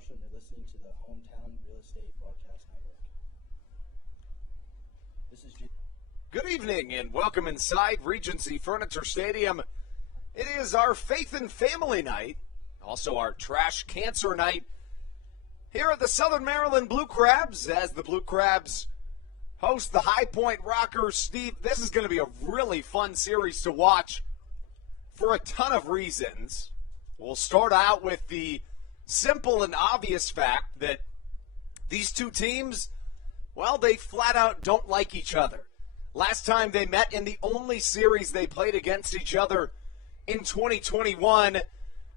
Marshall, and you're listening to the Hometown Real Estate Broadcast Network. This is Good evening and welcome inside Regency Furniture Stadium. It is our Faith and Family Night, also our Trash Cancer Night, here at the Southern Maryland Blue Crabs as the Blue Crabs host the High Point Rockers. Steve, this is going to be a really fun series to watch for a ton of reasons. We'll start out with the simple and obvious fact that these two teams, well, they flat out don't like each other. Last time they met in the only series they played against each other in 2021,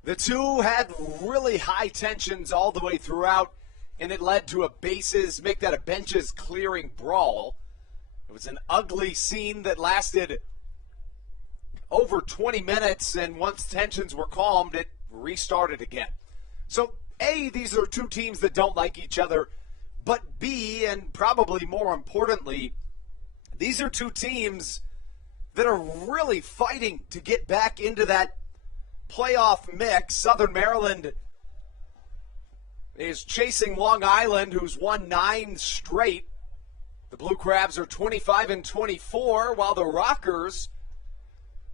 the two had really high tensions all the way throughout, and it led to a benches clearing brawl. It was an ugly scene that lasted over 20 minutes, and once tensions were calmed, it restarted again. So, A, these are two teams that don't like each other, but B, and probably more importantly, these are two teams that are really fighting to get back into that playoff mix. Southern Maryland is chasing Long Island, who's won 9 straight. The Blue Crabs are 25-24, while the Rockers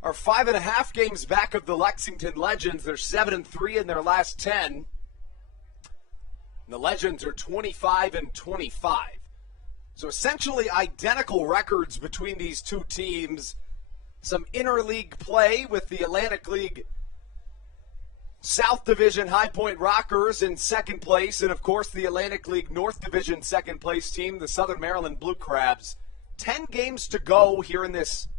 are 5.5 games back of the Lexington Legends. They're 7-3 in their last 10. And the Legends are 25-25. So essentially identical records between these two teams. some interleague play with the Atlantic League South Division High Point Rockers in second place, and of course the Atlantic League North Division second place team, the Southern Maryland Blue Crabs. 10 games to go here in this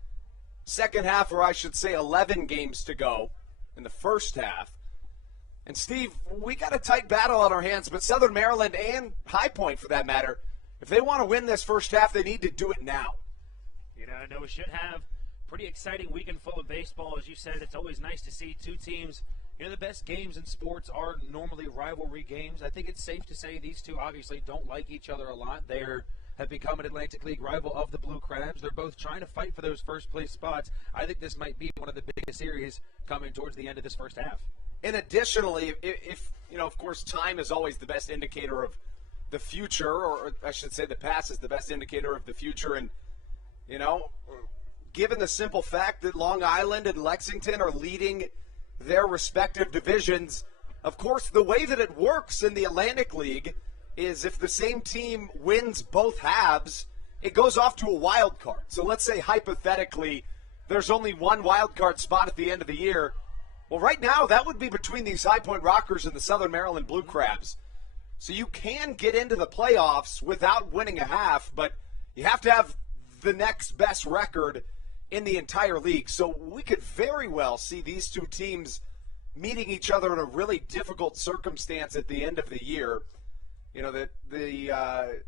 second half, or I should say 11 games to go in the first half. And Steve, we got a tight battle on our hands, but Southern Maryland and High Point, for that matter, if they want to win this first half, they need to do it now. You know, I know we should have a pretty exciting weekend full of baseball. As you said, it's always nice to see two teams. You know, the best games in sports are normally rivalry games. I think it's safe to say these two obviously don't like each other a lot. They have become an Atlantic League rival of the Blue Crabs. They're both trying to fight for those first place spots. I think this might be one of the biggest series coming towards the end of this first half. And additionally, if you know, of course, time is always the best indicator of the future, or I should say the past is the best indicator of the future. And, you know, given the simple fact that Long Island and Lexington are leading their respective divisions, of course, the way that it works in the Atlantic League is if the same team wins both halves, it goes off to a wild card. So let's say hypothetically there's only one wild card spot at the end of the year. Well, right now that would be between these High Point Rockers and the Southern Maryland Blue Crabs. So you can get into the playoffs without winning a half, but you have to have the next best record in the entire league. So we could very well see these two teams meeting each other in a really difficult circumstance at the end of the year. You know, the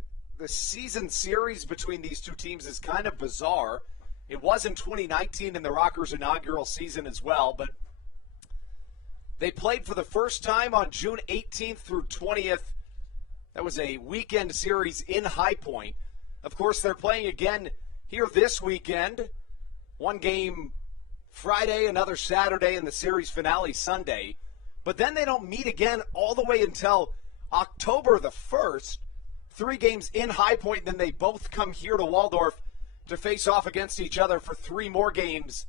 season series between these two teams is kind of bizarre. It was in 2019 in the Rockers' inaugural season as well, but they played for the first time on June 18th through 20th. That was a weekend series in High Point. Of course, they're playing again here this weekend. One game Friday, another Saturday, and the series finale Sunday. But then they don't meet again all the way until October the 1st. 3 games in High Point, then they both come here to Waldorf to face off against each other for 3 more games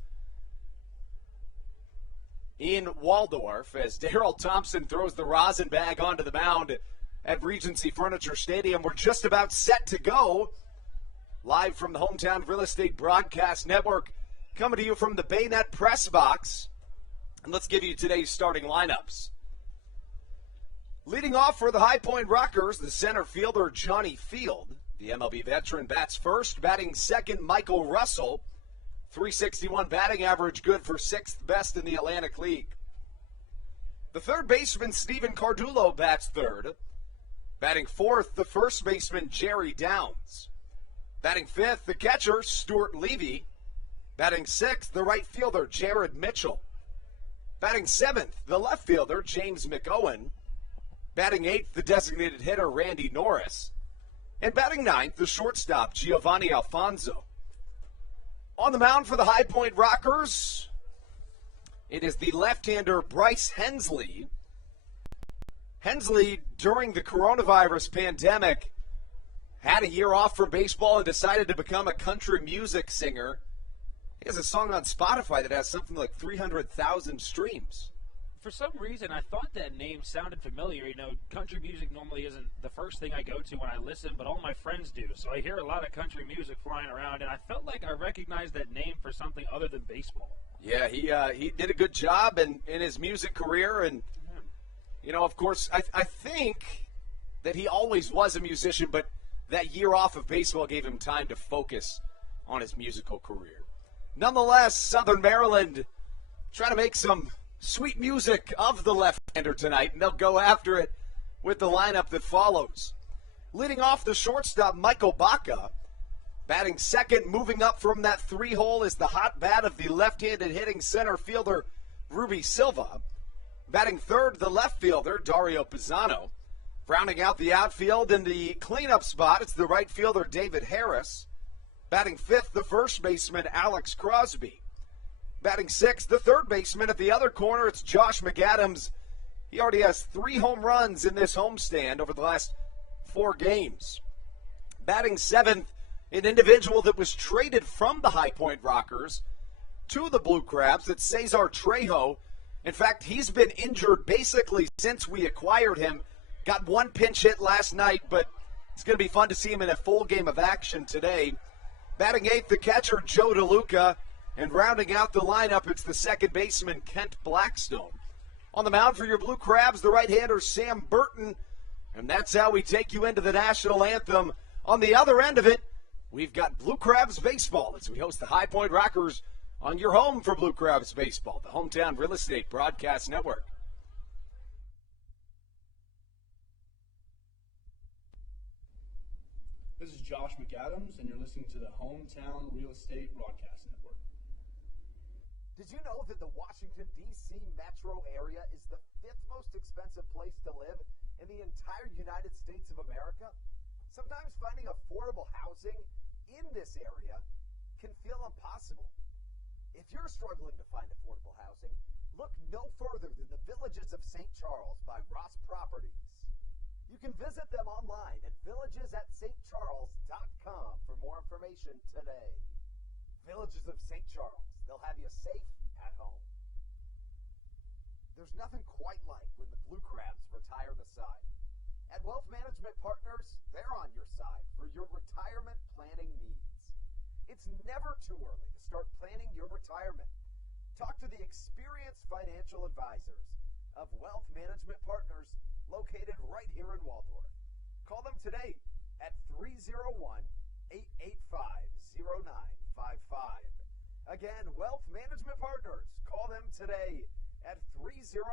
in Waldorf as Darrell Thompson throws the rosin bag onto the mound at Regency Furniture Stadium. We're just about set to go. Live from the Hometown Real Estate Broadcast Network, coming to you from the Baynet Press Box. And let's give you today's starting lineups. Leading off for the High Point Rockers, the center fielder Johnny Field. The MLB veteran bats first, batting second Michael Russell. .361 batting average, good for 6th best in the Atlantic League. The third baseman Stephen Cardulo bats third. Batting fourth, the first baseman Jerry Downs. Batting fifth, the catcher Stuart Levy. Batting sixth, the right fielder Jared Mitchell. Batting seventh, the left fielder James McOwen. Batting eighth, the designated hitter Randy Norris. And batting ninth, the shortstop Giovanni Alfonso. On the mound for the High Point Rockers, it is the left-hander Bryce Hensley. Hensley, during the coronavirus pandemic, had a year off from baseball and decided to become a country music singer. He has a song on Spotify that has something like 300,000 streams. For some reason, I thought that name sounded familiar. You know, country music normally isn't the first thing I go to when I listen, but all my friends do. So I hear a lot of country music flying around, and I felt like I recognized that name for something other than baseball. Yeah, he did a good job in his music career, and, you know, of course, I think that he always was a musician, but that year off of baseball gave him time to focus on his musical career. Nonetheless, Southern Maryland trying to make some sweet music of the left-hander tonight, and they'll go after it with the lineup that follows. Leading off the shortstop, Michael Baca. Batting second, moving up from that 3-hole is the hot bat of the left-handed hitting center fielder, Ruby Silva. Batting third, the left fielder, Dario Pisano. Rounding out the outfield in the cleanup spot, it's the right fielder, David Harris. Batting fifth, the first baseman, Alex Crosby. Batting sixth, the third baseman at the other corner, it's Josh McAdams. He already has 3 home runs in this homestand over the last 4 games. Batting seventh, an individual that was traded from the High Point Rockers to the Blue Crabs, it's Cesar Trejo. In fact, he's been injured basically since we acquired him. Got 1 pinch hit last night, but it's going to be fun to see him in a full game of action today. Batting eighth, the catcher, Joe DeLuca. And rounding out the lineup, it's the second baseman, Kent Blackstone. On the mound for your Blue Crabs, the right-hander, Sam Burton. And that's how we take you into the national anthem. On the other end of it, we've got Blue Crabs baseball as we host the High Point Rockers on your home for Blue Crabs baseball, the Hometown Real Estate Broadcast Network. This is Josh McAdams, and you're listening to the Hometown Real Estate Broadcast Network. Did you know that the Washington, D.C. metro area is the fifth most expensive place to live in the entire United States of America? Sometimes finding affordable housing in this area can feel impossible. If you're struggling to find affordable housing, look no further than the Villages of St. Charles by Ross Properties. You can visit them online at villagesatstcharles.com for more information today. Villages of St. Charles. They'll have you safe at home. There's nothing quite like when the Blue Crabs retire the side. At Wealth Management Partners, they're on your side for your retirement planning needs. It's never too early to start planning your retirement. Talk to the experienced financial advisors of Wealth Management Partners located right here in Waldorf. Call them today at 301-885-0955. Again, Wealth Management Partners. Call them today at 301-885-0955.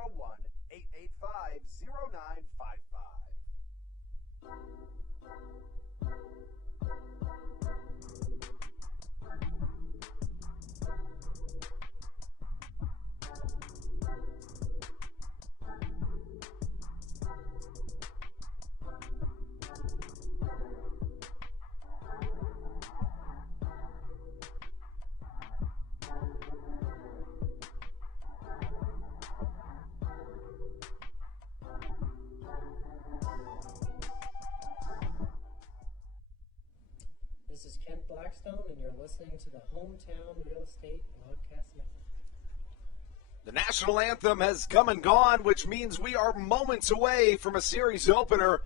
This is Kent Blackstone, and you're listening to the Hometown Real Estate Broadcast Network. The national anthem has come and gone, which means we are moments away from a series opener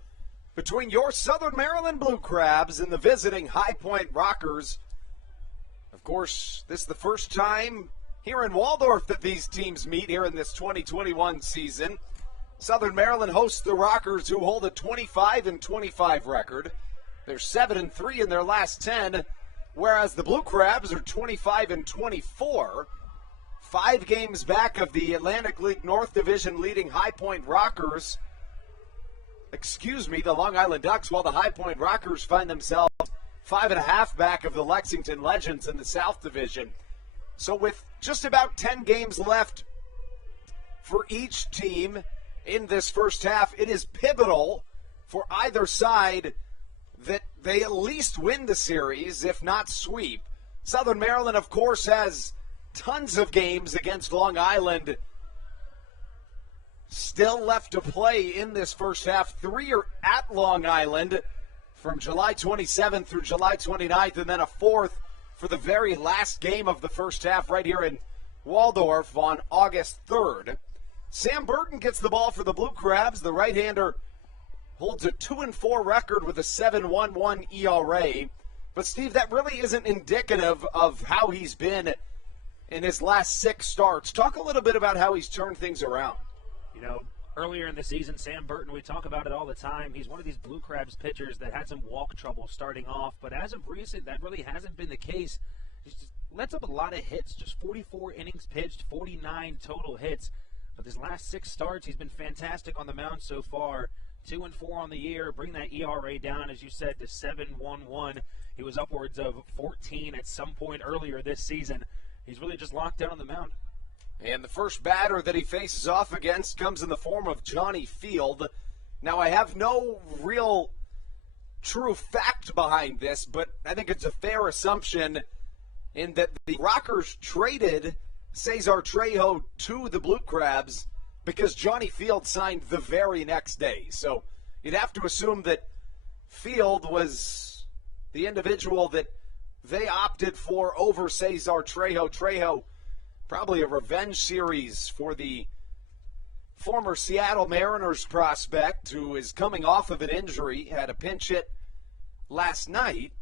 between your Southern Maryland Blue Crabs and the visiting High Point Rockers. Of course, this is the first time here in Waldorf that these teams meet here in this 2021 season. Southern Maryland hosts the Rockers, who hold a 25-25 record. They're 7-3 in their last 10, whereas the Blue Crabs are 25-24, 5 games back of the Atlantic League North Division leading High Point Rockers. The Long Island Ducks, while the High Point Rockers find themselves 5.5 back of the Lexington Legends in the South Division. So with just about 10 games left for each team in this first half, it is pivotal for either side that they at least win the series, if not sweep. Southern Maryland, of course, has tons of games against Long Island still left to play in this first half. 3 are at Long Island from July 27th through July 29th, and then a 4th for the very last game of the first half right here in Waldorf on August 3rd. Sam Burton gets the ball for the Blue Crabs. The right-hander holds a 2-4 record with a 7.11 ERA. But, Steve, that really isn't indicative of how he's been in his last 6 starts. Talk a little bit about how he's turned things around. You know, earlier in the season, Sam Burton, we talk about it all the time. He's one of these Blue Crabs pitchers that had some walk trouble starting off. But as of recent, that really hasn't been the case. He just lets up a lot of hits, just 44 innings pitched, 49 total hits. But his last 6 starts, he's been fantastic on the mound so far. 2-4 on the year, bring that ERA down, as you said, to 7.11. He was upwards of 14 at some point earlier this season. He's really just locked down on the mound. And the first batter that he faces off against comes in the form of Johnny Field. Now, I have no real true fact behind this, but I think it's a fair assumption in that the Rockers traded Cesar Trejo to the Blue Crabs because Johnny Field signed the very next day. So you'd have to assume that Field was the individual that they opted for over Cesar Trejo. Trejo, probably a revenge series for the former Seattle Mariners prospect who is coming off of an injury, had a pinch hit last night.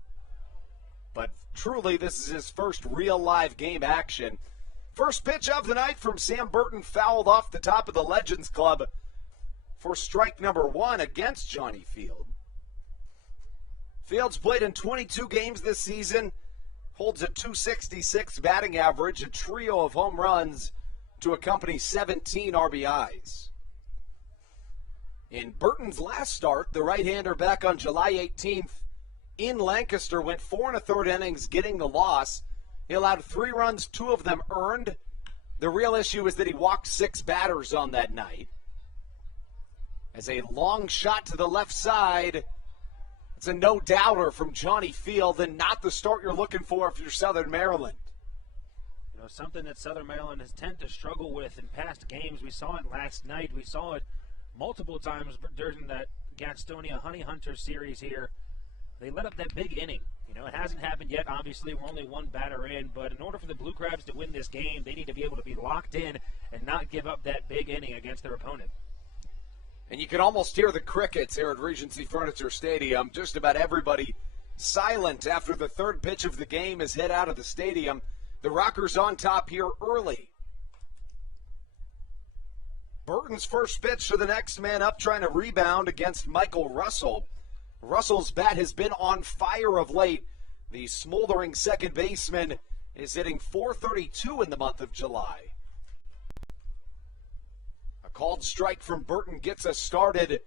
But truly, this is his first real live game action. First pitch of the night from Sam Burton, fouled off the top of the Legends Club for strike number 1 against Johnny Field. Fields played in 22 games this season, holds a .266 batting average, a trio of home runs to accompany 17 RBIs. In Burton's last start, the right-hander back on July 18th in Lancaster went 4 1/3 innings, getting the loss. He allowed 3 runs, 2 of them earned. The real issue is that he walked 6 batters on that night. As a long shot to the left side, it's a no-doubter from Johnny Field, and not the start you're looking for if you're Southern Maryland. You know, something that Southern Maryland has tended to struggle with in past games. We saw it last night. We saw it multiple times during that Gastonia Honey Hunter series here. They let up that big inning. You know, it hasn't happened yet. Obviously, we're only 1 batter in, but in order for the Blue Crabs to win this game, they need to be able to be locked in and not give up that big inning against their opponent. And you can almost hear the crickets here at Regency Furniture Stadium. Just about everybody silent after the third pitch of the game is hit out of the stadium. The Rockers on top here early. Burton's first pitch to the next man up, trying to rebound against Michael Russell. Russell's bat has been on fire of late. The smoldering second baseman is hitting .432 in the month of July. A called strike from Burton gets us started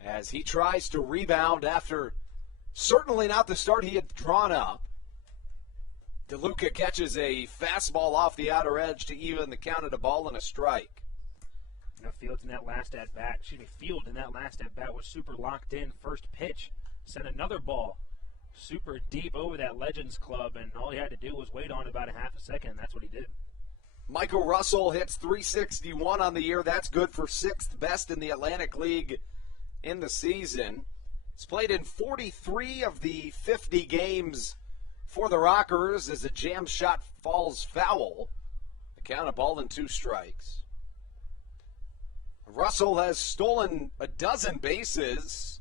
as he tries to rebound after certainly not the start he had drawn up. DeLuca catches a fastball off the outer edge to even the count at a ball and a strike. You know, Field in that last at bat was super locked in. First pitch sent another ball super deep over that Legends Club, and all he had to do was wait on about a half a second, and that's what he did. Michael Russell hits .361 on the year. That's good for 6th best in the Atlantic League in the season. He's played in 43 of the 50 games for the Rockers as a jam shot falls foul. The count of ball and 2 strikes. Russell has stolen a dozen bases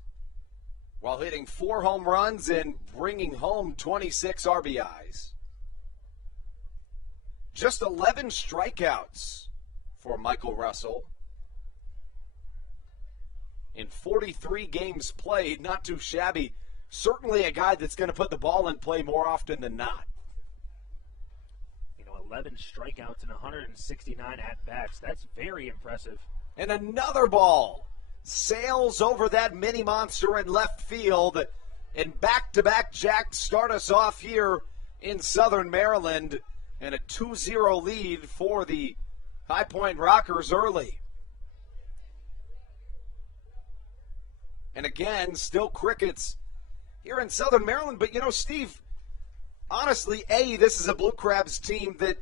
while hitting 4 home runs and bringing home 26 RBIs. Just 11 strikeouts for Michael Russell in 43 games played. Not too shabby. Certainly a guy that's going to put the ball in play more often than not. You know, 11 strikeouts and 169 at-bats. That's very impressive. And another ball sails over that mini monster in left field. And back-to-back jacks start us off here in Southern Maryland. And a 2-0 lead for the High Point Rockers early. And again, still crickets here in Southern Maryland. But, you know, Steve, honestly, this is a Blue Crabs team that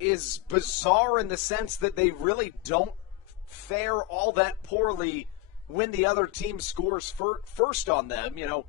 is bizarre in the sense that they really don't fare all that poorly when the other team scores first on them. You know,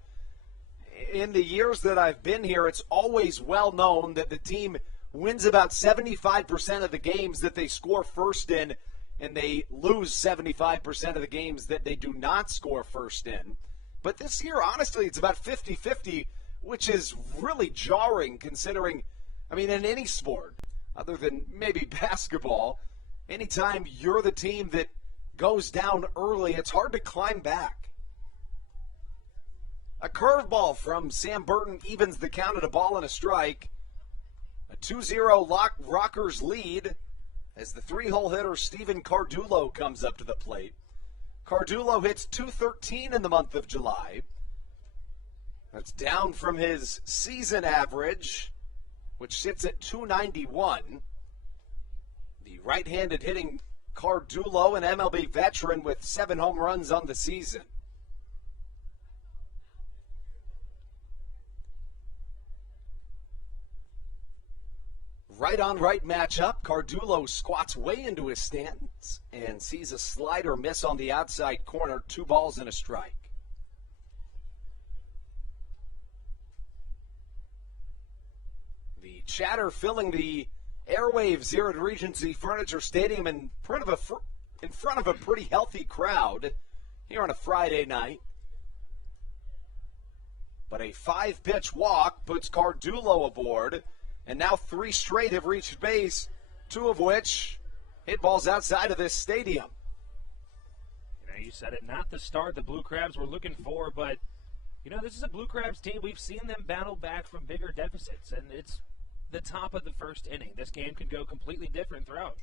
in the years that I've been here, it's always well known that the team wins about 75% of the games that they score first in, and they lose 75% of the games that they do not score first in. But this year, honestly, it's about 50-50, which is really jarring considering, I mean, in any sport, other than maybe basketball, anytime you're the team that goes down early, it's hard to climb back. A curveball from Sam Burton evens the count at a ball and a strike. A 2-0 Rockers lead as the 3-hole hitter Stephen Cardulo comes up to the plate. Cardulo hits .213 in the month of July. That's down from his season average, which sits at .291. The right-handed hitting Cardulo, an MLB veteran with 7 home runs on the season. Right-on-right matchup. Cardulo squats way into his stance and sees a slider miss on the outside corner. 2 balls and a strike. The chatter filling the airwaves here at Regency Furniture Stadium in front of a pretty healthy crowd here on a Friday night. But a 5-pitch walk puts Cardulo aboard, and now 3 straight have reached base, 2 of which hit balls outside of this stadium. You said it, not the start the Blue Crabs were looking for, but, this is a Blue Crabs team. We've seen them battle back from bigger deficits, and it's the top of the first inning. This game can go completely different throughout.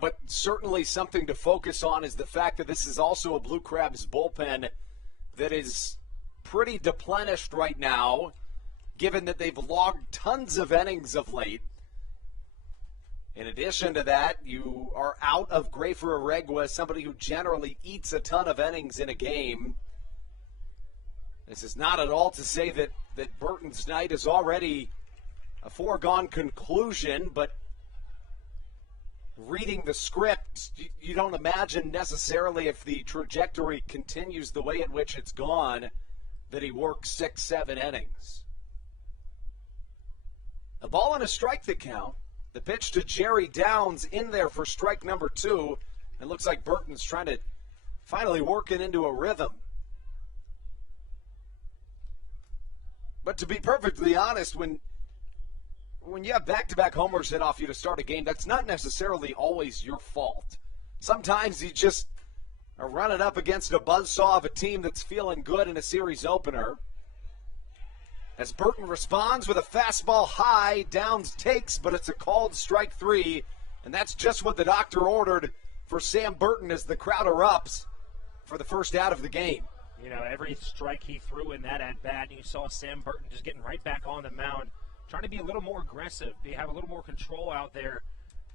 But certainly something to focus on is the fact that this is also a Blue Crabs bullpen that is pretty deplenished right now, given that they've logged tons of innings of late. In addition to that, you are out of Grafer Aregua, somebody who generally eats a ton of innings in a game. This is not at all to say that Burton's night is already a foregone conclusion, but reading the script, you don't imagine necessarily, if the trajectory continues the way in which it's gone, that he works 6-7 innings. A ball and a strike the count. The pitch to Jerry Downs in there for strike number 2. It looks like Burton's trying to finally work it into a rhythm. But to be perfectly honest, when you have back-to-back homers hit off you to start a game, that's not necessarily always your fault. Sometimes you just are running up against a buzzsaw of a team that's feeling good in a series opener. As Burton responds with a fastball high, Downs takes, but it's a called strike 3, and that's just what the doctor ordered for Sam Burton as the crowd erupts for the first out of the game. Every strike he threw in that at-bat, you saw Sam Burton just getting right back on the mound, trying to be a little more aggressive, have a little more control out there,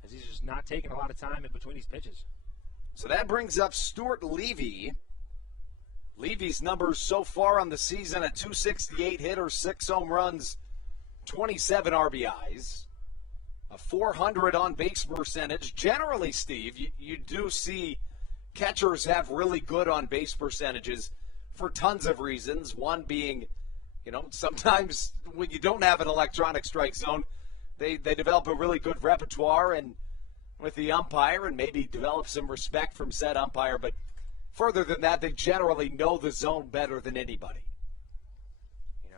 as he's just not taking a lot of time in between these pitches. So that brings up Stuart Levy. Levy's numbers so far on the season: a .268 hitter, 6 home runs, 27 RBIs, a .400 on-base percentage. Generally, Steve, you do see catchers have really good on-base percentages for tons of reasons. One being, sometimes when you don't have an electronic strike zone, they develop a really good repertoire and with the umpire and maybe develop some respect from said umpire. But further than that, they generally know the zone better than anybody.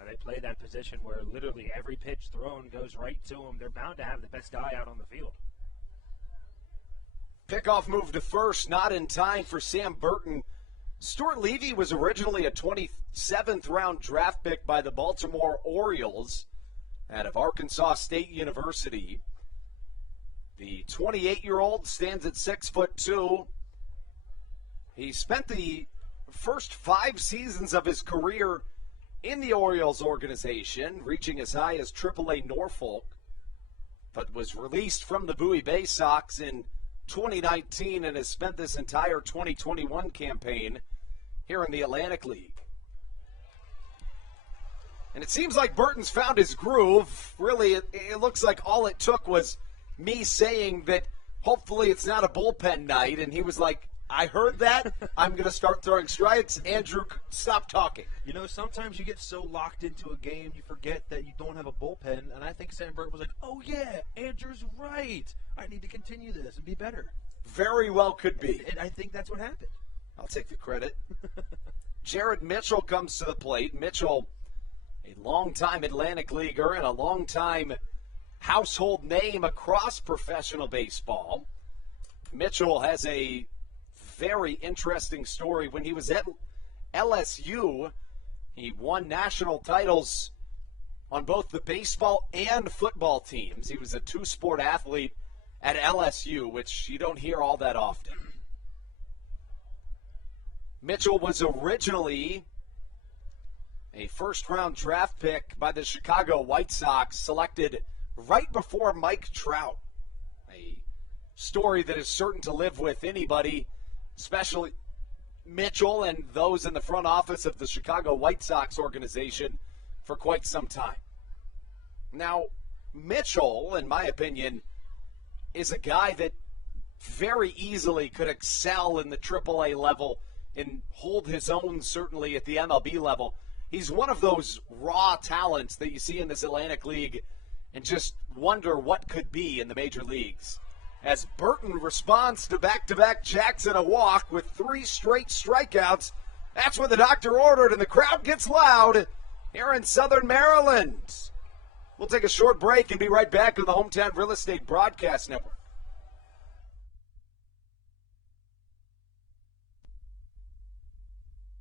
They play that position where literally every pitch thrown goes right to them. They're bound to have the best guy out on the field. Pickoff move to first, not in time for Sam Burton. Stuart Levy was originally a 27th round draft pick by the Baltimore Orioles out of Arkansas State University. The 28-year-old stands at 6'2". He spent the first 5 seasons of his career in the Orioles organization, reaching as high as AAA Norfolk, but was released from the Bowie Bay Sox in 2019 and has spent this entire 2021 campaign here in the Atlantic League. And it seems like Burton's found his groove. Really, it looks like all it took was me saying that hopefully it's not a bullpen night, and he was like, I heard that. I'm going to start throwing strikes. Andrew, stop talking. Sometimes you get so locked into a game, you forget that you don't have a bullpen. And I think Sam Burton was like, oh, yeah, Andrew's right. I need to continue this and be better. Very well could be. And I think that's what happened. I'll take the credit. Jared Mitchell comes to the plate. Mitchell, a longtime Atlantic Leaguer and a longtime household name across professional baseball. Mitchell has a very interesting story. When he was at LSU, he won national titles on both the baseball and football teams. He was a 2-sport athlete at LSU, which you don't hear all that often. Mitchell was originally a first-round draft pick by the Chicago White Sox, selected right before Mike Trout. A story that is certain to live with anybody, especially Mitchell and those in the front office of the Chicago White Sox organization, for quite some time. Now, Mitchell, in my opinion, is a guy that very easily could excel in the AAA level and hold his own, certainly, at the MLB level. He's one of those raw talents that you see in this Atlantic League and just wonder what could be in the major leagues. As Burton responds to back-to-back jacks and a walk with 3 straight strikeouts, that's what the doctor ordered, and the crowd gets loud here in Southern Maryland. We'll take a short break and be right back on the Hometown Real Estate Broadcast Network.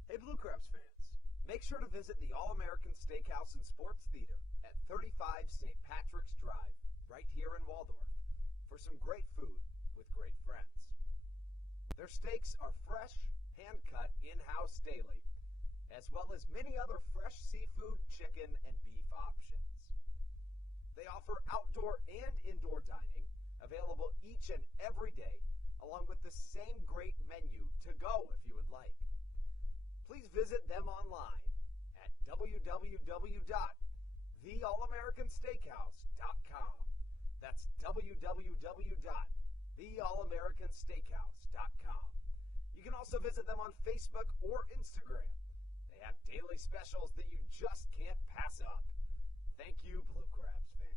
Hey, Blue Crabs fans, make sure to visit the All-American Steakhouse and Sports Theater at 35 St. Patrick's Drive, right here in Waldorf, for some great food with great friends. Their steaks are fresh, hand-cut, in-house daily, as well as many other fresh seafood, chicken, and beef options. They offer outdoor and indoor dining, available each and every day, along with the same great menu to go if you would like. Please visit them online at www.theallamericansteakhouse.com. That's www.theallamericansteakhouse.com. You can also visit them on Facebook or Instagram. They have daily specials that you just can't pass up. Thank you, Blue Crabs fans.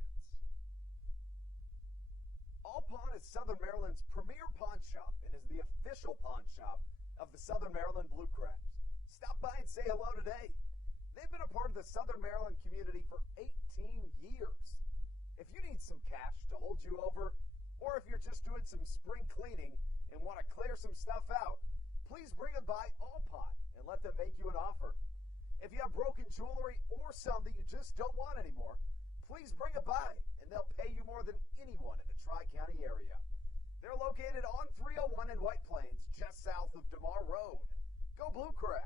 All Pawn is Southern Maryland's premier pawn shop and is the official pawn shop of the Southern Maryland Blue Crabs. Stop by and say hello today. They've been a part of the Southern Maryland community for 18 years. If you need some cash to hold you over, or if you're just doing some spring cleaning and want to clear some stuff out, please bring it by All Pawn and let them make you an offer. If you have broken jewelry or some that you just don't want anymore, please bring it by and they'll pay you more than anyone in the Tri-County area. They're located on 301 in White Plains, just south of DeMar Road. Go Blue Crabs!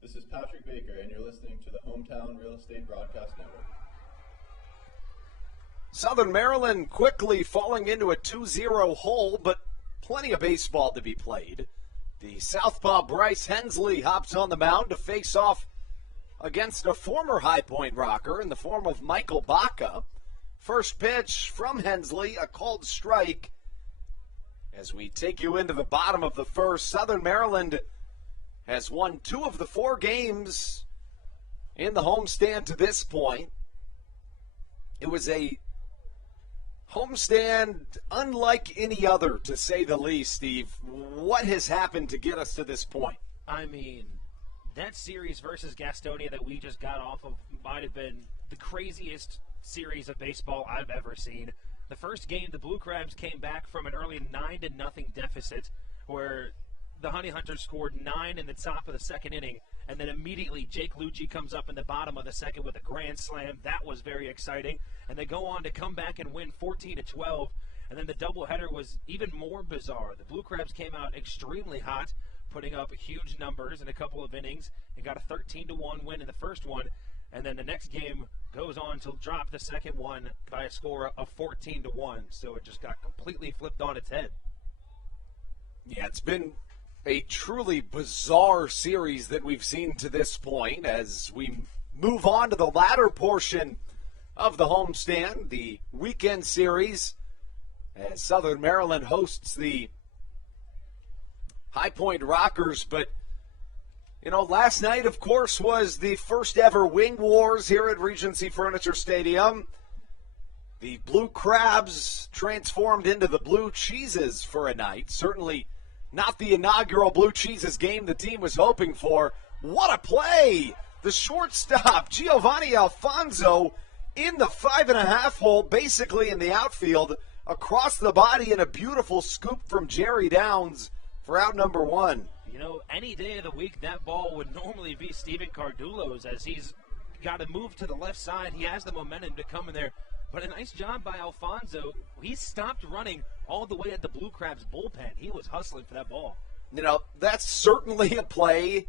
This is Patrick Baker, and you're listening to the Hometown Real Estate Broadcast Network. Southern Maryland quickly falling into a 2-0 hole, but plenty of baseball to be played. The southpaw Bryce Hensley hops on the mound to face off against a former High Point Rocker in the form of Michael Baca. First pitch from Hensley, a called strike. As we take you into the bottom of the first, Southern Maryland has won 2 of the 4 games in the homestand to this point. It was a homestand unlike any other, to say the least. Steve, what has happened to get us to this point? I mean, that series versus Gastonia that we just got off of might have been the craziest series of baseball I've ever seen. The first game, the Blue Crabs came back from an early 9-0 deficit where the Honey Hunters scored 9 in the top of the second inning, and then immediately Jake Lucci comes up in the bottom of the second with a grand slam. That was very exciting. And they go on to come back and win 14-12. And then the doubleheader was even more bizarre. The Blue Crabs came out extremely hot, putting up huge numbers in a couple of innings, and got a 13-1 win in the first one. And then the next game goes on to drop the second one by a score of 14-1. So it just got completely flipped on its head. Yeah, it's been a truly bizarre series that we've seen to this point. As we move on to the latter portion of the homestand, the weekend series, as Southern Maryland hosts the High Point Rockers. But, you know, last night, of course, was the first ever Wing Wars here at Regency Furniture Stadium. The Blue Crabs transformed into the Blue Cheeses for a night. Certainly not the inaugural Blue Cheeses game the team was hoping for. What a play! The shortstop, Giovanni Alfonso, in the 5.5 hole, basically in the outfield, across the body, and a beautiful scoop from Jerry Downs for out number 1. You know, any day of the week, that ball would normally be Steven Cardulo's, as he's got to move to the left side. He has the momentum to come in there. But a nice job by Alfonso. He stopped running all the way at the Blue Crabs bullpen. He was hustling for that ball. You know, that's certainly a play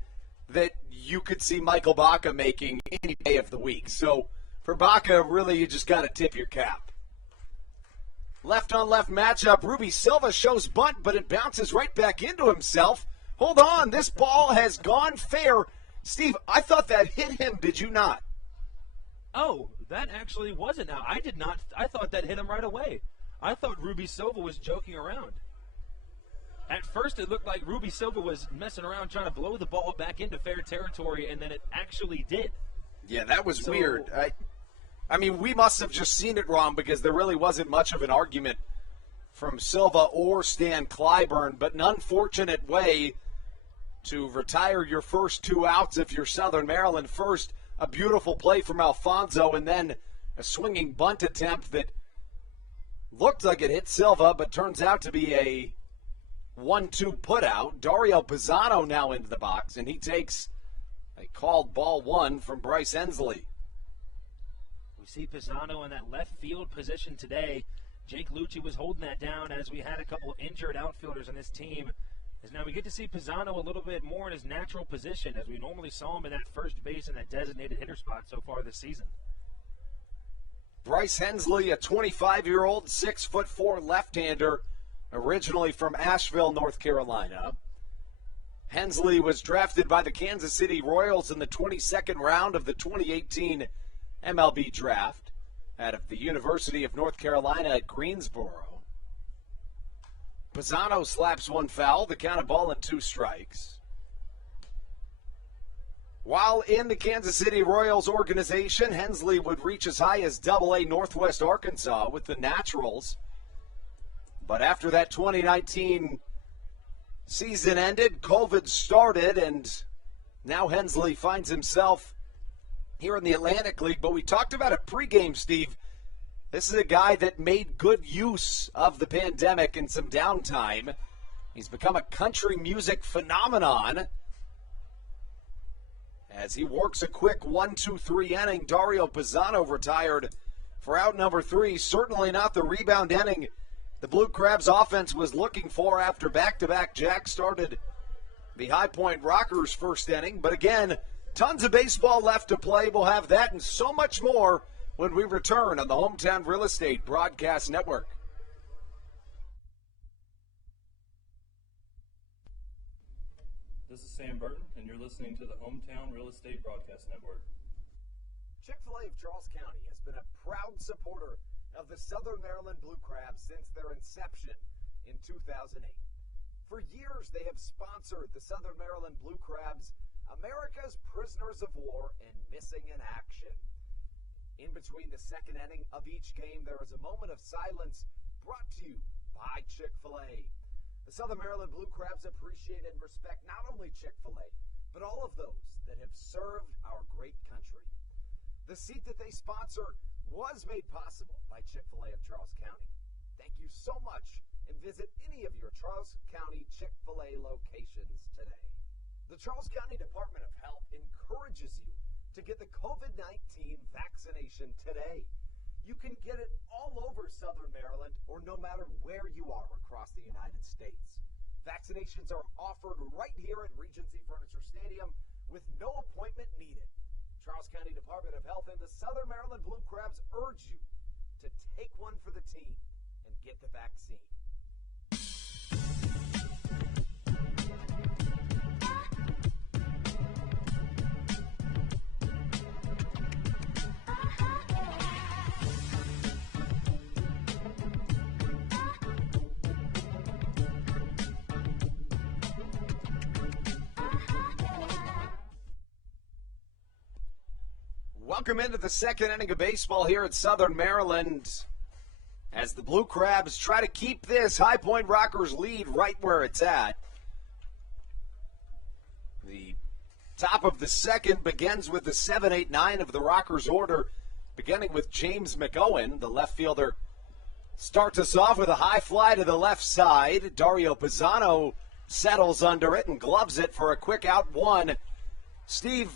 that you could see Michael Baca making any day of the week. So for Baca, really, you just got to tip your cap. Left-on-left matchup. Ruby Silva shows bunt, but it bounces right back into himself. Hold on. This ball has gone fair. Steve, I thought that hit him. Did you not? Oh, that actually wasn't. Now, I did not. I thought that hit him right away. I thought Ruby Silva was joking around. At first, it looked like Ruby Silva was messing around trying to blow the ball back into fair territory, and then it actually did. Yeah, that was weird. I mean, we must have just seen it wrong because there really wasn't much of an argument from Silva or Stan Clyburn, but an unfortunate way to retire your first 2 outs if you're Southern Maryland. First, a beautiful play from Alfonso, and then a swinging bunt attempt that looked like it hit Silva, but turns out to be a 1-2 putout. Dario Pisano now into the box, and he takes a called ball 1 from Bryce Hensley. We see Pisano in that left field position today. Jake Lucci was holding that down as we had a couple injured outfielders on this team. As now we get to see Pisano a little bit more in his natural position as we normally saw him in that first base in that designated hitter spot so far this season. Bryce Hensley, a 25-year-old, 6'4" left-hander, originally from Asheville, North Carolina. Hensley was drafted by the Kansas City Royals in the 22nd round of the 2018 MLB draft out of the University of North Carolina at Greensboro. Pisano slaps one foul, the count of ball and 2 strikes. While in the Kansas City Royals organization, Hensley would reach as high as Double-A Northwest Arkansas with the Naturals. But after that 2019 season ended, COVID started, and now Hensley finds himself here in the Atlantic League. But we talked about it pregame, Steve. This is a guy that made good use of the pandemic and some downtime. He's become a country music phenomenon as he works a quick 1-2-3 inning. Dario Pisano retired for out number 3. Certainly not the rebound inning the Blue Crabs offense was looking for after back-to-back jacks started the High Point Rockers first inning. But again, tons of baseball left to play. We'll have that and so much more when we return on the Hometown Real Estate Broadcast Network. This is Sam Burton, and you're listening to the Hometown Real Estate Broadcast Network. Chick-fil-A of Charles County has been a proud supporter of the Southern Maryland Blue Crabs since their inception in 2008. For years, they have sponsored the Southern Maryland Blue Crabs, America's prisoners of war and missing in action. In between the second inning of each game, there is a moment of silence brought to you by Chick-fil-A. The Southern Maryland Blue Crabs appreciate and respect not only Chick-fil-A, but all of those that have served our great country. The seat that they sponsor was made possible by Chick-fil-A of Charles County. Thank you so much, and visit any of your Charles County Chick-fil-A locations today. The Charles County Department of Health encourages you to get the COVID-19 vaccination today. You can get it all over Southern Maryland or no matter where you are across the United States. Vaccinations are offered right here at Regency Furniture Stadium with no appointment needed. Charles County Department of Health and the Southern Maryland Blue Crabs urge you to take one for the team and get the vaccine. Welcome into the second inning of baseball here at Southern Maryland as the Blue Crabs try to keep this High Point Rockers lead right where it's at. The top of the second begins with the 7-8-9 of the Rockers order, beginning with James McOwen. The left fielder starts us off with a high fly to the left side. Dario Pisano settles under it and gloves it for a quick out 1. Steve,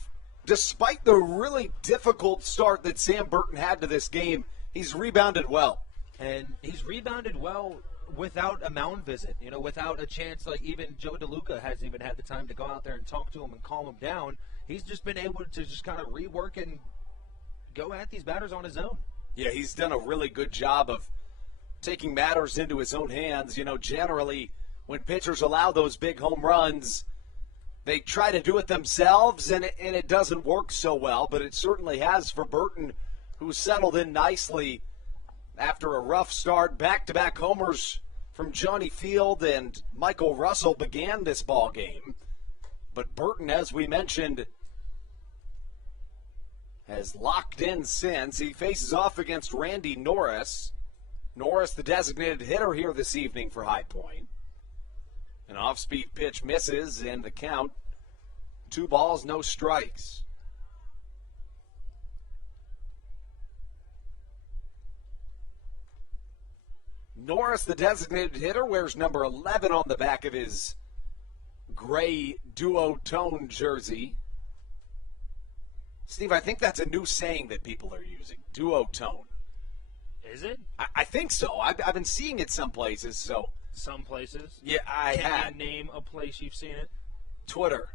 despite the really difficult start that Sam Burton had to this game, he's rebounded well. And he's rebounded well without a mound visit, without a chance, like even Joe DeLuca hasn't even had the time to go out there and talk to him and calm him down. He's just been able to just kind of rework and go at these batters on his own. Yeah, he's done a really good job of taking matters into his own hands. Generally when pitchers allow those big home runs, they try to do it themselves, and it doesn't work so well, but it certainly has for Burton, who settled in nicely after a rough start. Back-to-back homers from Johnny Field and Michael Russell began this ball game. But Burton, as we mentioned, has locked in since. He faces off against Randy Norris. Norris, the designated hitter here this evening for High Point. An off-speed pitch misses, and the count, 2 balls, no strikes. Norris, the designated hitter, wears number 11 on the back of his gray duotone jersey. Steve, I think that's a new saying that people are using, duotone. Is it? I think so. I've been seeing it some places, so. Some places? Yeah, I had. Can you name a place you've seen it? Twitter.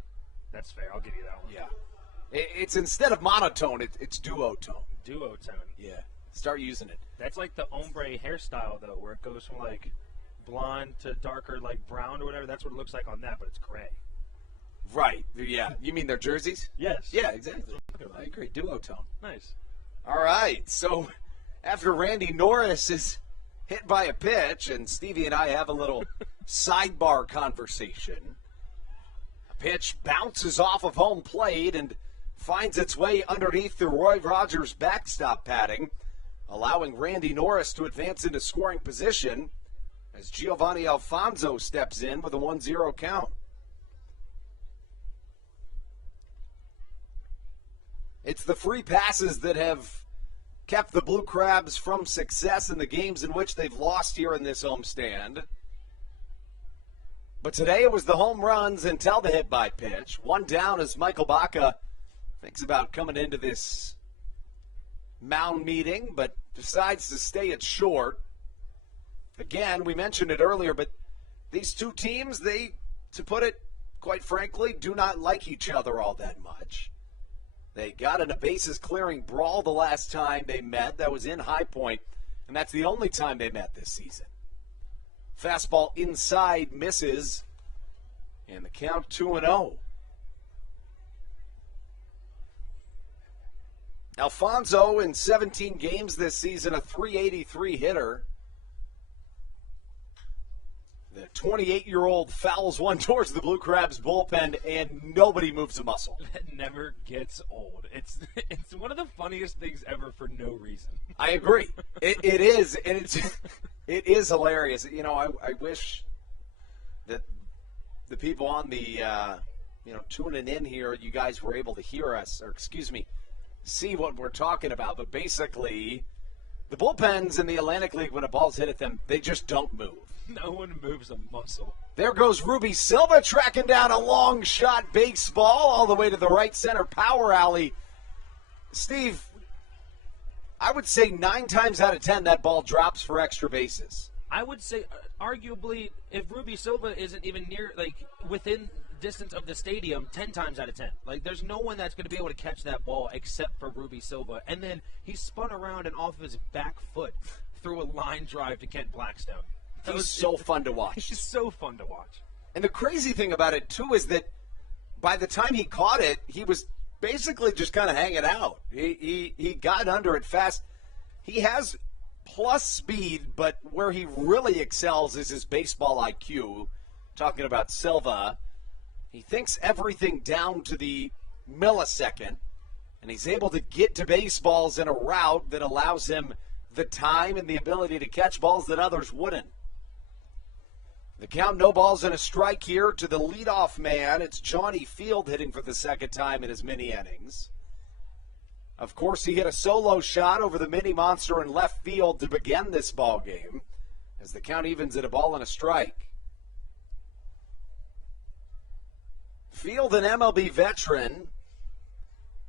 That's fair. I'll give you that one. Yeah. It's instead of monotone, it's duotone. Duotone. Yeah. Start using it. That's like the ombre hairstyle, though, where it goes from, like, blonde to darker, like, brown or whatever. That's what it looks like on that, but it's gray. Right. Yeah. You mean their jerseys? Yes. Yeah, exactly. I agree. Duotone. Nice. All right. So after Randy Norris is hit by a pitch, and Stevie and I have a little sidebar conversation, a pitch bounces off of home plate and finds its way underneath the Roy Rogers backstop padding, allowing Randy Norris to advance into scoring position as Giovanni Alfonso steps in with a 1-0 count. It's the free passes that have kept the Blue Crabs from success in the games in which they've lost here in this homestand. But today it was the home runs until the hit by pitch. One down as Michael Baca thinks about coming into this mound meeting, but decides to stay it short. Again, we mentioned it earlier, but these two teams, they, to put it quite frankly, do not like each other all that much. They got in a bases-clearing brawl the last time they met. That was in High Point, and that's the only time they met this season. Fastball inside misses, and the count 2-0. Alfonso, in 17 games this season, a .383 hitter. The 28-year-old fouls one towards the Blue Crabs bullpen, and nobody moves a muscle. That never gets old. It's one of the funniest things ever for no reason. I agree. It is, and it is hilarious. You know, I wish that the people on the tuning in here, you guys were able to hear us, or see what we're talking about. But basically, the bullpens in the Atlantic League, when a ball's hit at them, they just don't move. No one moves a muscle. There goes Ruby Silva tracking down a long shot baseball all the way to the right center power alley. Steve, I would say 9 times out of 10 that ball drops for extra bases. I would say, arguably, if Ruby Silva isn't even near, within distance of the stadium, 10 times out of 10. There's no one that's going to be able to catch that ball except for Ruby Silva. And then he spun around and off his back foot threw a line drive to Kent Blackstone. He's so fun to watch. He's so fun to watch. And the crazy thing about it, too, is that by the time he caught it, he was basically just kind of hanging out. He got under it fast. He has plus speed, but where he really excels is his baseball IQ. Talking about Silva, he thinks everything down to the millisecond, and he's able to get to baseballs in a route that allows him the time and the ability to catch balls that others wouldn't. The count, no balls and a strike here to the leadoff man. It's Johnny Field hitting for the second time in his mini innings. Of course, he hit a solo shot over the mini monster in left field to begin this ball game, as the count evens at a ball and a strike. Field, an MLB veteran,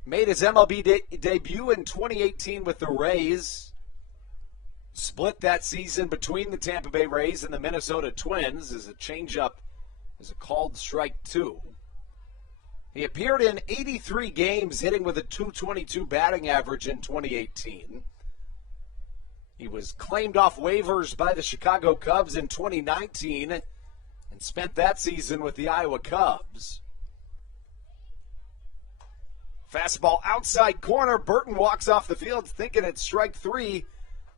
made his MLB debut in 2018 with the Rays. Split that season between the Tampa Bay Rays and the Minnesota Twins as a changeup is a called strike 2. He appeared in 83 games, hitting with a .222 batting average in 2018. He was claimed off waivers by the Chicago Cubs in 2019 and spent that season with the Iowa Cubs. Fastball outside corner. Burton walks off the field thinking it's strike three.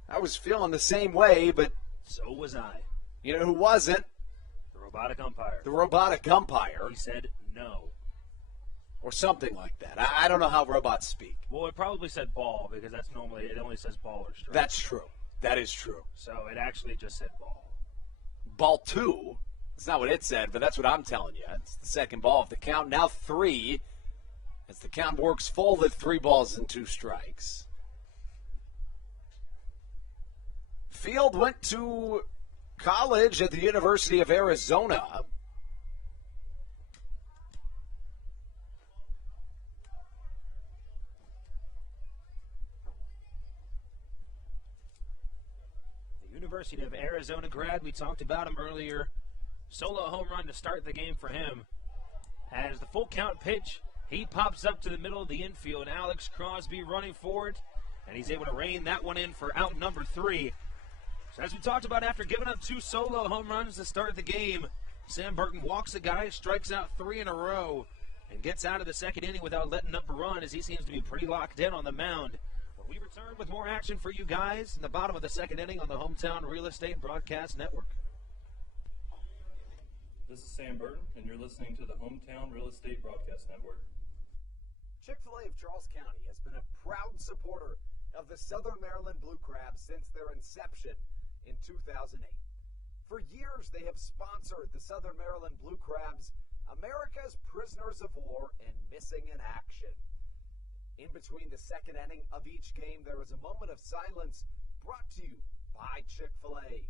I was feeling the same way, but So was I. you know who wasn't? The robotic umpire. The robotic umpire. He said no. Or something like that. I don't know how robots speak. Well, it probably said ball because that's normally, it only says ball or strike. That's true. That is true. So it actually just said ball. Ball two. That's not what it said, but that's what I'm telling you. It's the second ball of the count. Now three. As the count works full with 3 balls and 2 strikes. Field went to college at the University of Arizona. The University of Arizona grad, we talked about him earlier. Solo home run to start the game for him. As the full count pitch, he pops up to the middle of the infield. Alex Crosby running forward, and he's able to rein that one in for out number 3. So as we talked about, after giving up 2 solo home runs to start the game, Sam Burton walks the guy, strikes out 3 in a row, and gets out of the second inning without letting up a run as he seems to be pretty locked in on the mound. When we return with more action for you guys in the bottom of the second inning on the Hometown Real Estate Broadcast Network. This is Sam Burton, and you're listening to the Hometown Real Estate Broadcast Network. Chick-fil-A of Charles County has been a proud supporter of the Southern Maryland Blue Crabs since their inception in 2008. For years, they have sponsored the Southern Maryland Blue Crabs, America's prisoners of war and missing in action. In between the second inning of each game, there is a moment of silence brought to you by Chick-fil-A.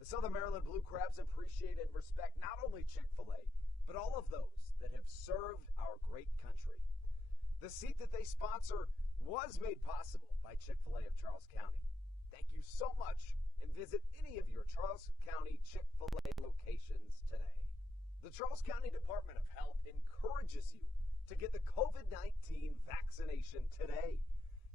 The Southern Maryland Blue Crabs appreciate and respect not only Chick-fil-A, but all of those that have served our great country. The seat that they sponsor was made possible by Chick-fil-A of Charles County. Thank you so much, and visit any of your Charles County Chick-fil-A locations today. The Charles County Department of Health encourages you to get the COVID-19 vaccination today.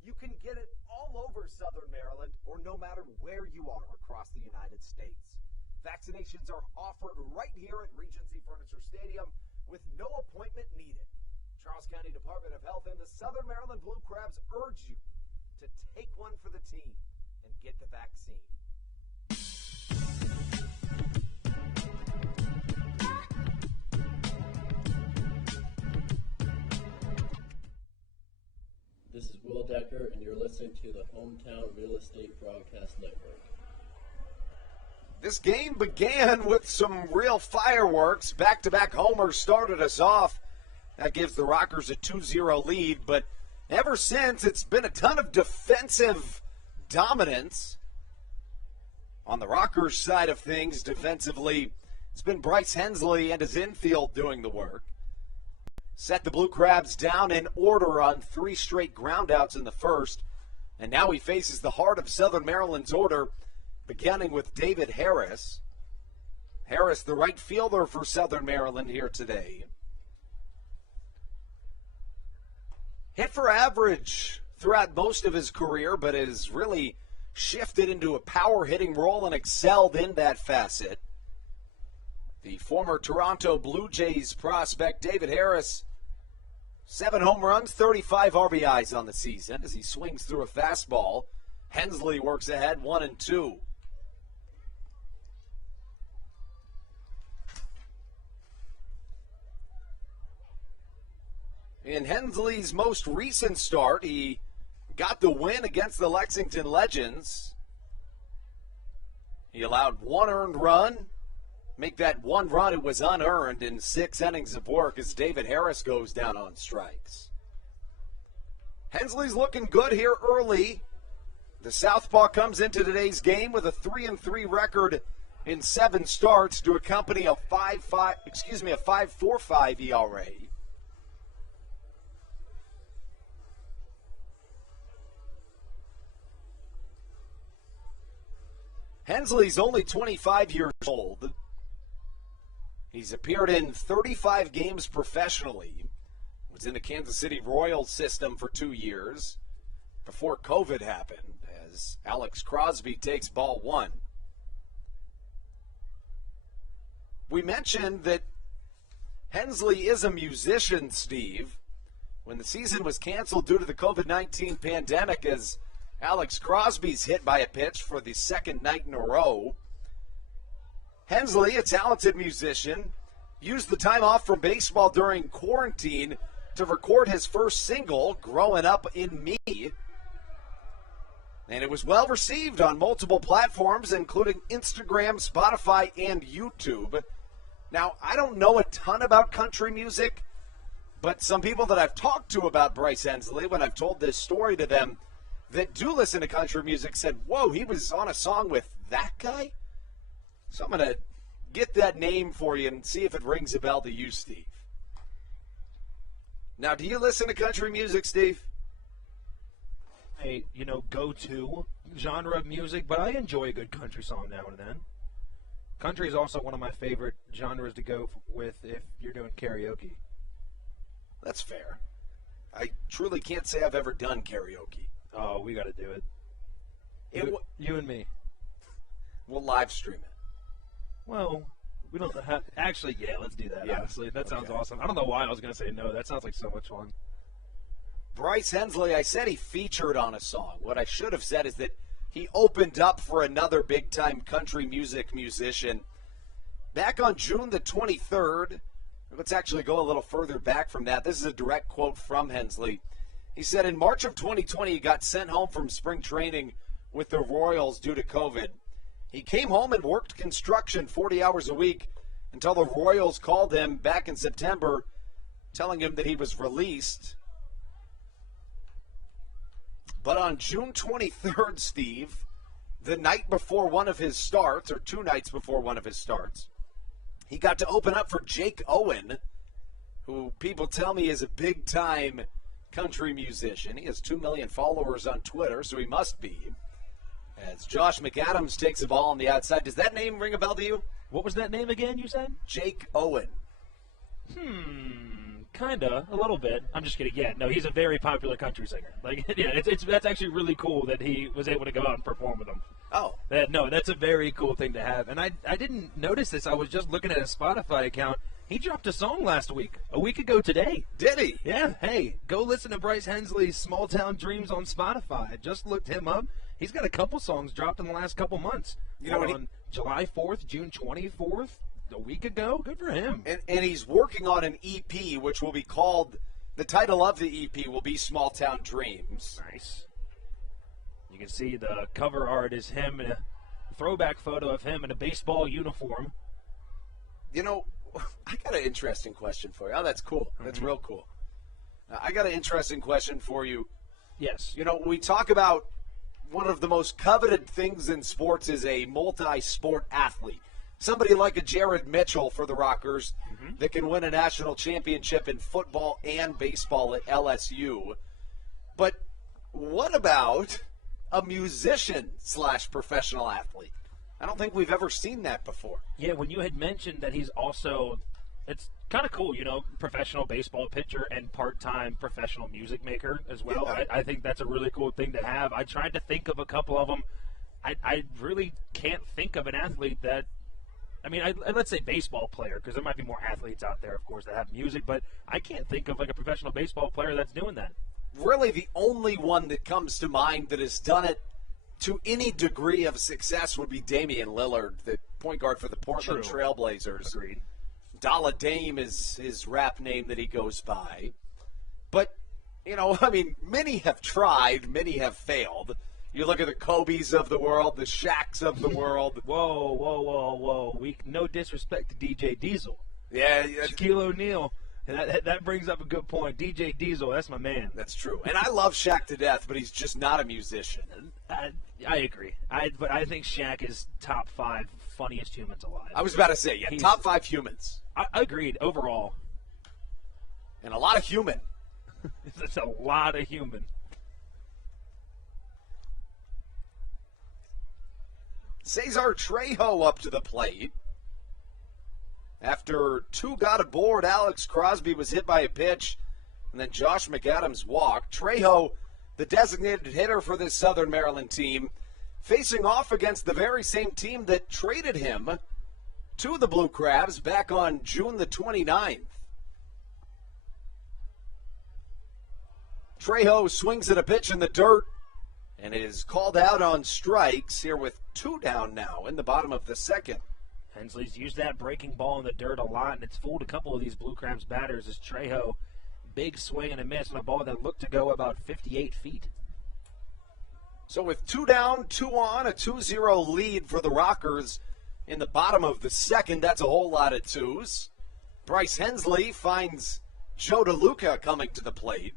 You can get it all over Southern Maryland or no matter where you are across the United States. Vaccinations are offered right here at Regency Furniture Stadium with no appointment needed. Charles County Department of Health and the Southern Maryland Blue Crabs urge you to take one for the team and get the vaccine. This is Will Decker, and you're listening to the Hometown Real Estate Broadcast Network. This game began with some real fireworks. Back-to-back homers started us off. That gives the Rockers a 2-0 lead, but ever since, it's been a ton of defensive dominance. On the Rockers' side of things, defensively, it's been Bryce Hensley and his infield doing the work. Set the Blue Crabs down in order on 3 straight groundouts in the first, and now he faces the heart of Southern Maryland's order, beginning with David Harris. Harris, the right fielder for Southern Maryland here today. Hit for average throughout most of his career, but has really shifted into a power hitting role and excelled in that facet. The former Toronto Blue Jays prospect David Harris, 7 home runs, 35 RBIs on the season as he swings through a fastball. Hensley works ahead 1-2. In Hensley's most recent start, he got the win against the Lexington Legends. He allowed 1 earned run. Make that 1 run, it was unearned in 6 innings of work as David Harris goes down on strikes. Hensley's looking good here early. The Southpaw comes into today's game with a 3-3 record in 7 starts to accompany a 5.45 ERA. Hensley's only 25 years old. He's appeared in 35 games professionally. Was in the Kansas City Royals system for 2 years before COVID happened as Alex Crosby takes ball 1. We mentioned that Hensley is a musician, Steve. when the season was canceled due to the COVID-19 pandemic as Alex Crosby's hit by a pitch for the second night in a row. Hensley, a talented musician, used the time off from baseball during quarantine to record his first single, Growing Up in Me. And it was well received on multiple platforms, including Instagram, Spotify, and YouTube. Now, I don't know a ton about country music, but some people that I've talked to about Bryce Hensley, when I've told this story to them, that do listen to country music said, whoa, he was on a song with that guy? So I'm going to get that name for you and see if it rings a bell to you, Steve. Now, do you listen to country music, Steve? Go-to genre of music, but I enjoy a good country song now and then. Country is also one of my favorite genres to go with if you're doing karaoke. That's fair. I truly can't say I've ever done karaoke. Oh, we got to do it. You and me. We'll live stream it. Well, we don't have... Actually, yeah, let's do that, Yeah. honestly. That sounds Okay. awesome. I don't know why I was going to say no. That sounds like so much fun. Bryce Hensley, I said he featured on a song. What I should have said is that he opened up for another big-time country music musician. Back on June the 23rd, let's actually go a little further back from that. This is a direct quote from Hensley. He said, in March of 2020, he got sent home from spring training with the Royals due to COVID. He came home and worked construction 40 hours a week until the Royals called him back in September, telling him that he was released. But on June 23rd, Steve, the night before one of his starts, or 2 nights before one of his starts, he got to open up for Jake Owen, who people tell me is a big-time country musician. He has 2 million followers on Twitter, so he must be. As Josh McAdams takes the ball on the outside. Does that name ring a bell to you? What was that name again, you said? Jake Owen. Kinda, a little bit. I'm just kidding. Yeah, no, he's a very popular country singer. That's actually really cool that he was able to go out and perform with them. Oh. That's a very cool thing to have. And I didn't notice this. I was just looking at his Spotify account. He dropped a song last week, a week ago today. Did he? Yeah, hey, go listen to Bryce Hensley's Small Town Dreams on Spotify. I just looked him up. He's got a couple songs dropped in the last couple months. On July 4th, June 24th, a week ago. Good for him. And he's working on an EP, which will be called, the title of the EP will be Small Town Dreams. Nice. You can see the cover art is him in a throwback photo of him in a baseball uniform. You know, I got an interesting question for you. Oh, that's cool. That's real cool. I got an interesting question for you. Yes. You know, we talk about one of the most coveted things in sports is a multi-sport athlete. Somebody like a Jared Mitchell for the Rockers that can win a national championship in football and baseball at LSU. But what about a musician / professional athlete? I don't think we've ever seen that before. Yeah, when you had mentioned that he's also, it's kind of cool, professional baseball pitcher and part-time professional music maker as well. Yeah. I think that's a really cool thing to have. I tried to think of a couple of them. I really can't think of an athlete that, let's say baseball player, because there might be more athletes out there, of course, that have music, but I can't think of like a professional baseball player that's doing that. Really, the only one that comes to mind that has done it to any degree of success would be Damian Lillard, the point guard for the Portland True. Trailblazers. Agreed. Dollar Dame is his rap name that he goes by. But, many have tried, many have failed. You look at the Kobes of the world, the Shaqs of the world. Whoa. No disrespect to DJ Diesel. Yeah, Shaquille O'Neal. And that brings up a good point. DJ Diesel, that's my man. that's true. And I love Shaq to death, but he's just not a musician. I agree. But I think Shaq is top 5 funniest humans alive. I was about to say, He's- top 5 humans. I agreed overall. And a lot of human. That's a lot of human. Cesar Trejo up to the plate. After 2 got aboard, Alex Crosby was hit by a pitch, and then Josh McAdams walked. Trejo, the designated hitter for this Southern Maryland team, facing off against the very same team that traded him to the Blue Crabs back on June the 29th. Trejo swings at a pitch in the dirt and is called out on strikes here with 2 down now in the bottom of the second. Hensley's used that breaking ball in the dirt a lot, and it's fooled a couple of these Blue Crabs batters as Trejo, big swing and a miss on a ball that looked to go about 58 feet. So with 2 down, 2 on, a 2-0 lead for the Rockers in the bottom of the second, that's a whole lot of twos. Bryce Hensley finds Joe DeLuca coming to the plate.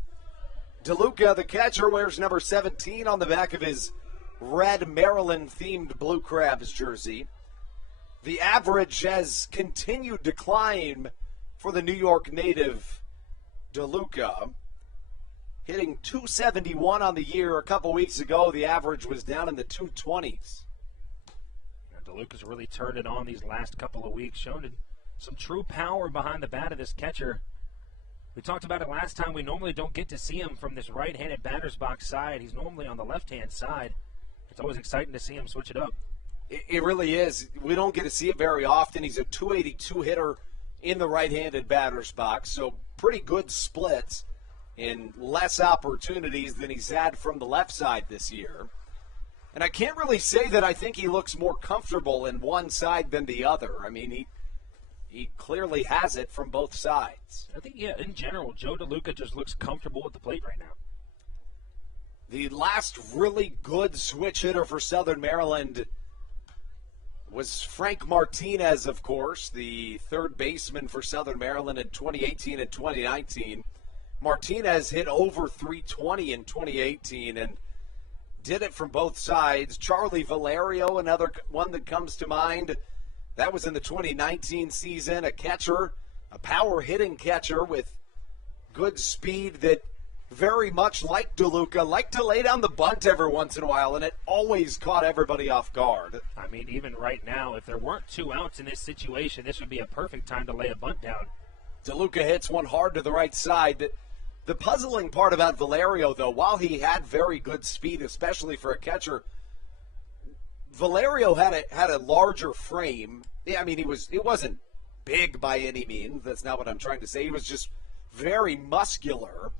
DeLuca, the catcher, wears number 17 on the back of his red Maryland-themed Blue Crabs jersey. The average has continued to climb for the New York native DeLuca, hitting 271 on the year. A couple weeks ago, the average was down in the 220s. DeLuca's really turned it on these last couple of weeks, shown some true power behind the bat of this catcher. We talked about it last time. We normally don't get to see him from this right-handed batter's box side. He's normally on the left-hand side. It's always exciting to see him switch it up. It really is. We don't get to see it very often. He's a 282 hitter in the right-handed batter's box, so pretty good splits in less opportunities than he's had from the left side this year. And I can't really say that I think he looks more comfortable in one side than the other. I mean, he clearly has it from both sides. I think, in general, Joe DeLuca just looks comfortable at the plate right now. The last really good switch hitter for Southern Maryland was Frank Martinez, of course, the third baseman for Southern Maryland in 2018 and 2019. Martinez hit over 320 in 2018 and did it from both sides. Charlie Valerio, another one that comes to mind. That was in the 2019 season, a catcher, a power-hitting catcher with good speed that very much like DeLuca, liked to lay down the bunt every once in a while, and it always caught everybody off guard. I mean, even right now, if there weren't 2 outs in this situation, this would be a perfect time to lay a bunt down. DeLuca hits one hard to the right side. The puzzling part about Valerio, though, while he had very good speed, especially for a catcher, Valerio had a larger frame. I mean, it wasn't big by any means. That's not what I'm trying to say. He was just very muscular.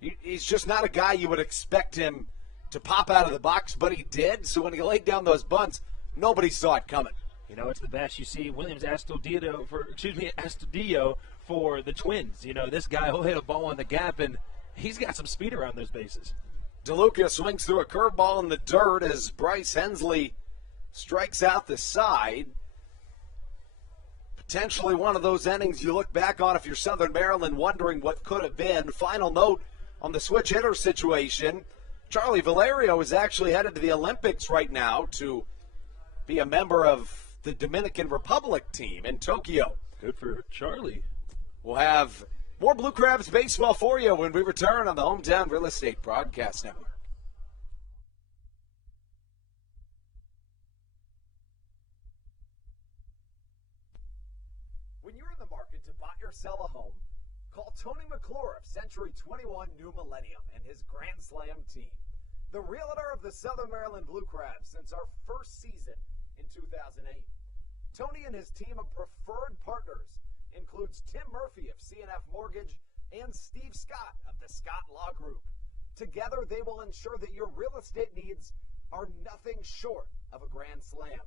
He's just not a guy you would expect him to pop out of the box, but he did. So when he laid down those bunts, nobody saw it coming. You know, it's the best. You see Williams Astudillo for the Twins. You know, this guy will hit a ball on the gap, and he's got some speed around those bases. DeLuca swings through a curveball in the dirt as Bryce Hensley strikes out the side. Potentially one of those innings you look back on if you're Southern Maryland wondering what could have been. Final note on the switch hitter situation. Charlie Valerio is actually headed to the Olympics right now to be a member of the Dominican Republic team in Tokyo. Good for Charlie. We'll have more Blue Crabs baseball for you when we return on the Hometown Real Estate Broadcast Network. When you're in the market to buy or sell a home, call Tony McClure of Century 21 New Millennium and his Grand Slam team. The realtor of the Southern Maryland Blue Crabs since our first season in 2008. Tony and his team of preferred partners includes Tim Murphy of CNF Mortgage and Steve Scott of the Scott Law Group. Together, they will ensure that your real estate needs are nothing short of a grand slam.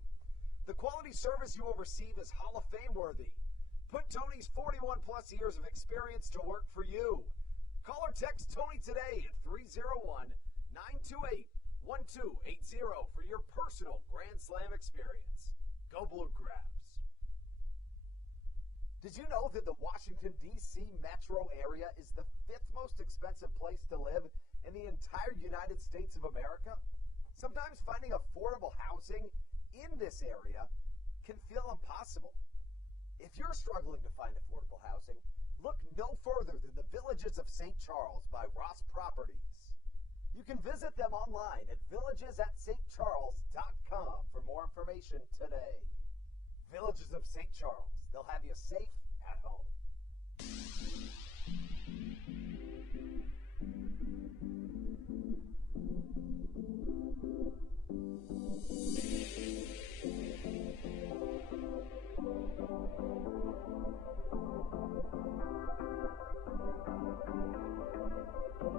The quality service you will receive is Hall of Fame worthy. Put Tony's 41-plus years of experience to work for you. Call or text Tony today at 301-928-1280 for your personal Grand Slam experience. Go Blue Crabs. Did you know that the Washington, D.C. metro area is the 5th most expensive place to live in the entire United States of America? Sometimes finding affordable housing in this area can feel impossible. If you're struggling to find affordable housing, look no further than the Villages of St. Charles by Ross Properties. You can visit them online at villagesatstcharles.com for more information today. Villages of St. Charles. They'll have you safe at home. This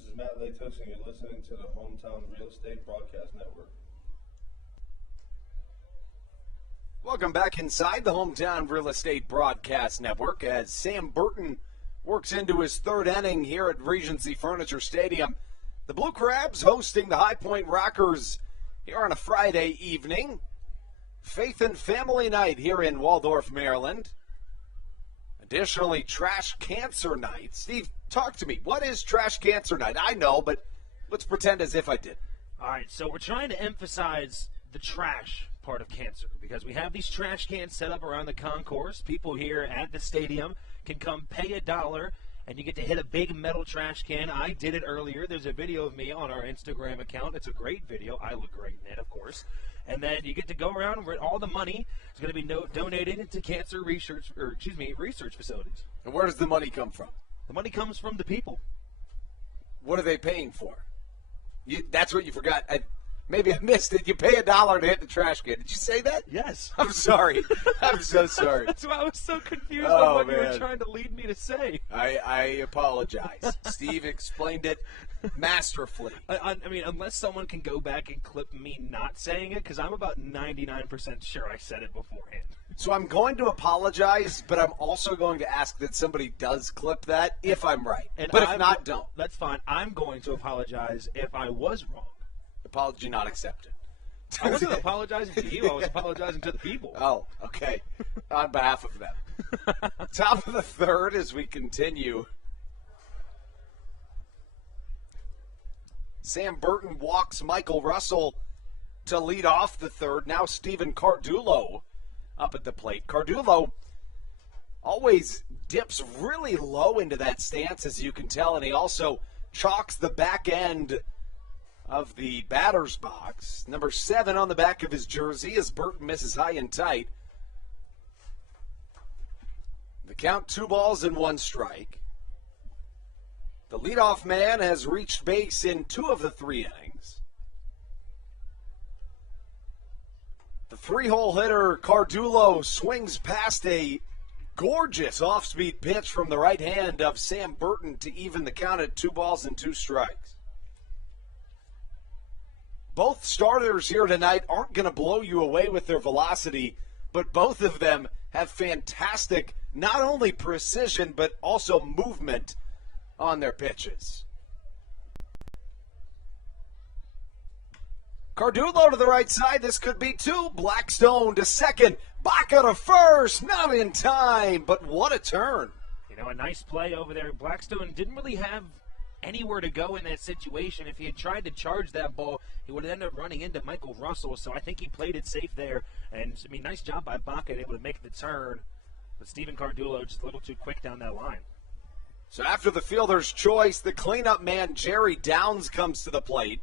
is Matt Latos, and you're listening to the Hometown Real Estate Broadcast Network. Welcome back inside the Hometown Real Estate Broadcast Network as Sam Burton works into his third inning here at Regency Furniture Stadium. The Blue Crabs hosting the High Point Rockers here on a Friday evening. Faith and Family Night here in Waldorf, Maryland. Additionally, Trash Cancer Night. Steve, talk to me. What is Trash Cancer Night? I know, but let's pretend as if I did. All right, so we're trying to emphasize the trash part of cancer because we have these trash cans set up around the concourse. People here at the stadium can come pay $1 and you get to hit a big metal trash can. I did it earlier. There's a video of me on our Instagram account. It's a great video. I look great in it, of course. And then you get to go around where all the money is going to be donated to cancer research facilities. And where does the money come from? The money comes from the people. What are they paying for? That's what you forgot. Maybe I missed it. You pay $1 to hit the trash can. Did you say that? Yes. I'm sorry. I'm so sorry. That's why I was so confused Oh, on what you man. were trying to lead me to say. I apologize. Steve explained it masterfully. I mean, unless someone can go back and clip me not saying it, because I'm about 99% sure I said it beforehand. So I'm going to apologize, but I'm also going to ask that somebody does clip that if I'm right. But if not, don't. That's fine. I'm going to apologize if I was wrong. Apology not accepted. I wasn't apologizing to you. I was apologizing to the people. Oh, okay. On behalf of them. Top of the third as we continue. Sam Burton walks Michael Russell to lead off the third. Now Stephen Cardulo up at the plate. Cardulo always dips really low into that stance, as you can tell, and he also chalks the back end of the batter's box. Number 7 on the back of his jersey as Burton misses high and tight. The count 2 balls and 1 strike. The leadoff man has reached base in 2 of the 3 innings. The 3-hole hitter Cardulo swings past a gorgeous off-speed pitch from the right hand of Sam Burton to even the count at 2 balls and 2 strikes. Both starters here tonight aren't going to blow you away with their velocity, but both of them have fantastic, not only precision, but also movement on their pitches. Cardulo to the right side. This could be 2. Blackstone to second. Baca to first. Not in time, but what a turn. You know, a nice play over there. Blackstone didn't really have anywhere to go in that situation. If he had tried to charge that ball, he would have ended up running into Michael Russell. So I think he played it safe there. And, I mean, nice job by Baca able to make the turn. But Stephen Cardulo just a little too quick down that line. So after the fielder's choice, the cleanup man, Jerry Downs, comes to the plate.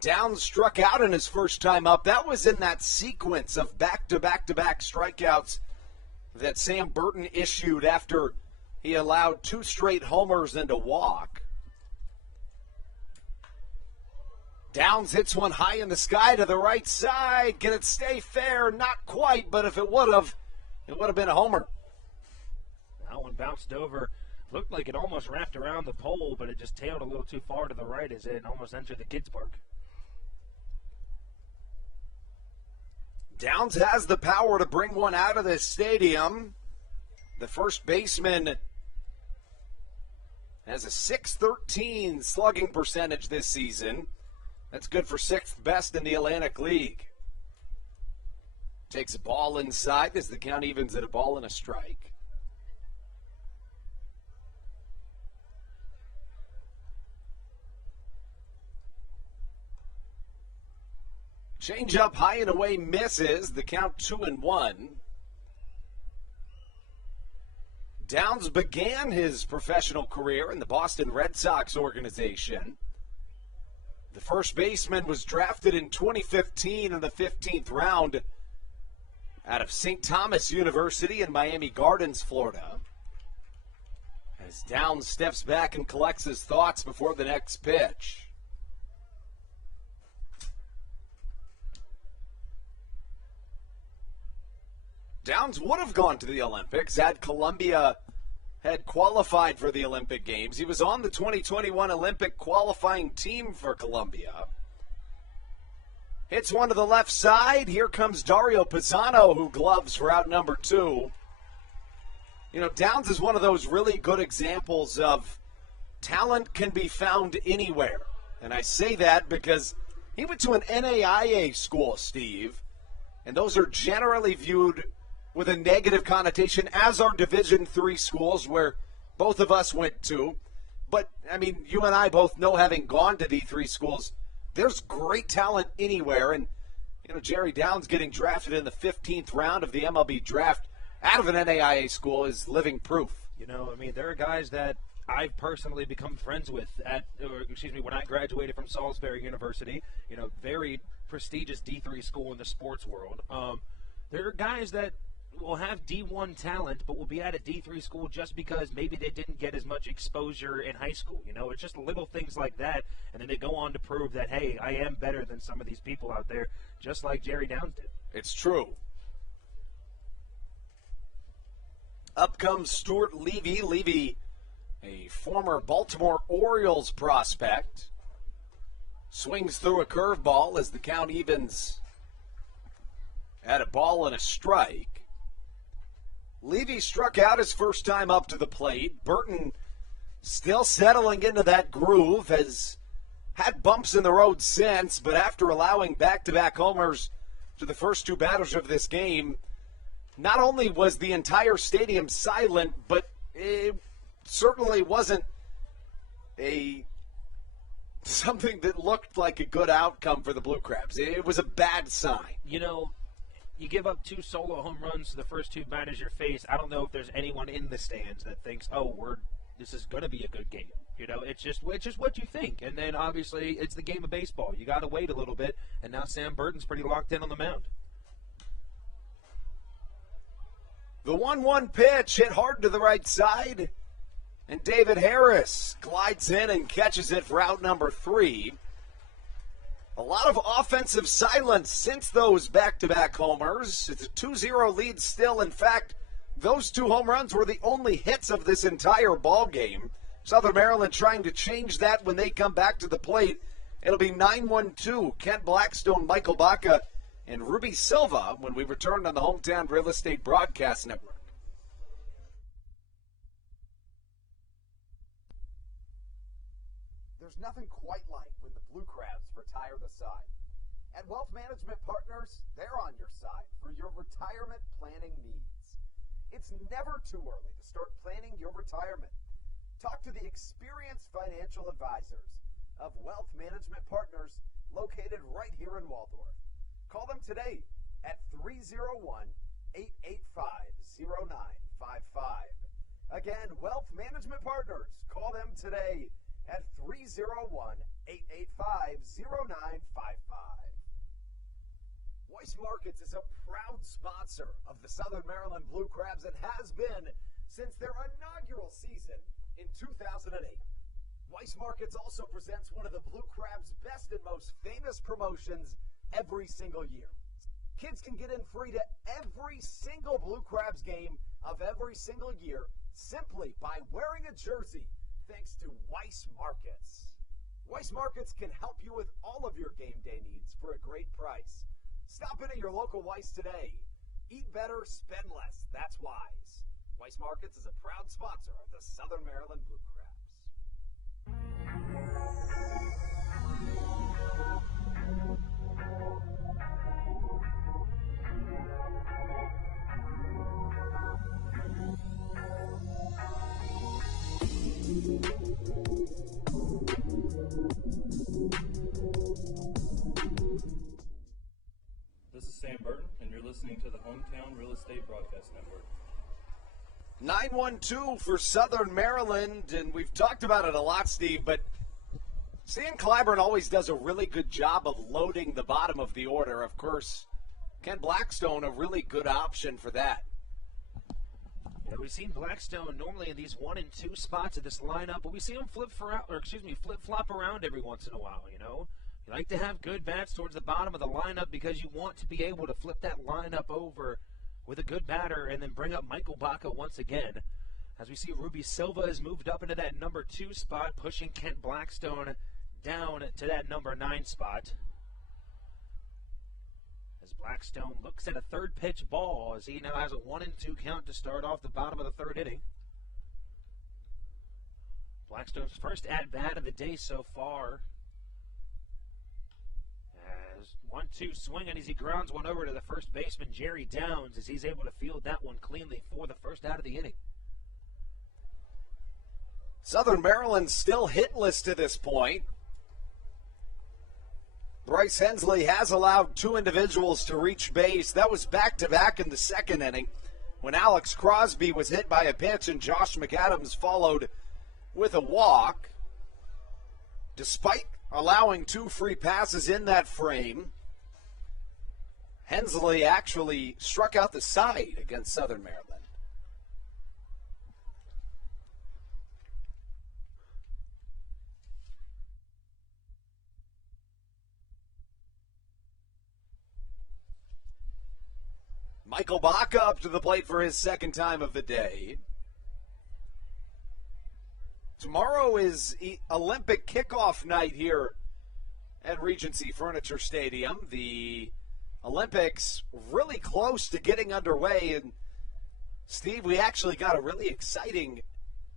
Downs struck out in his first time up. That was in that sequence of back-to-back-to-back strikeouts that Sam Burton issued after he allowed 2 straight homers and a walk. Downs hits one high in the sky to the right side. Can it stay fair? Not quite, but if it would have been a homer. That one bounced over. Looked like it almost wrapped around the pole, but it just tailed a little too far to the right as it almost entered the kids' park. Downs has the power to bring one out of this stadium. The first baseman has a .613 slugging percentage this season. That's good for 6th best in the Atlantic League. Takes a ball inside as the count evens at a ball and a strike. Change up high and away misses. The count 2-1. Downs began his professional career in the Boston Red Sox organization. The first baseman was drafted in 2015 in the 15th round out of St. Thomas University in Miami Gardens, Florida. As Towne steps back and collects his thoughts before the next pitch. Downs would have gone to the Olympics had Columbia had qualified for the Olympic Games. He was on the 2021 Olympic qualifying team for Columbia. Hits one to the left side. Here comes Dario Pisano, who gloves for out number 2. You know, Downs is one of those really good examples of talent can be found anywhere. And I say that because he went to an NAIA school, Steve, and those are generally viewed with a negative connotation, as are Division III schools where both of us went to. But, I mean, you and I both know, having gone to D3 schools, there's great talent anywhere. And, you know, Jerry Downs getting drafted in the 15th round of the MLB draft out of an NAIA school is living proof. You know, I mean, there are guys that I've personally become friends with when I graduated from Salisbury University, you know, very prestigious D3 school in the sports world. There are guys that will have D1 talent, but will be at a D3 school just because maybe they didn't get as much exposure in high school. You know, it's just little things like that, and then they go on to prove that, hey, I am better than some of these people out there, just like Jerry Downs did. It's true. Up comes Stuart Levy. Levy, a former Baltimore Orioles prospect, swings through a curveball as the count evens at a ball and a strike. Levy struck out his first time up to the plate. Burton still settling into that groove, has had bumps in the road since, but after allowing back-to-back homers to the first 2 batters of this game, not only was the entire stadium silent, but it certainly wasn't something that looked like a good outcome for the Blue Crabs. It was a bad sign. You know, you give up 2 solo home runs to the first 2 batters you face. I don't know if there's anyone in the stands that thinks, oh, this is going to be a good game. You know, it's just what you think. And then, obviously, it's the game of baseball. You got to wait a little bit, and now Sam Burton's pretty locked in on the mound. The 1-1 pitch hit hard to the right side, and David Harris glides in and catches it for out number 3. A lot of offensive silence since those back-to-back homers. It's a 2-0 lead still. In fact, those 2 home runs were the only hits of this entire ball game. Southern Maryland trying to change that when they come back to the plate. It'll be 9-1-2. Kent Blackstone, Michael Baca, and Ruby Silva when we return on the Hometown Real Estate Broadcast Network. There's nothing quite like when the Blue Crabs retire the side. At Wealth Management Partners, they're on your side for your retirement planning needs. It's never too early to start planning your retirement. Talk to the experienced financial advisors of Wealth Management Partners located right here in Waldorf. Call them today at 301-885-0955. Again, Wealth Management Partners. Call them today at 301-885-0955. Weiss Markets is a proud sponsor of the Southern Maryland Blue Crabs and has been since their inaugural season in 2008. Weiss Markets also presents one of the Blue Crabs' best and most famous promotions every single year. Kids can get in free to every single Blue Crabs game of every single year simply by wearing a jersey, thanks to Weiss Markets. Weiss Markets can help you with all of your game day needs for a great price. Stop in at your local Weiss today. Eat better, spend less. That's wise. Weiss Markets is a proud sponsor of the Southern Maryland Blue Crabs. This is Sam Burton, and you're listening to the Hometown Real Estate Broadcast Network. 9-1-2 for Southern Maryland, and we've talked about it a lot, Steve, but Stan Clyburn always does a really good job of loading the bottom of the order. Of course, Ken Blackstone, a really good option for that. Yeah, we've seen Blackstone normally in these 1 and 2 spots of this lineup, but we see him flip-flop around every once in a while, you know. You like to have good bats towards the bottom of the lineup because you want to be able to flip that lineup over with a good batter and then bring up Michael Baca once again. As we see, Ruby Silva has moved up into that number 2 spot, pushing Kent Blackstone down to that number 9 spot. As Blackstone looks at a third pitch ball as he now has a 1 and 2 count to start off the bottom of the third inning. Blackstone's first at-bat of the day so far. As 1-2 swinging as he grounds one over to the first baseman, Jerry Downs, as he's able to field that one cleanly for the first out of the inning. Southern Maryland still hitless to this point. Bryce Hensley has allowed 2 individuals to reach base. That was back-to-back in the second inning when Alex Crosby was hit by a pitch and Josh McAdams followed with a walk. Despite allowing 2 free passes in that frame, Hensley actually struck out the side against Southern Maryland. Michael Baca up to the plate for his second time of the day. Tomorrow is Olympic kickoff night here at Regency Furniture Stadium. The Olympics really close to getting underway. And Steve, we actually got a really exciting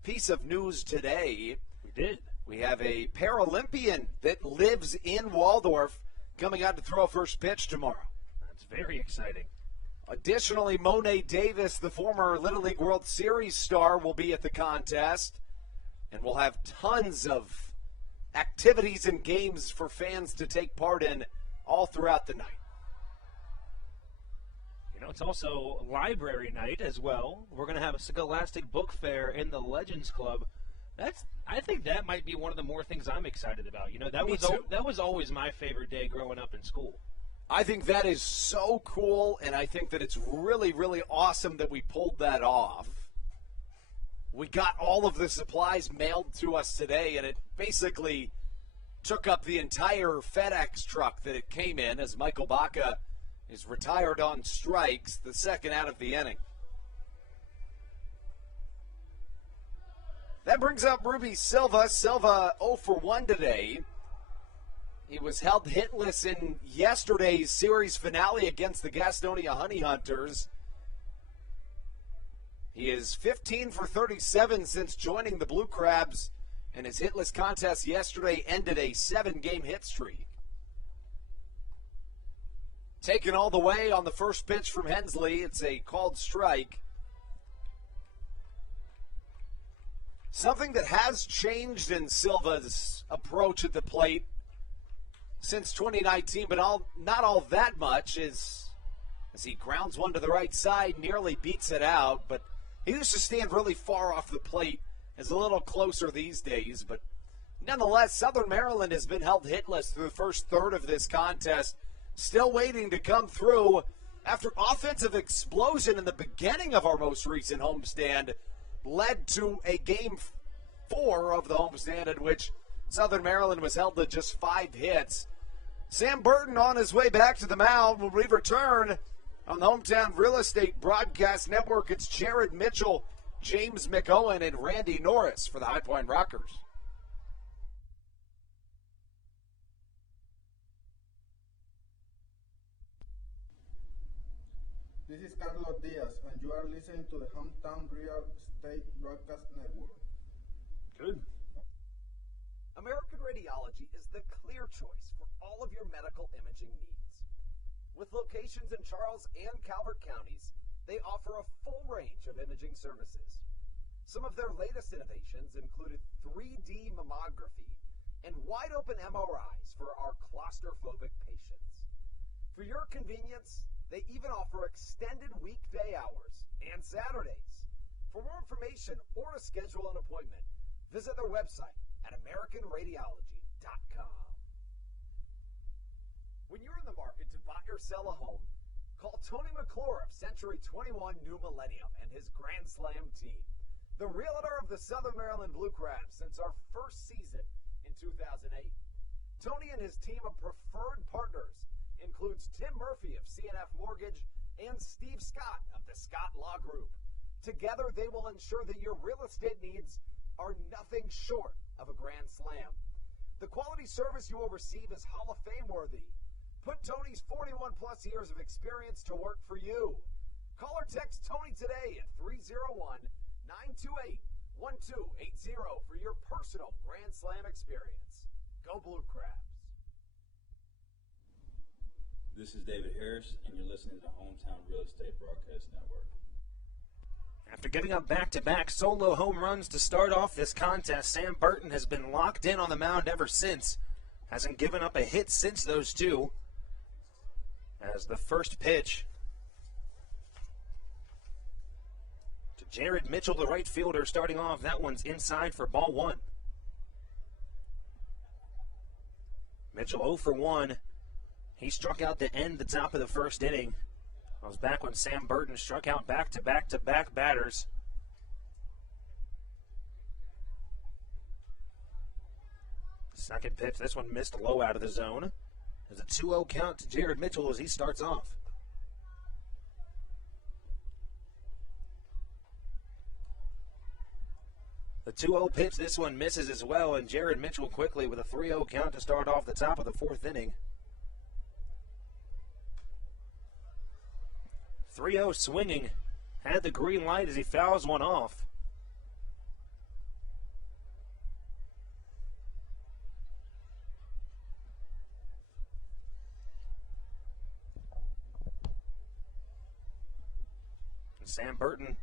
piece of news today. We did. We have a Paralympian that lives in Waldorf coming out to throw first pitch tomorrow. That's very exciting. Additionally, Monet Davis, the former Little League World Series star, will be at the contest. And we'll have tons of activities and games for fans to take part in all throughout the night. You know, it's also library night as well. We're going to have a Scholastic Book Fair in the Legends Club. I think that might be one of the more things I'm excited about. You know, that was always my favorite day growing up in school. I think that is so cool, and I think that it's really, really awesome that we pulled that off. We got all of the supplies mailed to us today, and it basically took up the entire FedEx truck that it came in as Michael Baca is retired on strikes, the second out of the inning. That brings up Ruby Silva. Silva 0 for 1 today. He was held hitless in yesterday's series finale against the Gastonia Honey Hunters. He is 15 for 37 since joining the Blue Crabs, and his hitless contest yesterday ended a 7-game hit streak. Taken all the way on the first pitch from Hensley. It's a called strike. Something that has changed in Silva's approach at the plate since 2019, but not all that much, is as he grounds one to the right side, nearly beats it out, but he used to stand really far off the plate, is a little closer these days, but nonetheless, Southern Maryland has been held hitless through the first third of this contest, still waiting to come through after offensive explosion in the beginning of our most recent homestand led to a Game 4 of the homestand in which Southern Maryland was held to just 5 hits. Sam Burton on his way back to the mound. When we return on the Hometown Real Estate Broadcast Network, it's Jared Mitchell, James McOwen, and Randy Norris for the High Point Rockers. This is Carlos Diaz, and you are listening to the Hometown Real Estate Broadcast Network. Good. American Radiology is the clear choice for all of your medical imaging needs. With locations in Charles and Calvert counties, they offer a full range of imaging services. Some of their latest innovations included 3D mammography and wide-open MRIs for our claustrophobic patients. For your convenience, they even offer extended weekday hours and Saturdays. For more information or to schedule an appointment, visit their website at AmericanRadiology.com. HomeTownRealEstate.com. When you're in the market to buy or sell a home, call Tony McClure of Century 21 New Millennium and his Grand Slam team. The realtor of the Southern Maryland Blue Crabs since our first season in 2008. Tony and his team of preferred partners includes Tim Murphy of CNF Mortgage and Steve Scott of the Scott Law Group. Together, they will ensure that your real estate needs are nothing short of a grand slam. The quality service you will receive is Hall of Fame worthy. Put Tony's 41 plus years of experience to work for you. Call or text Tony today at 301-928-1280 for your personal Grand Slam experience. Go Blue Crabs. This is David Harris, and you're listening to Hometown Real Estate Broadcast Network. After giving up back-to-back solo home runs to start off this contest, Sam Burton has been locked in on the mound ever since. Hasn't given up a hit since those two. As the first pitch to Jared Mitchell, the right fielder, starting off. That one's inside for ball one. Mitchell 0 for 1. He struck out to end the top of the first inning. I was back when Sam Burton struck out back-to-back batters. Second pitch, this one missed low out of the zone. There's a 2-0 count to Jared Mitchell as he starts off. The 2-0 pitch, this one misses as well, and Jared Mitchell quickly with a 3-0 count to start off the top of the fourth inning. 3-0 swinging, had the green light as he fouls one off. And Sam Burton,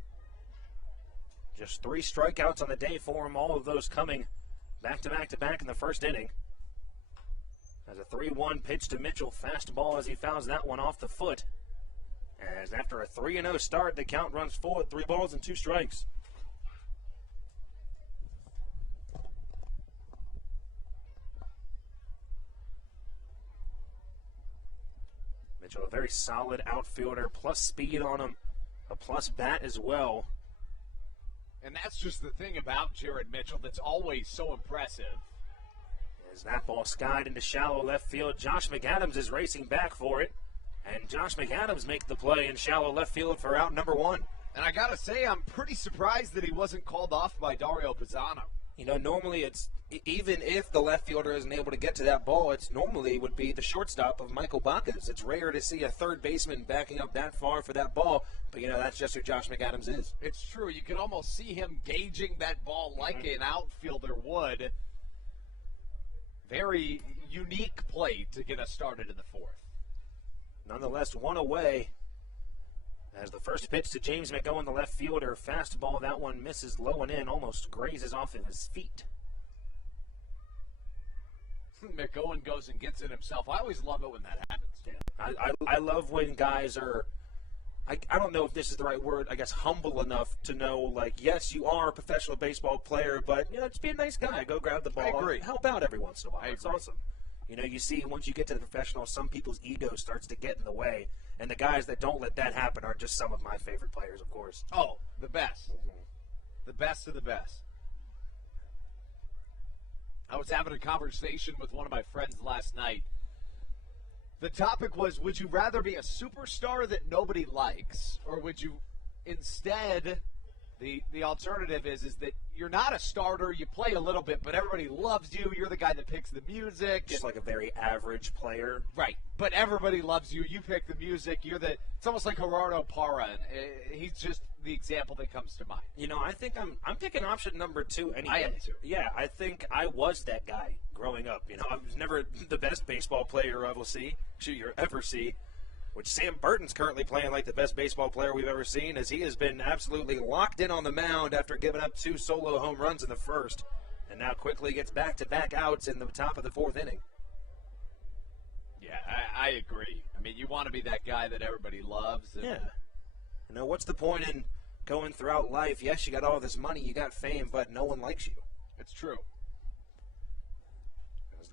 just 3 strikeouts on the day for him, all of those coming back-to-back in the first inning. As a 3-1 pitch to Mitchell, fastball as he fouls that one off the foot. As after a 3-0 start, the count runs forward, 3 balls and 2 strikes. Mitchell, a very solid outfielder, plus speed on him, a plus bat as well. And that's just the thing about Jared Mitchell that's always so impressive. As that ball skied into shallow left field, Josh McAdams is racing back for it. And Josh McAdams makes the play in shallow left field for out number 1. And I got to say, I'm pretty surprised that he wasn't called off by Dario Pisano. You know, normally it's, even if the left fielder isn't able to get to that ball, it's normally would be the shortstop of Michael Bacchus. It's rare to see a third baseman backing up that far for that ball, but, you know, that's just who Josh McAdams is. It's true. You can almost see him gauging that ball like an outfielder would. Very unique play to get us started in the fourth. Nonetheless, 1 away. As the first pitch to James McGowan, the left fielder, fastball, that one misses low and in, almost grazes off of his feet. McGowan goes and gets it himself. I always love it when that happens. Yeah. I love when guys are, I don't know if this is the right word, I guess humble enough to know, like, yes, you are a professional baseball player, but, you know, just be a nice guy. Go grab the ball. I agree. Help out every once in a while. It's agree. awesome. You know, you see once you get to the professional, some people's ego starts to get in the way. And the guys that don't let that happen are just some of my favorite players, of course. Oh, the best. The best of the best. I was having a conversation with one of my friends last night. The topic was, would you rather be a superstar that nobody likes, or would you instead, the alternative is that you're not a starter, you play a little bit, but everybody loves you, you're the guy that picks the music. Just like a very average player. Right, but everybody loves you, you pick the music, it's almost like Gerardo Parra, and he's just the example that comes to mind. You know, I think I'm picking option number 2 anyway. I am too. Yeah, I think I was that guy growing up. You know, I was never the best baseball player you'll ever see, which Sam Burton's currently playing like the best baseball player we've ever seen, as he has been absolutely locked in on the mound after giving up 2 solo home runs in the first, and now quickly gets back-to-back outs in the top of the 4th inning. Yeah, I agree. I mean, you want to be that guy that everybody loves. Yeah. You know, what's the point in going throughout life? Yes, you got all this money, you got fame, but no one likes you. It's true.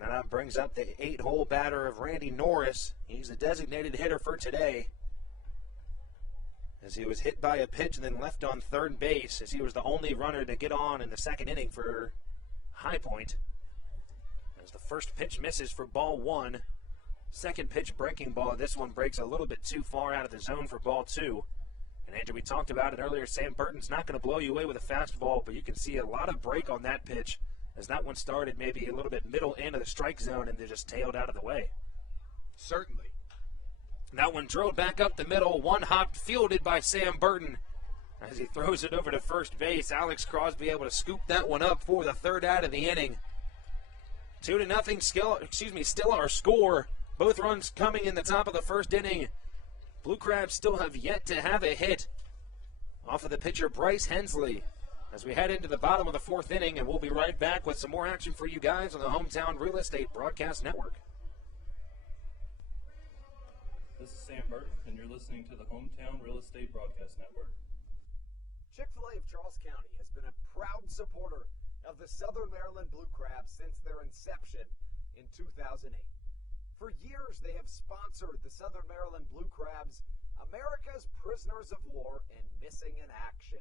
Now brings up the 8-hole batter of Randy Norris. He's the designated hitter for today, as he was hit by a pitch and then left on third base, as he was the only runner to get on in the second inning for High Point. As the first pitch misses for ball one. Second pitch breaking ball. This one breaks a little bit too far out of the zone for ball two. And Andrew, we talked about it earlier, Sam Burton's not going to blow you away with a fastball, but you can see a lot of break on that pitch, as that one started maybe a little bit middle end of the strike zone and they just tailed out of the way. Certainly. That one drove back up the middle, one hop fielded by Sam Burton. As he throws it over to first base, Alex Crosby able to scoop that one up for the third out of the inning. 2-0, still our score. Both runs coming in the top of the first inning. Blue Crabs still have yet to have a hit off of the pitcher Bryce Hensley, as we head into the bottom of the fourth inning, and we'll be right back with some more action for you guys on the Hometown Real Estate Broadcast Network. This is Sam Burton, and you're listening to the Hometown Real Estate Broadcast Network. Chick-fil-A of Charles County has been a proud supporter of the Southern Maryland Blue Crabs since their inception in 2008. For years, they have sponsored the Southern Maryland Blue Crabs, America's prisoners of war and missing in action.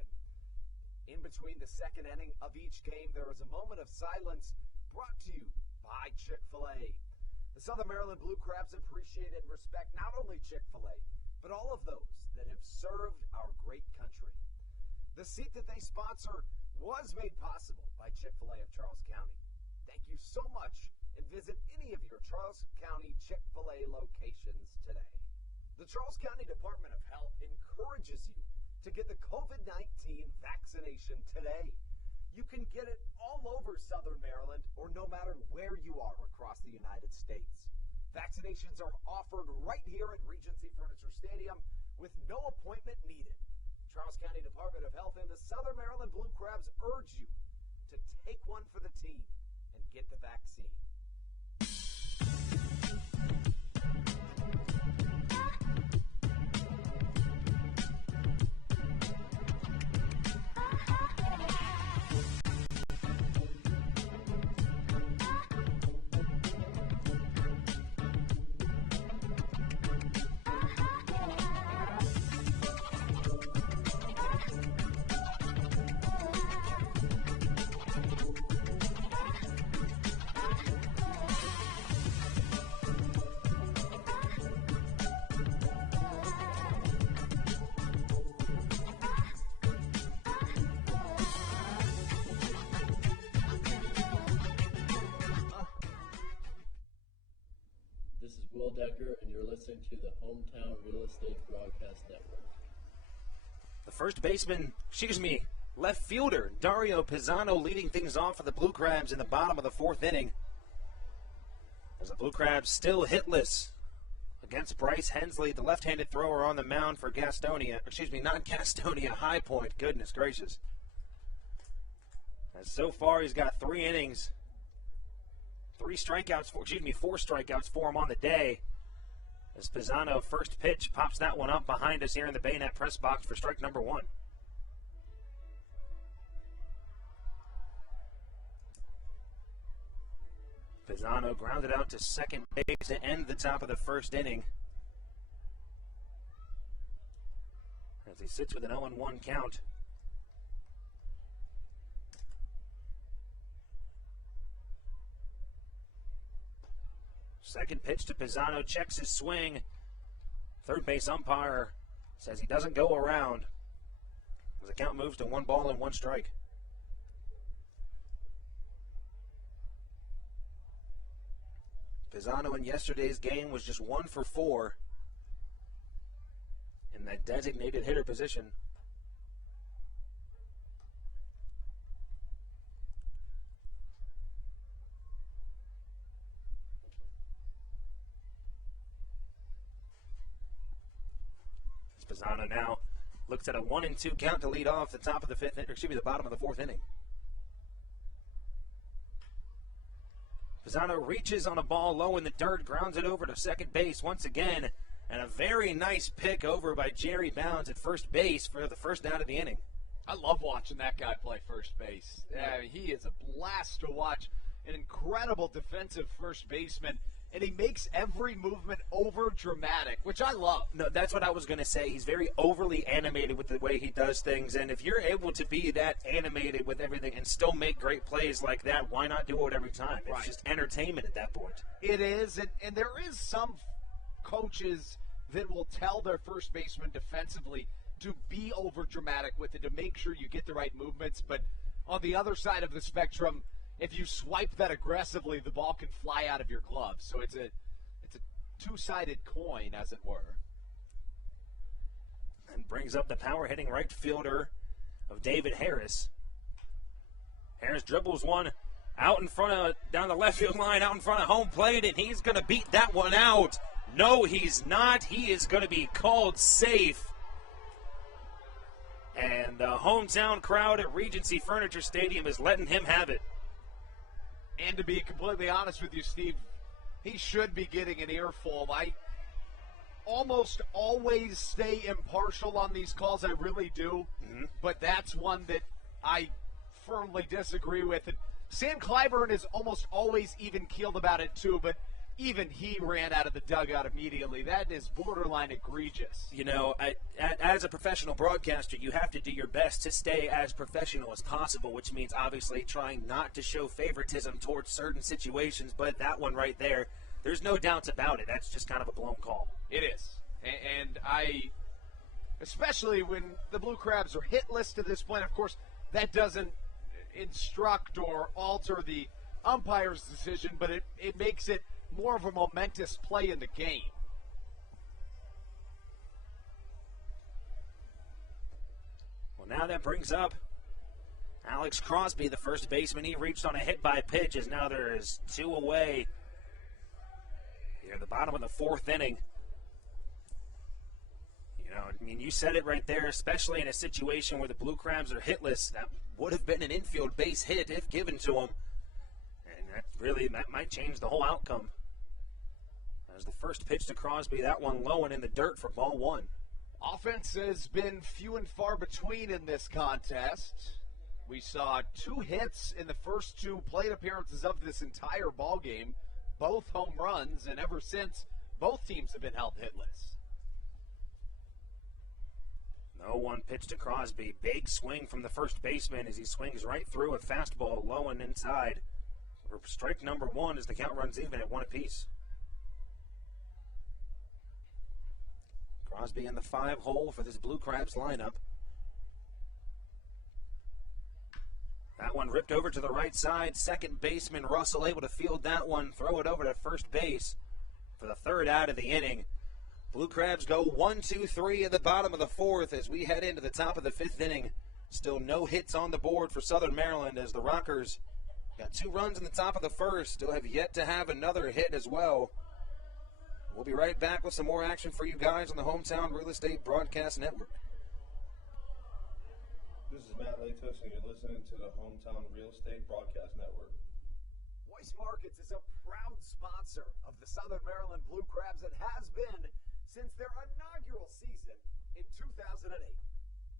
In between the second inning of each game, there is a moment of silence brought to you by Chick-fil-A. The Southern Maryland Blue Crabs appreciate and respect not only Chick-fil-A, but all of those that have served our great country. The seat that they sponsor was made possible by Chick-fil-A of Charles County. Thank you so much, and visit any of your Charles County Chick-fil-A locations today. The Charles County Department of Health encourages you to get the COVID-19 vaccination today. You can get it all over Southern Maryland or no matter where you are across the United States. Vaccinations are offered right here at Regency Furniture Stadium with no appointment needed. Charles County Department of Health and the Southern Maryland Blue Crabs urge you to take one for the team and get the vaccine. This is Will Decker, and you're listening to the Hometown Real Estate Broadcast Network. The first baseman, left fielder, Dario Pisano leading things off for the Blue Crabs in the bottom of the fourth inning. As the Blue Crabs still hitless against Bryce Hensley, the left-handed thrower on the mound for High Point. Goodness gracious. As so far he's got 3 innings. 4 strikeouts for him on the day. As Pisano, first pitch, pops that one up behind us here in the Bayonet press box for strike number 1. Pisano grounded out to second base to end the top of the first inning, as he sits with an 0-1 count. Second pitch to Pisano, checks his swing. Third base umpire says he doesn't go around, as the count moves to 1 ball and 1 strike. Pisano in yesterday's game was just 1 for 4 in that designated hitter position. Pisano now looks at a 1-2 count to lead off the bottom of the fourth inning. Pisano reaches on a ball low in the dirt, grounds it over to second base once again, and a very nice pick over by Jerry Bounds at first base for the first out of the inning. I love watching that guy play first base. He is a blast to watch. an incredible defensive first baseman, and he makes every movement over dramatic, which I love. No, that's what I was going to say. He's very overly animated with the way he does things, and if you're able to be that animated with everything and still make great plays like that, why not do it every time? It's just entertainment at that point. It is, and there is some coaches that will tell their first baseman defensively to be over dramatic with it, to make sure you get the right movements, but on the other side of the spectrum, if you swipe that aggressively, the ball can fly out of your glove. So it's a two-sided coin, as it were. And brings up the power-hitting right fielder of David Harris. Harris dribbles one out in front of, down the left field line, out in front of home plate, and he's going to beat that one out. No, he's not. He is going to be called safe. And the hometown crowd at Regency Furniture Stadium is letting him have it. And to be completely honest with you, Steve, he should be getting an earful. I almost always stay impartial on these calls. I really do. Mm-hmm. But that's one that I firmly disagree with. And Sam Clyburn is almost always even-keeled about it, too. But even he ran out of the dugout immediately. That is borderline egregious. You know, as a professional broadcaster, you have to do your best to stay as professional as possible, which means obviously trying not to show favoritism towards certain situations. But that one right there, there's no doubts about it. That's just kind of a blown call. It is. And I, especially when the Blue Crabs are hitless to this point, of course, that doesn't instruct or alter the umpire's decision, but it makes it more of a momentous play in the game. Well, now that brings up Alex Crosby, the first baseman. He reached on a hit by pitch, as now there is two away here at the bottom of the fourth inning. You know, I mean, you said it right there, especially in a situation where the Blue Crabs are hitless. That would have been an infield base hit if given to them. And that might change the whole outcome. As the first pitch to Crosby, that one low and in the dirt for ball one. Offense has been few and far between in this contest. We saw 2 hits in the first 2 plate appearances of this entire ball game, both home runs, and ever since, both teams have been held hitless. No one pitch to Crosby. Big swing from the first baseman as he swings right through a fastball low and inside. For strike number 1 as the count runs even at 1 apiece. Crosby in the 5 hole for this Blue Crabs lineup. That one ripped over to the right side. Second baseman Russell able to field that one, throw it over to first base for the 3rd out of the inning. Blue Crabs go 1-2-3 at the bottom of the 4th as we head into the top of the 5th inning. Still no hits on the board for Southern Maryland as the Rockers got 2 runs in the top of the 1st. Still have yet to have another hit as well. We'll be right back with some more action for you guys on the Hometown Real Estate Broadcast Network. This is Matt Latos, and you're listening to the Hometown Real Estate Broadcast Network. Weiss Markets is a proud sponsor of the Southern Maryland Blue Crabs and has been since their inaugural season in 2008.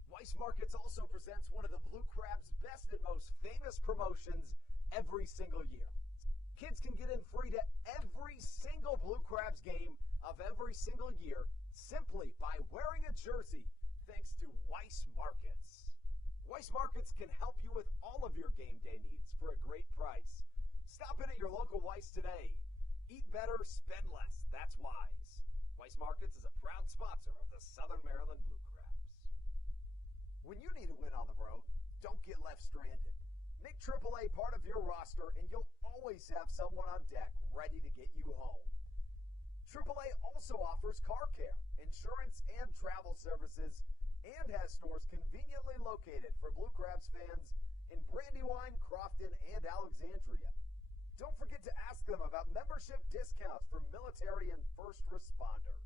Weiss Markets also presents one of the Blue Crabs' best and most famous promotions every single year. Kids can get in free to every single Blue Crabs game of every single year simply by wearing a jersey thanks to Weiss Markets. Weiss Markets can help you with all of your game day needs for a great price. Stop in at your local Weiss today. Eat better, spend less. That's wise. Weiss Markets is a proud sponsor of the Southern Maryland Blue Crabs. When you need a win on the road, don't get left stranded. Make AAA part of your roster, and you'll always have someone on deck ready to get you home. AAA also offers car care, insurance, and travel services, and has stores conveniently located for Blue Crabs fans in Brandywine, Crofton, and Alexandria. Don't forget to ask them about membership discounts for military and first responders.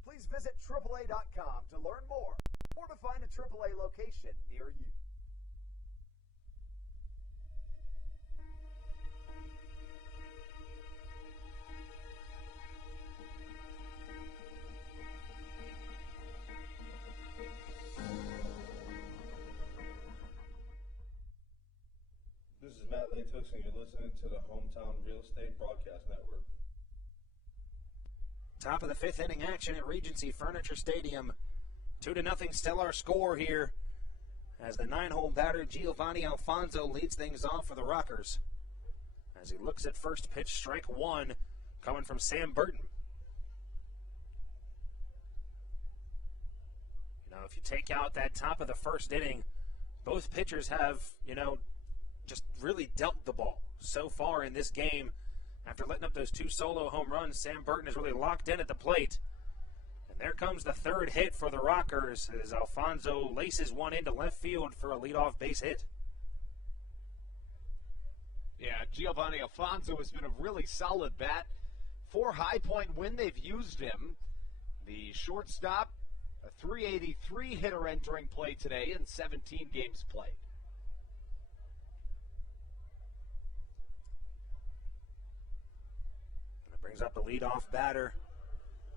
Please visit AAA.com to learn more or to find a AAA location near you. This is Matt Latos, Tooks, and you're listening to the Hometown Real Estate Broadcast Network. Top of the fifth inning action at Regency Furniture Stadium. 2-0 still our score here as the 9-hole batter Giovanni Alfonso leads things off for the Rockers. As he looks at first pitch, strike one, coming from Sam Burton. You know, if you take out that top of the first inning, both pitchers have, just really dealt the ball so far in this game. After letting up those two solo home runs, Sam Burton is really locked in at the plate. And there comes the third hit for the Rockers as Alfonso laces one into left field for a leadoff base hit. Yeah, Giovanni Alfonso has been a really solid bat. For High Point, when they've used him, the shortstop, a 383 hitter entering play today in 17 games played. Brings up the leadoff batter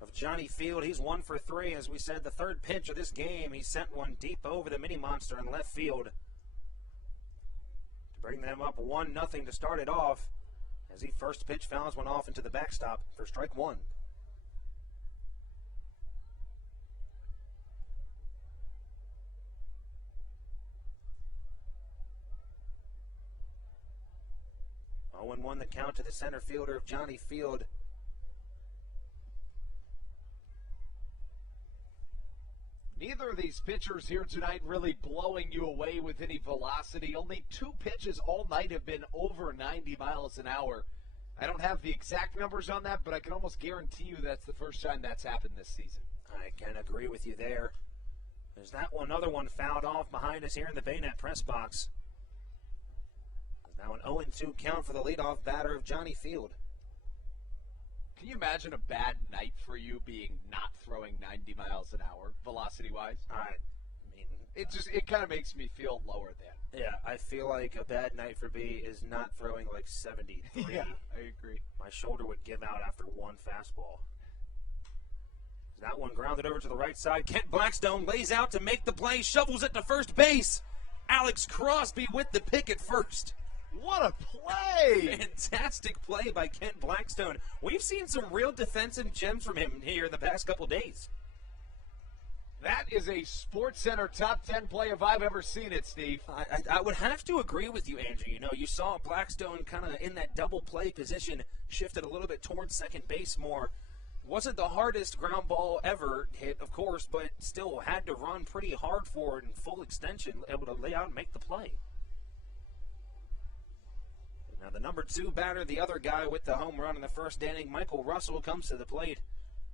of Johnny Field. He's 1 for 3. As we said, the third pitch of this game, he sent one deep over the mini monster in left field to bring them up 1-0 to start it off. As he first pitch fouls one off into the backstop for strike one. Oh, 0-1 the count to the center fielder of Johnny Field. Neither of these pitchers here tonight really blowing you away with any velocity. Only two pitches all night have been over 90 miles an hour. I don't have the exact numbers on that, but I can almost guarantee you that's the first time that's happened this season. I can agree with you there. There's that one, another one fouled off behind us here in the Bayonet press box. There's now an 0-2 count for the leadoff batter of Johnny Field. Can you imagine a bad night for you being not throwing 90 miles an hour, velocity-wise? I mean, it kind of makes me feel lower than. Yeah, I feel like a bad night for B is not throwing like 73. Yeah, I agree. My shoulder would give out after one fastball. That one grounded over to the right side. Kent Blackstone lays out to make the play, shovels it to first base. Alex Crosby with the pick at first. What a play! Fantastic play by Kent Blackstone. We've seen some real defensive gems from him here in the past couple days. That is a SportsCenter top 10 play if I've ever seen it, Steve. I would have to agree with you, Andrew. You know, you saw Blackstone kind of in that double play position, shifted a little bit towards second base more. Wasn't the hardest ground ball ever hit, of course, but still had to run pretty hard for it in full extension, able to lay out and make the play. Now the number 2 batter, the other guy with the home run in the first inning, Michael Russell, comes to the plate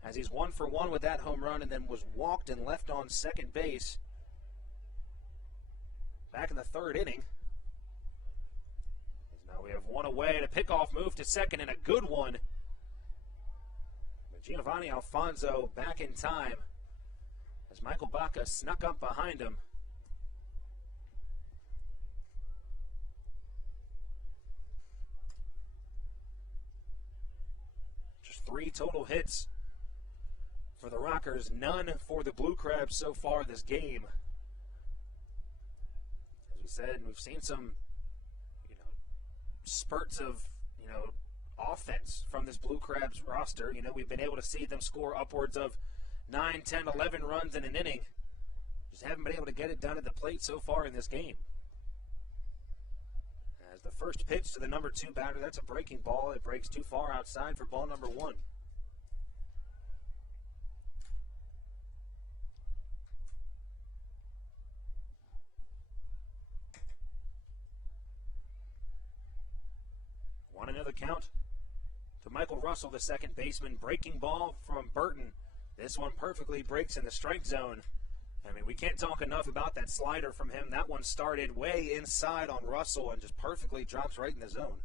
as he's 1 for 1 with that home run and then was walked and left on second base. Back in the third inning. Now we have one away and a pickoff move to second and a good one. But Giovanni Alfonso back in time as Michael Baca snuck up behind him. Just 3 total hits for the Rockers, none for the Blue Crabs so far this game. As we said, we've seen some, spurts of, offense from this Blue Crabs roster. We've been able to see them score upwards of 9, 10, 11 runs in an inning. Just haven't been able to get it done at the plate so far in this game. As the first pitch to the number 2 batter, that's a breaking ball. It breaks too far outside for ball number 1. Another count to Michael Russell, the second baseman. Breaking ball from Burton. This one perfectly breaks in the strike zone. I mean, we can't talk enough about that slider from him. That one started way inside on Russell and just perfectly drops right in the zone.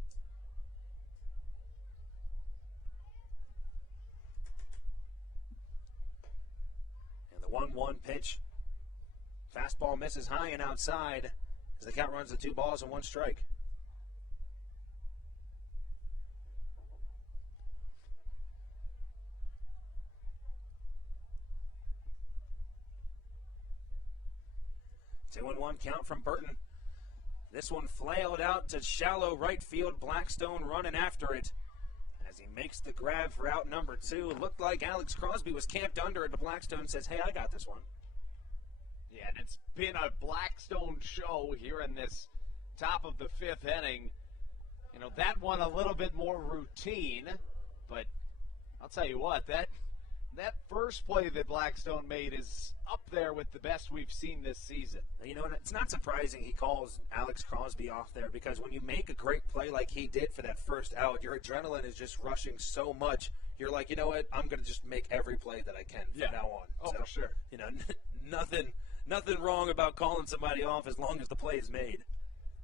And the 1-1 pitch. Fastball misses high and outside as the count runs to 2 balls and 1 strike. Two and 1 count from Burton. This one flailed out to shallow right field. Blackstone running after it as he makes the grab for out number 2. Looked like Alex Crosby was camped under it, but Blackstone says, hey, I got this one. Yeah, and it's been a Blackstone show here in this top of the 5th inning. You know, that one a little bit more routine, but I'll tell you what, that first play that Blackstone made is up there with the best we've seen this season. You know, it's not surprising he calls Alex Crosby off there, because when you make a great play like he did for that first out, your adrenaline is just rushing so much. You're like, you know what, I'm going to just make every play that I can from now on. Oh, so, for sure. You know, nothing wrong about calling somebody off as long as the play is made.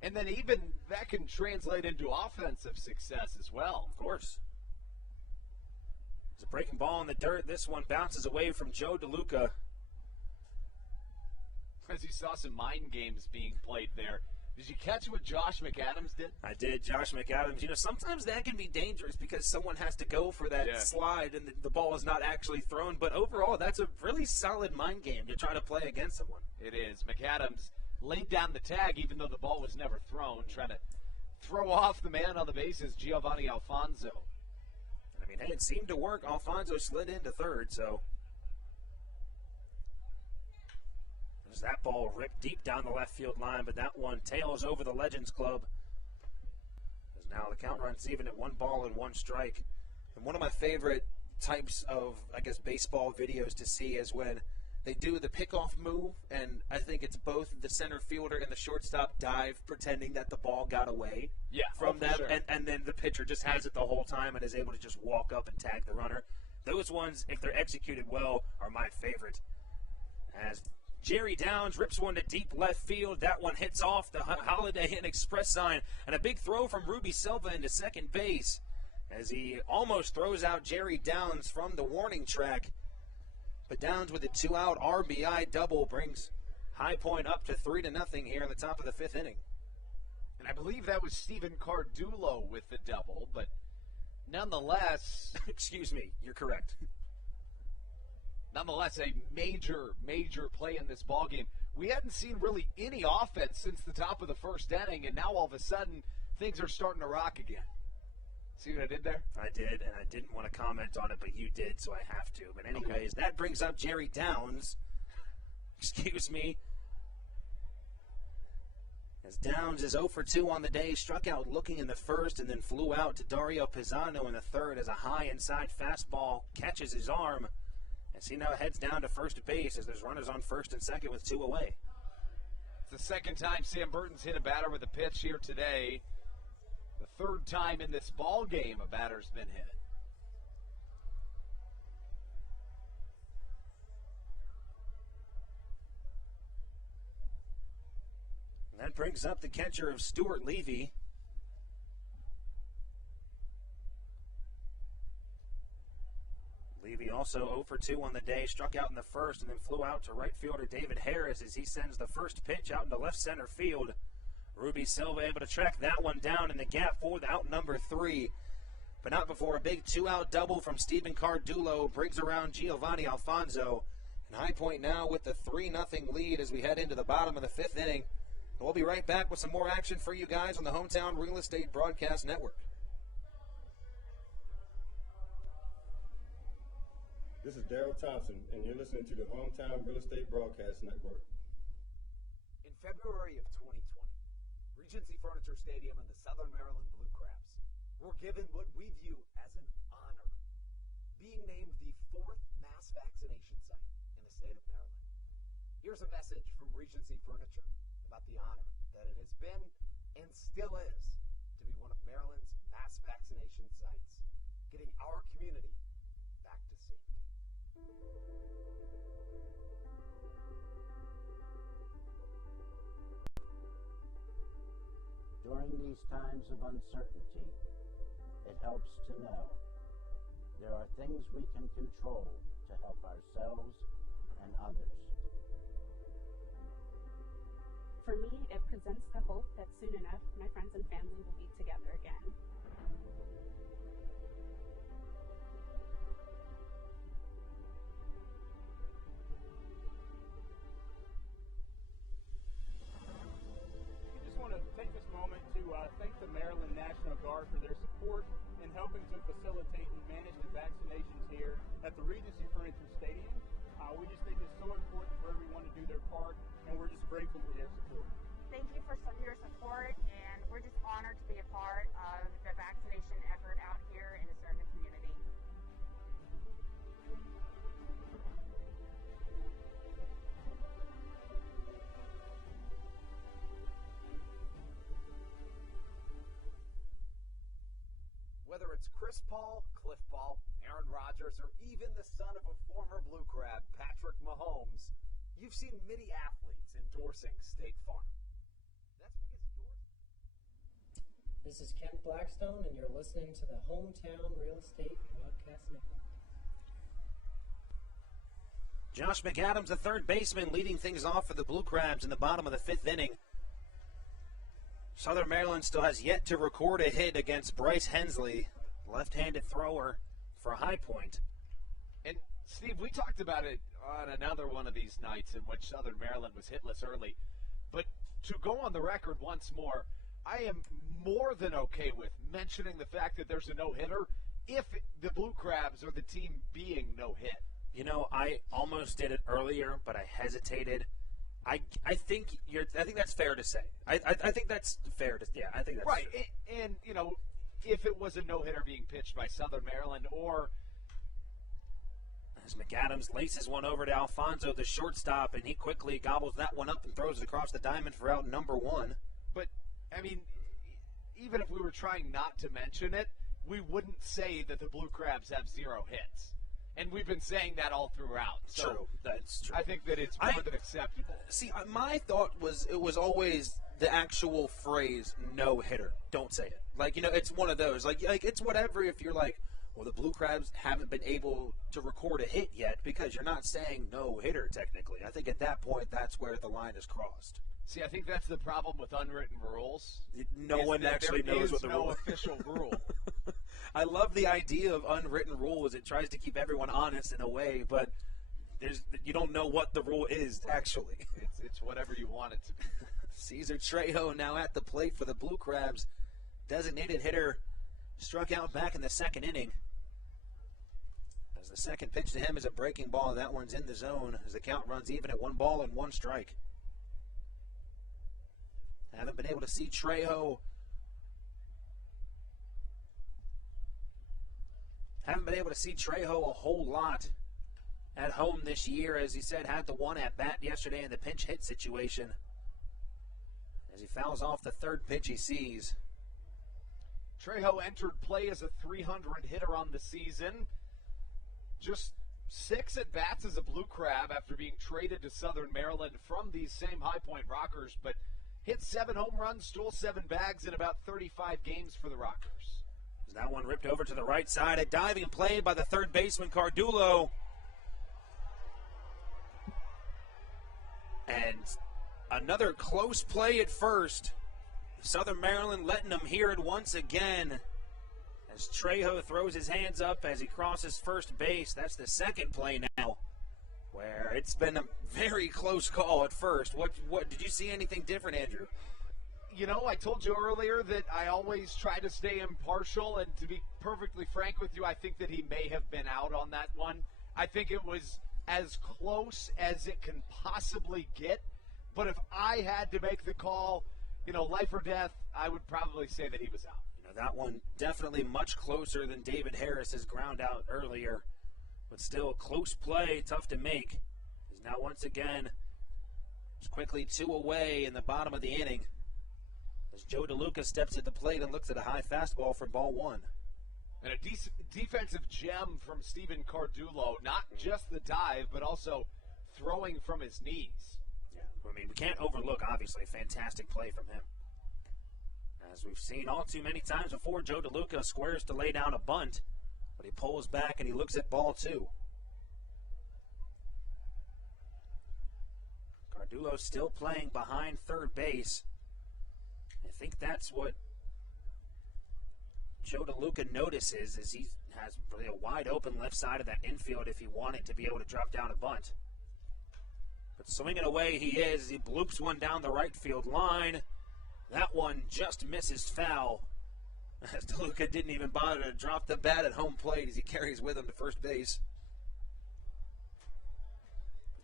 And then even that can translate into offensive success as well. Of course. There's a breaking ball in the dirt. This one bounces away from Joe DeLuca. As you saw some mind games being played there. Did you catch what Josh McAdams did? I did. Josh McAdams. You know, sometimes that can be dangerous because someone has to go for that slide and the ball is not actually thrown. But overall, that's a really solid mind game to try to play against someone. It is. McAdams laid down the tag even though the ball was never thrown, trying to throw off the man on the bases, Giovanni Alfonso. I mean, hey, it seemed to work. Alfonso slid into third, so. There's that ball ripped deep down the left field line, but that one tails over the Legends Club. As now the count runs even at 1-1 strike. And one of my favorite types of, I guess, baseball videos to see is when they do the pickoff move, and I think it's both the center fielder and the shortstop dive, pretending that the ball got away from them, sure. and then the pitcher just has it the whole time and is able to just walk up and tag the runner. Those ones, if they're executed well, are my favorite. As Jerry Downs rips one to deep left field. That one hits off the Holiday Inn Express sign, and a big throw from Ruby Silva into second base as he almost throws out Jerry Downs from the warning track. But Downs with a 2-out RBI double brings High Point up to 3-0 here in the top of the 5th inning. And I believe that was Stephen Cardulo with the double, but nonetheless, excuse me, you're correct. Nonetheless, a major play in this ballgame. We hadn't seen really any offense since the top of the 1st inning, and now all of a sudden, things are starting to rock again. See what I did there? I did, and I didn't want to comment on it, but you did, so I have to. But anyways, that brings up Jerry Downs. Excuse me. As Downs is 0 for 2 on the day, struck out looking in the 1st and then flew out to Dario Pisano in the 3rd as a high inside fastball catches his arm. As he now heads down to first base as there's runners on 1st and 2nd with 2 away. It's the 2nd time Sam Burton's hit a batter with a pitch here today. The 3rd time in this ball game a batter's been hit. And that brings up the catcher of Stuart Levy. Levy also 0 for 2 on the day, struck out in the 1st and then flew out to right fielder David Harris as he sends the first pitch out into left center field. Ruby Silva able to track that one down in the gap for the out number 3. But not before a big 2-out double from Stephen Cardulo brings around Giovanni Alfonso. And High Point now with the 3-0 lead as we head into the bottom of the 5th inning. And we'll be right back with some more action for you guys on the Hometown Real Estate Broadcast Network. This is Daryl Thompson, and you're listening to the Hometown Real Estate Broadcast Network. In February of 2020, Regency Furniture Stadium and the Southern Maryland Blue Crabs were given what we view as an honor, being named the 4th mass vaccination site in the state of Maryland. Here's a message from Regency Furniture about the honor that it has been and still is to be one of Maryland's mass vaccination sites, getting our community back to safety. During these times of uncertainty, it helps to know there are things we can control to help ourselves and others. For me, it presents the hope that soon enough my friends and family will be together again. Just want to take regard for their support in helping to facilitate and manage the vaccinations here at the Regency Furniture Stadium. We just think it's so important for everyone to do their part, and we're just grateful for their support. Thank you for your support, and we're just honored to be a part of the vaccination effort out here and to serve the community. Whether it's Chris Paul, Cliff Paul, Aaron Rodgers, or even the son of a former Blue Crab, Patrick Mahomes, you've seen many athletes endorsing State Farm. That's because This is Kent Blackstone, and you're listening to the Hometown Real Estate Broadcast Network. Josh McAdams, the third baseman, leading things off for the Blue Crabs in the bottom of the fifth inning. Southern Maryland still has yet to record a hit against Bryce Hensley, left-handed thrower for High Point. And, Steve, we talked about it on another one of these nights in which Southern Maryland was hitless early. But to go on the record once more, I am more than okay with mentioning the fact that there's a no-hitter if the Blue Crabs are the team being no-hit. You know, I almost did it earlier, but I hesitated. I think that's fair to say. I think that's fair to I think that's right. True. And you know, if it was a no-hitter being pitched by Southern Maryland, or as McAdams laces one over to Alfonso, the shortstop, and he quickly gobbles that one up and throws it across the diamond for out number one. But I mean, even if we were trying not to mention it, we wouldn't say that the Blue Crabs have 0 hits. And we've been saying that all throughout. So true. That's true. I think that it's more than acceptable. See, my thought was it was always the actual phrase "no hitter." Don't say it. Like, you know, it's one of those. Like it's whatever if you're like, well, the Blue Crabs haven't been able to record a hit yet because you're not saying no hitter technically. I think at that point that's where the line is crossed. See, I think that's the problem with unwritten rules. No one actually knows what the rule. There is no official rule. I love the idea of unwritten rules. It tries to keep everyone honest in a way, but you don't know what the rule is actually. It's whatever you want it to be. Cesar Trejo now at the plate for the Blue Crabs. Designated hitter struck out back in the second inning. As the second pitch to him is a breaking ball, that one's in the zone as the count runs even at 1 ball and 1 strike. Haven't been able to see Trejo. Haven't been able to see Trejo a whole lot at home this year. As he said, had the one at bat yesterday in the pinch hit situation. As he fouls off the third pitch he sees. Trejo entered play as a 300 hitter on the season. Just 6 at-bats as a Blue Crab after being traded to Southern Maryland from these same High Point Rockers, but hit 7 home runs, stole 7 bags in about 35 games for the Rockers. That one ripped over to the right side. A diving play by the third baseman, Cardullo. And another close play at first. Southern Maryland letting them hear it once again. As Trejo throws his hands up as he crosses first base. That's the second play now, where it's been a very close call at first. What did you see anything different, Andrew? You know, I told you earlier that I always try to stay impartial, and to be perfectly frank with you, I think that he may have been out on that one. I think it was as close as it can possibly get, but if I had to make the call, you know, life or death, I would probably say that he was out. You know, that one definitely much closer than David Harris's ground out earlier, but still a close play, tough to make. He's now once again just quickly 2 away in the bottom of the inning. As Joe DeLuca steps at the plate and looks at a high fastball for ball 1. And a defensive gem from Stephen Cardullo, not just the dive, but also throwing from his knees. Yeah, I mean, we can't overlook, obviously, fantastic play from him. As we've seen all too many times before, Joe DeLuca squares to lay down a bunt, but he pulls back and he looks at ball 2. Cardullo still playing behind third base. I think that's what Joe DeLuca notices, is he has really a wide open left side of that infield if he wanted to be able to drop down a bunt. But swinging away he is. He bloops one down the right field line. That one just misses foul. As DeLuca didn't even bother to drop the bat at home plate as he carries with him to first base.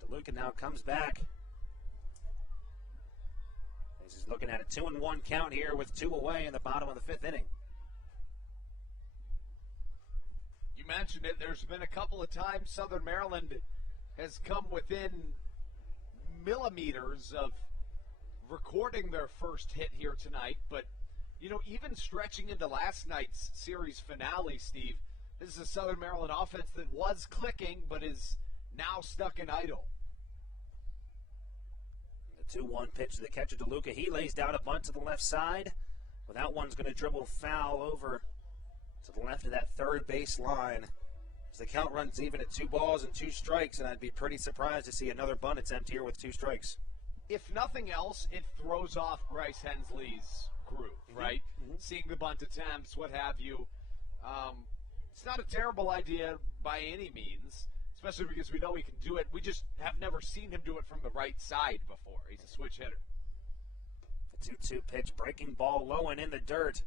DeLuca now comes back. He's looking at a 2-1 count here with 2 away in the bottom of the 5th inning. You mentioned it. There's been a couple of times Southern Maryland has come within millimeters of recording their first hit here tonight. But, you know, even stretching into last night's series finale, Steve, this is a Southern Maryland offense that was clicking but is now stuck in idle. The 2-1 pitch to the catcher, DeLuca. He lays down a bunt to the left side. Well, that one's going to dribble foul over to the left of that third base line. As the count runs even at 2 balls and 2 strikes, and I'd be pretty surprised to see another bunt attempt here with 2 strikes. If nothing else, it throws off Bryce Hensley's groove, right? Mm-hmm. Seeing the bunt attempts, what have you. It's not a terrible idea by any means, especially because we know he can do it. We just have never seen him do it from the right side before. He's a switch hitter. The 2-2 pitch, breaking ball low and in the dirt.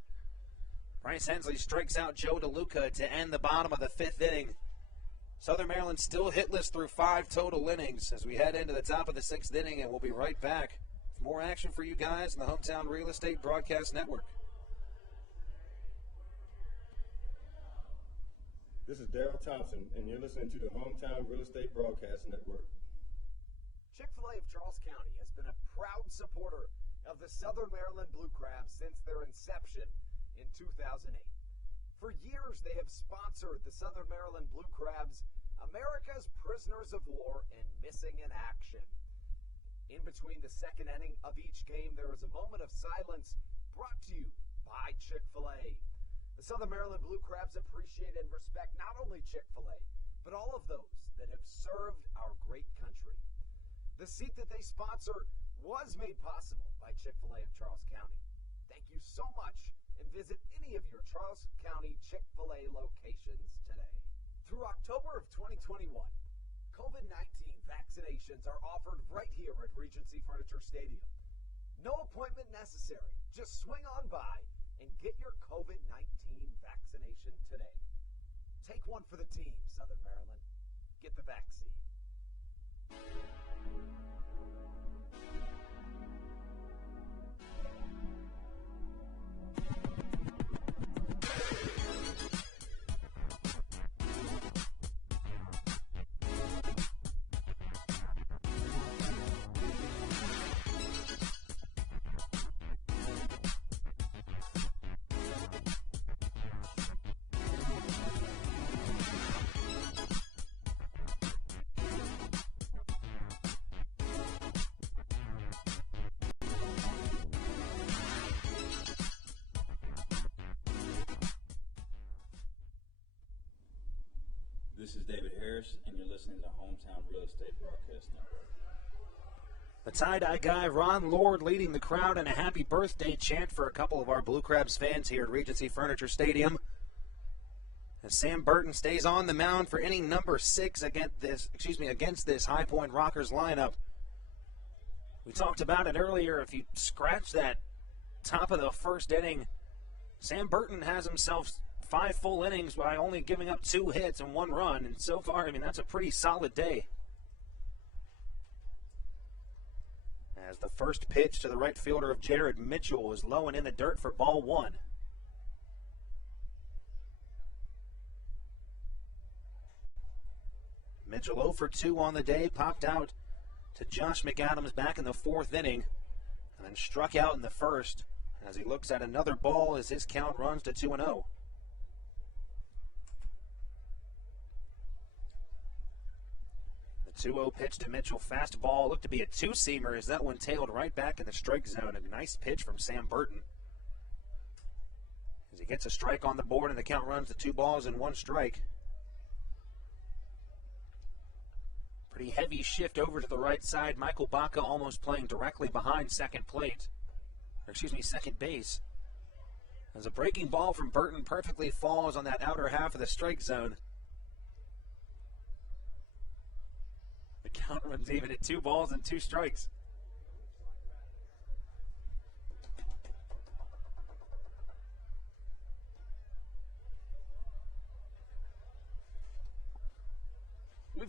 Bryce Hensley strikes out Joe DeLuca to end the bottom of the 5th inning. Southern Maryland still hitless through 5 total innings as we head into the top of the 6th inning, and we'll be right back with more action for you guys in the Hometown Real Estate Broadcast Network. This is Daryl Thompson, and you're listening to the Hometown Real Estate Broadcast Network. Chick-fil-A of Charles County has been a proud supporter of the Southern Maryland Blue Crabs since their inception in 2008. For years, they have sponsored the Southern Maryland Blue Crabs, America's prisoners of war and missing in action. In between the 2nd inning of each game, there is a moment of silence brought to you by Chick-fil-A. The Southern Maryland Blue Crabs appreciate and respect not only Chick-fil-A, but all of those that have served our great country. The seat that they sponsor was made possible by Chick-fil-A of Charles County. Thank you so much, and visit any of your Charles County Chick-fil-A locations today. Through October of 2021, COVID-19 vaccinations are offered right here at Regency Furniture Stadium. No appointment necessary. Just swing on by and get your COVID-19 vaccination today. Take one for the team, Southern Maryland. Get the vaccine. This is David Harris, and you're listening to Hometown Real Estate Broadcast Network. The tie-dye guy, Ron Lord, leading the crowd in a happy birthday chant for a couple of our Blue Crabs fans here at Regency Furniture Stadium. As Sam Burton stays on the mound for inning number 6 against this High Point Rockers lineup. We talked about it earlier. If you scratch that top of the 1st inning, Sam Burton has himself 5 full innings by only giving up 2 hits and 1 run. And so far, I mean, that's a pretty solid day. As the first pitch to the right fielder of Jared Mitchell is low and in the dirt for ball 1. Mitchell 0 for 2 on the day, popped out to Josh McAdams back in the 4th inning, and then struck out in the 1st as he looks at another ball as his count runs to 2-0. The 2-0 pitch to Mitchell, fastball, looked to be a 2-seamer as that one tailed right back in the strike zone. A nice pitch from Sam Burton. As he gets a strike on the board and the count runs to 2 balls and 1 strike. Pretty heavy shift over to the right side. Michael Baca almost playing directly behind second base. As a breaking ball from Burton perfectly falls on that outer half of the strike zone. The count runs even at 2 balls and 2 strikes.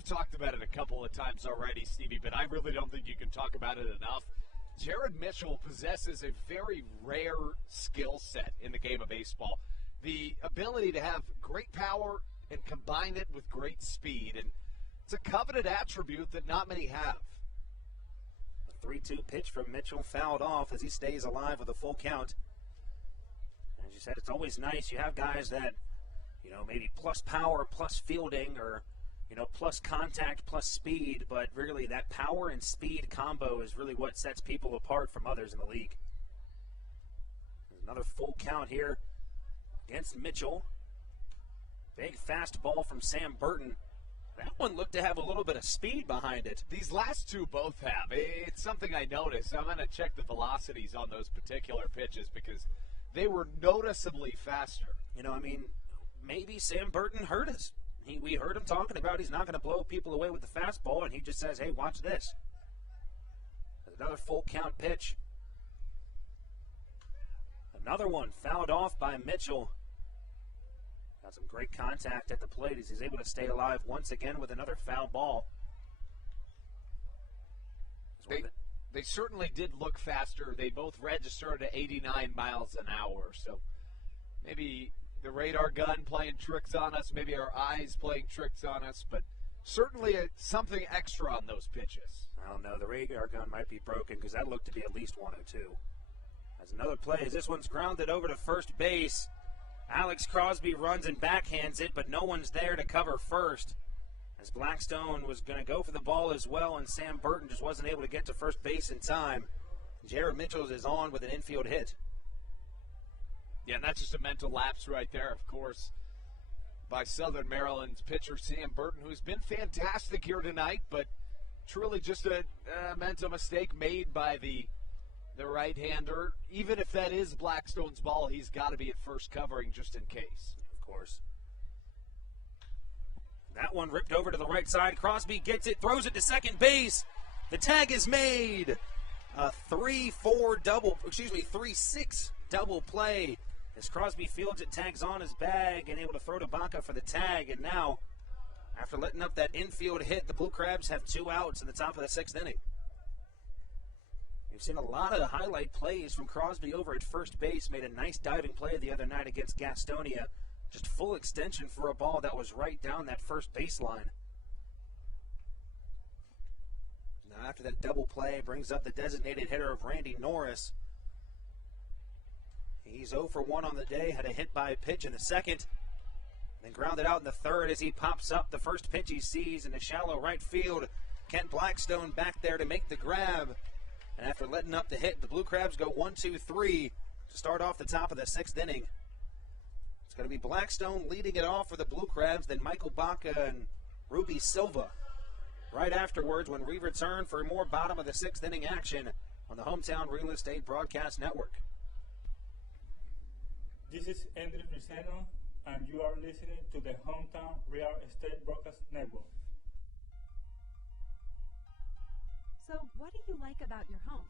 We've talked about it a couple of times already, Stevie, but I really don't think you can talk about it enough. Jared Mitchell possesses a very rare skill set in the game of baseball. The ability to have great power and combine it with great speed. And it's a coveted attribute that not many have. A 3-2 pitch from Mitchell fouled off as he stays alive with a full count. As you said, it's always nice. You have guys that, maybe plus power, plus fielding, or, plus contact, plus speed. But really, that power and speed combo is really what sets people apart from others in the league. There's another full count here against Mitchell. Big fastball from Sam Burton. That one looked to have a little bit of speed behind it. These last two both have. It's something I noticed. I'm going to check the velocities on those particular pitches because they were noticeably faster. Maybe Sam Burton heard us. We heard him talking about he's not going to blow people away with the fastball, and he just says, hey, watch this. There's another full count pitch. Another one fouled off by Mitchell. Got some great contact at the plate as he's able to stay alive once again with another foul ball. They certainly did look faster. They both registered at 89 miles an hour. So maybe the radar gun playing tricks on us, maybe our eyes playing tricks on us, but certainly something extra on those pitches. I don't know. The radar gun might be broken because that looked to be at least 102. As another play, as this one's grounded over to first base. Alex Crosby runs and backhands it, but no one's there to cover first. As Blackstone was going to go for the ball as well, and Sam Burton just wasn't able to get to first base in time. Jared Mitchell is on with an infield hit. Yeah, and that's just a mental lapse right there, of course, by Southern Maryland's pitcher Sam Burton, who's been fantastic here tonight, but truly just a mental mistake made by the right-hander. Even if that is Blackstone's ball, he's got to be at first covering just in case. Of course. That one ripped over to the right side. Crosby gets it, throws it to second base. The tag is made. A 3-6 double play. As Crosby fields it, tags on his bag, and able to throw to Baca for the tag. And now, after letting up that infield hit, the Blue Crabs have 2 outs in the top of the 6th inning. We've seen a lot of highlight plays from Crosby over at first base. Made a nice diving play the other night against Gastonia. Just full extension for a ball that was right down that first baseline. Now after that double play, brings up the designated hitter of Randy Norris. He's 0 for 1 on the day. Had a hit by a pitch in the second. Then grounded out in the third as he pops up the first pitch he sees in the shallow right field. Kent Blackstone back there to make the grab. And after letting up the hit, the Blue Crabs go 1-2-3 to start off the top of the 6th inning. It's going to be Blackstone leading it off for the Blue Crabs, then Michael Baca and Ruby Silva. Right afterwards, when we return for more bottom of the 6th inning action on the Hometown Real Estate Broadcast Network. This is Andrew Riceno, and you are listening to the Hometown Real Estate Broadcast Network. So, what do you like about your home?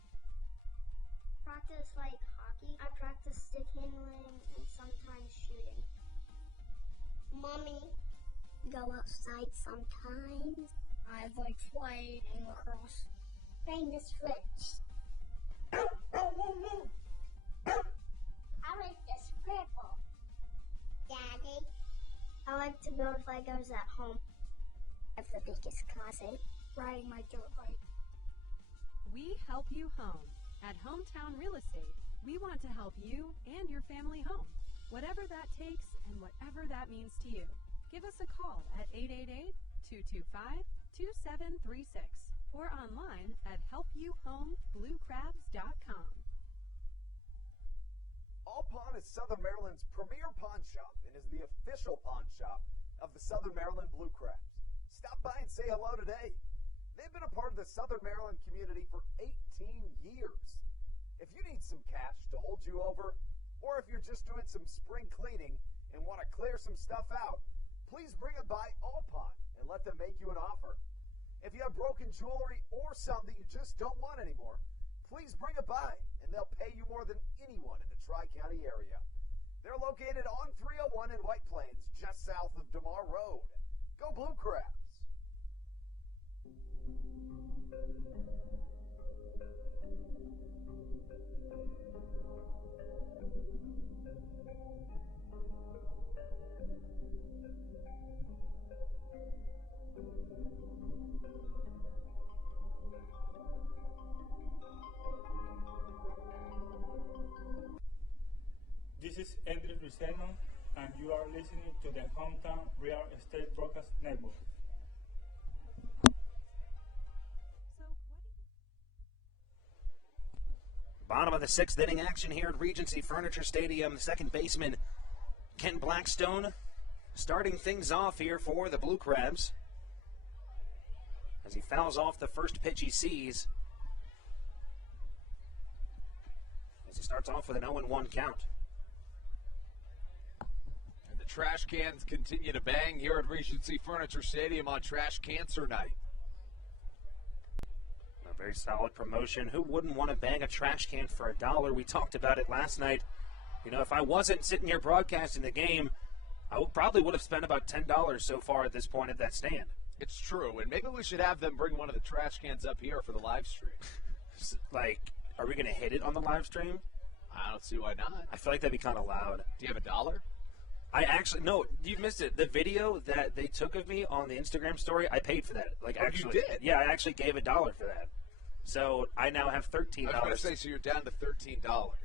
Practice like hockey. I practice stick handling and sometimes shooting. Mommy, go outside sometimes. I like playing lacrosse. Famous Fritz. I like the scribble. Daddy, I like to build Legos at home. I'm the biggest cousin. Riding my dirt bike. We help you home. At Hometown Real Estate, we want to help you and your family home, whatever that takes and whatever that means to you. Give us a call at 888-225-2736 or online at helpyouhomebluecrabs.com. All Pawn is Southern Maryland's premier pawn shop and is the official pawn shop of the Southern Maryland Blue Crabs. Stop by and say hello today. They've been a part of the Southern Maryland community for 18 years. If you need some cash to hold you over, or if you're just doing some spring cleaning and want to clear some stuff out, please bring it by All Pawn and let them make you an offer. If you have broken jewelry or some that you just don't want anymore, please bring it by and they'll pay you more than anyone in the Tri-County area. They're located on 301 in White Plains, just south of DeMar Road. Go Blue Crabs! This is Andrew Riceno, and you are listening to the Hometown Real Estate Broadcast Network. Bottom of the sixth inning action here at Regency Furniture Stadium. The second baseman, Ken Blackstone, starting things off here for the Blue Crabs as he fouls off the first pitch he sees. As he starts off with an 0-1 count. And the trash cans continue to bang here at Regency Furniture Stadium on Trash Cancer Night. A very solid promotion. Who wouldn't want to bang a trash can for $1? We talked about it last night. You know, if I wasn't sitting here broadcasting the game, I probably would have spent about $10 so far at this point at that stand. It's true, and maybe we should have them bring one of the trash cans up here for the live stream. Like, are we going to hit it on the live stream? I don't see why not. I feel like that'd be kind of loud. Do you have $1? I actually, no, you missed it. The video that they took of me on the Instagram story, I paid for that. Like, actually, you did? Yeah, I actually gave $1 for that. So I now have $13. I was going to say, so you're down to $13.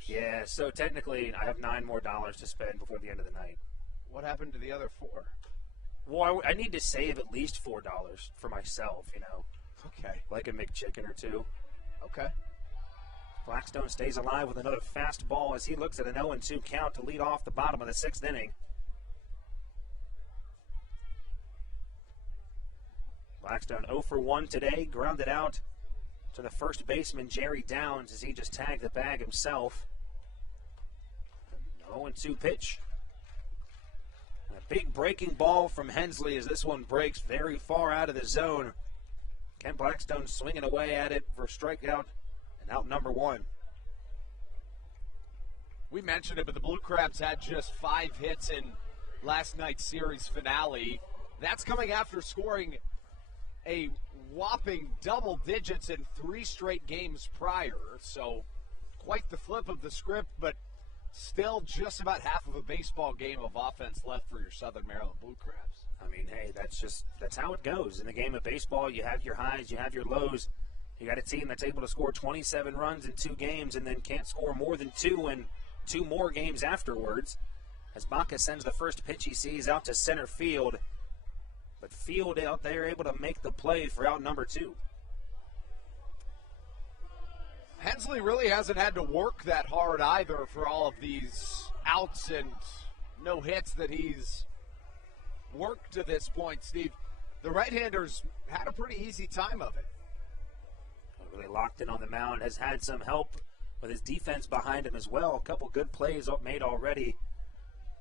Yeah, so technically I have $9 more to spend before the end of the night. What happened to the other $4? Well, I need to save at least $4 for myself, you know. Okay. Like a McChicken or two. Okay. Blackstone stays alive with another fast ball as he looks at an 0-2 count to lead off the bottom of the sixth inning. Blackstone 0 for 1 today, grounded out to the first baseman, Jerry Downs, as he just tagged the bag himself. 0-2 pitch. And a big breaking ball from Hensley as this one breaks very far out of the zone. Ken Blackstone swinging away at it for a strikeout and out number 1. We mentioned it, but the Blue Crabs had just 5 hits in last night's series finale. That's coming after scoring a whopping double digits in 3 straight games prior. So quite the flip of the script, but still just about half of a baseball game of offense left for your Southern Maryland Blue Crabs. I mean, hey, that's how it goes. In the game of baseball, you have your highs, you have your lows. You got a team that's able to score 27 runs in 2 games and then can't score more than 2 in 2 more games afterwards. As Baca sends the first pitch he sees out to center field. But Field out there able to make the play for out number 2. Hensley really hasn't had to work that hard either for all of these outs and no hits that he's worked to this point, Steve. The right-handers had a pretty easy time of it. Really locked in on the mound, has had some help with his defense behind him as well. A couple good plays made already.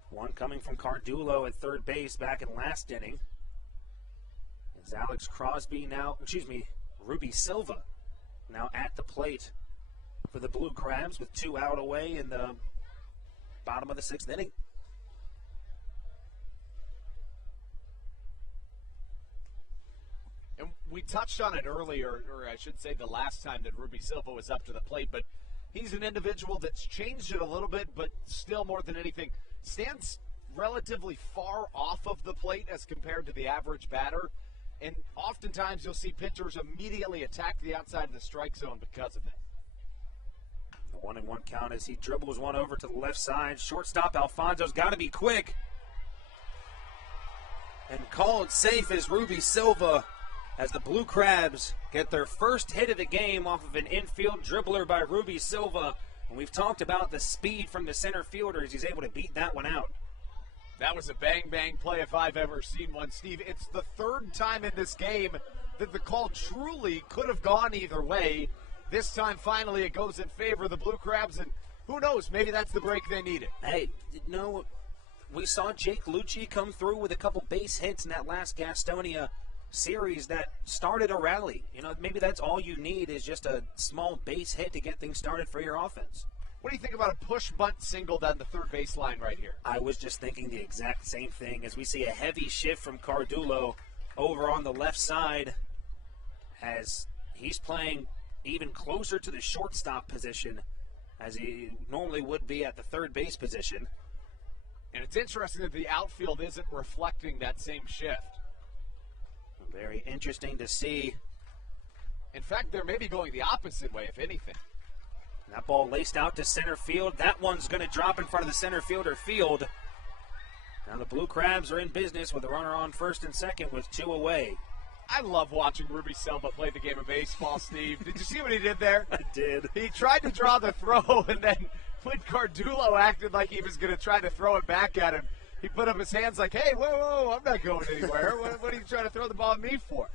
One coming from Cardulo at third base back in last inning. As Ruby Silva now at the plate for the Blue Crabs with 2 out away in the bottom of the 6th inning. And we touched on it earlier, or I should say the last time that Ruby Silva was up to the plate, but he's an individual that's changed it a little bit, but still more than anything, stands relatively far off of the plate as compared to the average batter. And oftentimes you'll see pitchers immediately attack the outside of the strike zone because of it. The 1-1 count as he dribbles one over to the left side. Shortstop Alfonso's got to be quick. And called safe is Ruby Silva as the Blue Crabs get their first hit of the game off of an infield dribbler by Ruby Silva. And we've talked about the speed from the center fielder as he's able to beat that one out. That was a bang-bang play if I've ever seen one, Steve. It's the 3rd time in this game that the call truly could have gone either way. This time, finally, it goes in favor of the Blue Crabs, and who knows, maybe that's the break they needed. Hey, no, we saw Jake Lucci come through with a couple base hits in that last Gastonia series that started a rally. You know, maybe that's all you need is just a small base hit to get things started for your offense. What do you think about a push-bunt single down the third baseline right here? I was just thinking the exact same thing as we see a heavy shift from Cardulo over on the left side. as he's playing even closer to the shortstop position as he normally would be at the third base position. And it's interesting that the outfield isn't reflecting that same shift. Very interesting to see. In fact, they're maybe going the opposite way, if anything. That ball laced out to center field. That one's going to drop in front of the center fielder field. Now the Blue Crabs are in business with a runner on first and second with 2 away. I love watching Ruby Silva play the game of baseball, Steve. Did you see what he did there? I did. He tried to draw the throw, and then when Cardulo acted like he was going to try to throw it back at him, he put up his hands like, hey, whoa, I'm not going anywhere. What are you trying to throw the ball at me for?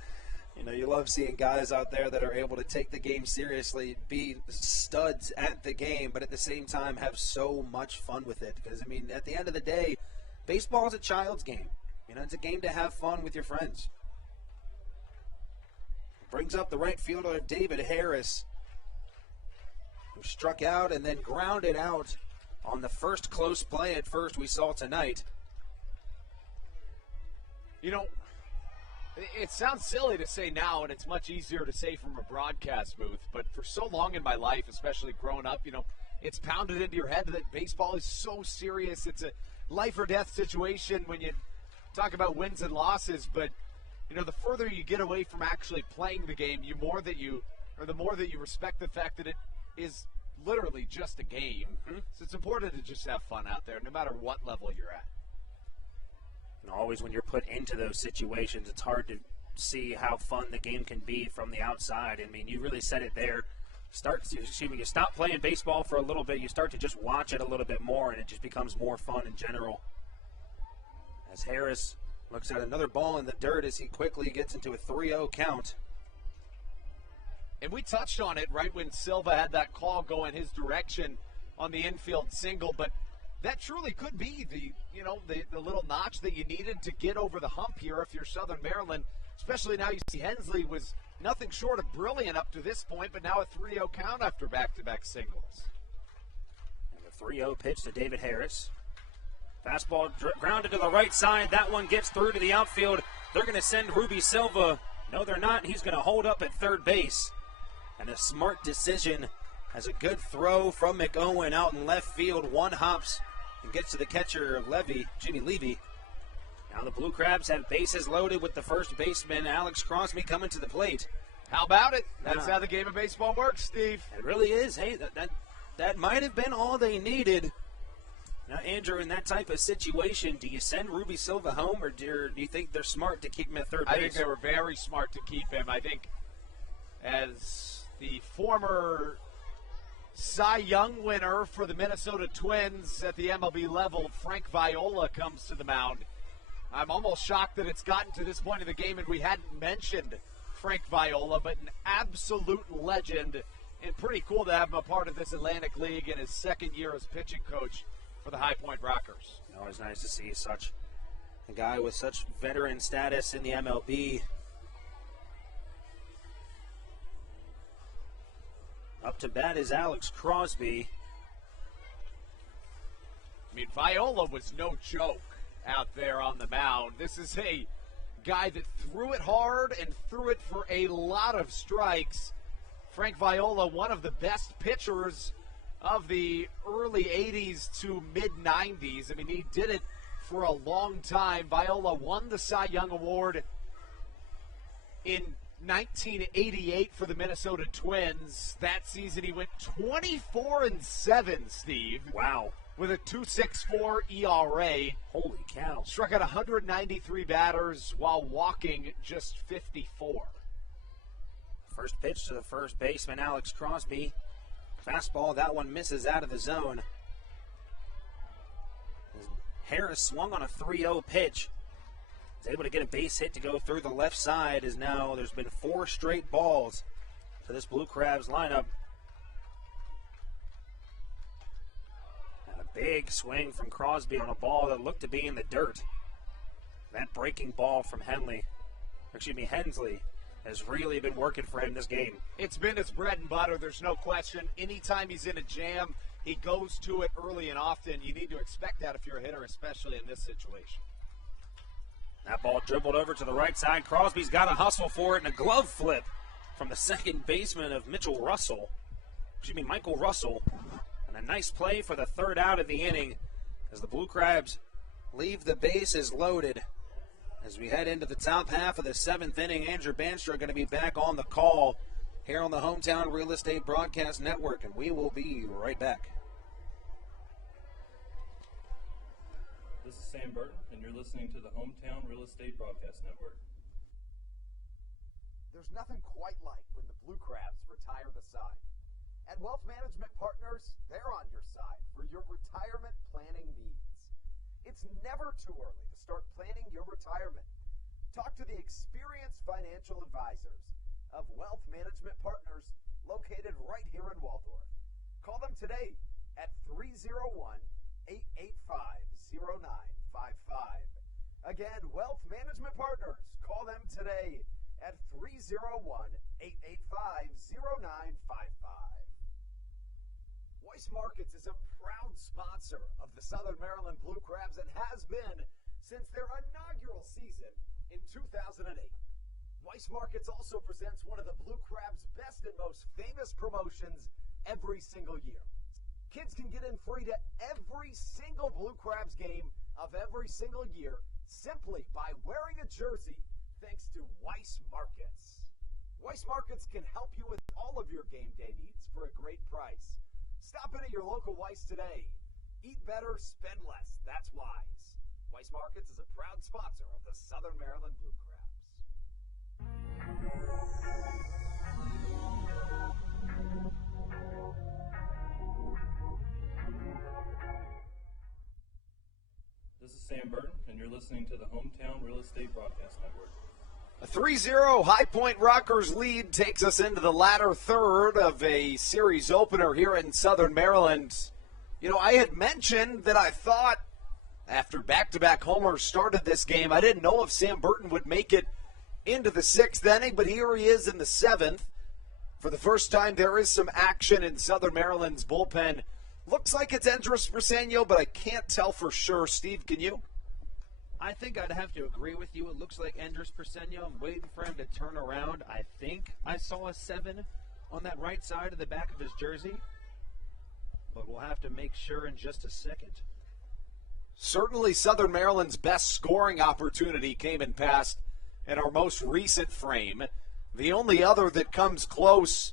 You know, you love seeing guys out there that are able to take the game seriously, be studs at the game, but at the same time have so much fun with it. Because, I mean, at the end of the day, baseball is a child's game. You know, it's a game to have fun with your friends. Brings up the right fielder, David Harris, who struck out and then grounded out on the first close play at first we saw tonight. You know, it sounds silly to say now, and it's much easier to say from a broadcast booth, but for so long in my life, especially growing up, you know, it's pounded into your head that baseball is so serious. It's a life or death situation when you talk about wins and losses, but you know, the further you get away from actually playing the game, the more that you respect the fact that it is literally just a game. Mm-hmm. So it's important to just have fun out there, no matter what level you're at. And always when you're put into those situations, it's hard to see how fun the game can be from the outside. I mean, you really said it there. You stop playing baseball for a little bit, you start to just watch it a little bit more, and it just becomes more fun in general. As Harris looks at another ball in the dirt as he quickly gets into a 3-0 count. And we touched on it right when Silva had that call go in his direction on the infield single, but that truly could be the little notch that you needed to get over the hump here if you're Southern Maryland, especially now you see Hensley was nothing short of brilliant up to this point, but now a 3-0 count after back-to-back singles. And the 3-0 pitch to David Harris. Fastball grounded to the right side. That one gets through to the outfield. They're going to send Ruby Silva. No, they're not. He's going to hold up at third base. And a smart decision as a good throw from McOwen out in left field. One hops and gets to the catcher of Jimmy Levy. Now the Blue Crabs have bases loaded with the first baseman, Alex Crosby, coming to the plate. How about it? That's how the game of baseball works, Steve. It really is. Hey, that might have been all they needed. Now, Andrew, in that type of situation, do you send Ruby Silva home, or do you think they're smart to keep him at third base? I think they were very smart to keep him. I think as the former Cy Young winner for the Minnesota Twins at the MLB level, Frank Viola, comes to the mound. I'm almost shocked that it's gotten to this point in the game and we hadn't mentioned Frank Viola, but an absolute legend, and pretty cool to have him a part of this Atlantic League in his second year as pitching coach for the High Point Rockers. Always nice to see such a guy with such veteran status in the MLB. Up to bat is Alex Crosby. I mean, Viola was no joke out there on the mound. This is a guy that threw it hard and threw it for a lot of strikes. Frank Viola, one of the best pitchers of the early 80s to mid-90s. I mean, he did it for a long time. Viola won the Cy Young Award in 1988 for the Minnesota Twins. That season he went 24-7, Steve. Wow. With a 2.64 ERA. Holy cow. Struck out 193 batters while walking just 54. First pitch to the first baseman, Alex Crosby. Fastball, that one misses out of the zone. Harris swung on a 3-0 pitch. He's able to get a base hit to go through the left side, as now there's been 4 straight balls to this Blue Crabs lineup. And a big swing from Crosby on a ball that looked to be in the dirt. That breaking ball from Hensley has really been working for him this game. It's been his bread and butter, there's no question. Anytime he's in a jam, he goes to it early and often. You need to expect that if you're a hitter, especially in this situation. That ball dribbled over to the right side. Crosby's got to hustle for it, and a glove flip from the second baseman of Michael Russell. And a nice play for the third out of the inning as the Blue Crabs leave the bases loaded. As we head into the top half of the seventh inning, Andrew Banstra going to be back on the call here on the Hometown Real Estate Broadcast Network, and we will be right back. This is Sam Burton, and you're listening to the Hometown Real Estate Broadcast Network. There's nothing quite like when the Blue Crabs retire the side. At Wealth Management Partners, they're on your side for your retirement planning needs. It's never too early to start planning your retirement. Talk to the experienced financial advisors of Wealth Management Partners located right here in Waldorf. Call them today at 301-885-0955. Again, Wealth Management Partners. Call them today at 301-885-0955. Weiss Markets is a proud sponsor of the Southern Maryland Blue Crabs and has been since their inaugural season in 2008. Weiss Markets also presents one of the Blue Crabs' best and most famous promotions every single year. Kids can get in free to every single Blue Crabs game of every single year simply by wearing a jersey thanks to Weiss Markets. Weiss Markets can help you with all of your game day needs for a great price. Stop in at your local Weiss today. Eat better, spend less. That's wise. Weiss Markets is a proud sponsor of the Southern Maryland Blue Crabs. This is Sam Burton, and you're listening to the Hometown Real Estate Broadcast Network. A 3-0 High Point Rockers lead takes us into the latter third of a series opener here in Southern Maryland. You know, I had mentioned that I thought after back-to-back homers started this game, I didn't know if Sam Burton would make it into the sixth inning, but here he is in the seventh. For the first time, there is some action in Southern Maryland's bullpen. Looks like it's Andres Briseño, but I can't tell for sure. Steve, can you? I think I'd have to agree with you. It looks like Andres Briseño. I'm waiting for him to turn around. I think I saw a 7 on that right side of the back of his jersey, but we'll have to make sure in just a second. Certainly Southern Maryland's best scoring opportunity came and passed in our most recent frame. The only other that comes close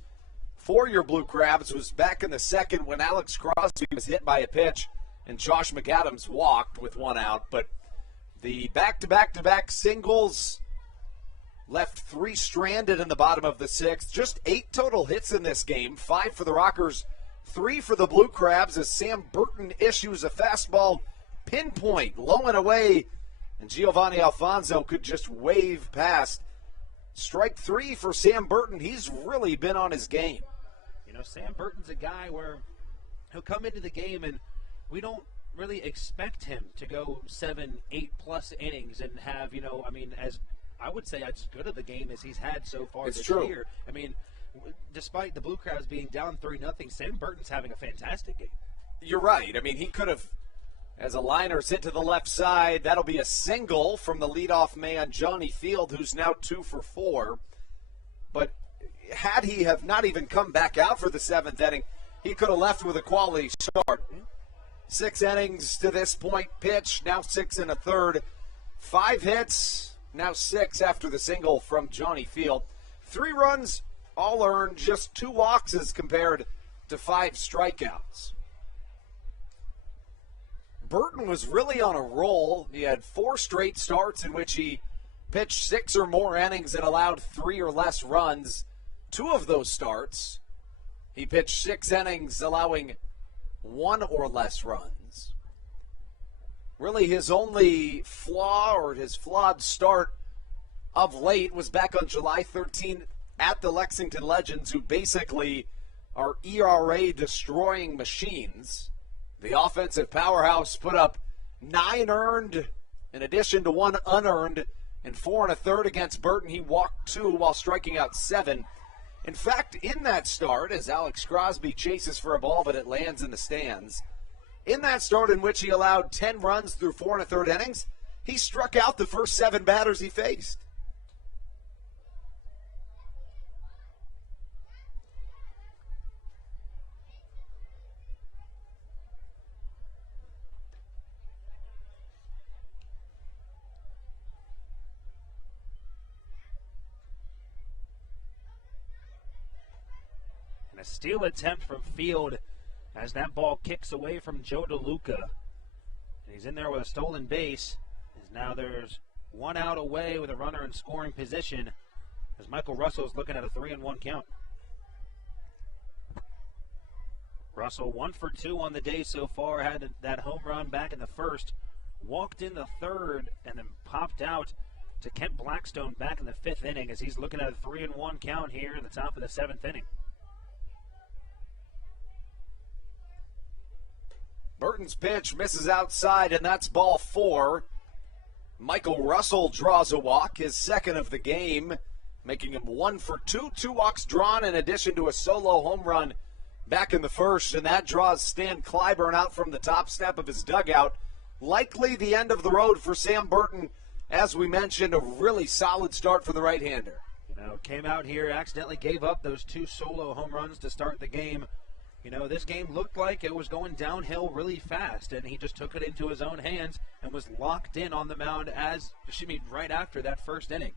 for your Blue Crabs was back in the second when Alex Crosby was hit by a pitch and Josh McAdams walked with one out, but the back-to-back-to-back singles left 3 stranded in the bottom of the sixth. Just 8 total hits in this game, 5 for the Rockers, 3 for the Blue Crabs as Sam Burton issues a fastball pinpoint, low and away, and Giovanni Alfonso could just wave past. Strike 3 for Sam Burton. He's really been on his game. You know, Sam Burton's a guy where he'll come into the game and we don't really expect him to go 7, 8+ innings and have, you know, I mean, as I would say, as good of a game as he's had so far this year. I mean, despite the Blue Crabs being down 3-0, Sam Burton's having a fantastic game. You're right. I mean, he could have, as a liner hit to the left side, that'll be a single from the leadoff man, Johnny Field, who's now 2 for 4. But had he have not even come back out for the 7th inning, he could have left with a quality start. 6 innings to this point pitched, now 6 1/3. 5 hits, now 6 after the single from Johnny Field. 3 runs, all earned, just 2 walks as compared to 5 strikeouts. Burton was really on a roll. He had 4 straight starts in which he pitched 6 or more innings and allowed 3 or less runs. 2 of those starts, he pitched 6 innings, allowing 1 or less runs. Really, his only flaw or his flawed start of late was back on July 13th at the Lexington Legends, who basically are ERA destroying machines. The offensive powerhouse put up 9 earned in addition to 1 unearned in 4 1/3 against Burton. He walked 2 while striking out 7. In fact, in that start, as Alex Crosby chases for a ball but it lands in the stands, in that start in which he allowed 10 runs through 4 1/3 innings, he struck out the first 7 batters he faced. steal attempt from Field as that ball kicks away from Joe DeLuca. And he's in there with a stolen base. As now there's one out away with a runner in scoring position as Michael Russell's looking at a 3-1 count. Russell 1 for 2 on the day so far, had that home run back in the first, walked in the third, and then popped out to Kent Blackstone back in the 5th inning as he's looking at a 3-1 count here in the top of the 7th inning. Burton's pitch misses outside, and that's ball 4. Michael Russell draws a walk, his second of the game, making him 1 for 2. 2 walks drawn in addition to a solo home run back in the first, and that draws Stan Clyburn out from the top step of his dugout. Likely the end of the road for Sam Burton. As we mentioned, a really solid start for the right-hander. Came out here, accidentally gave up those 2 solo home runs to start the game. This game looked like it was going downhill really fast, and he just took it into his own hands and was locked in on the mound right after that first inning.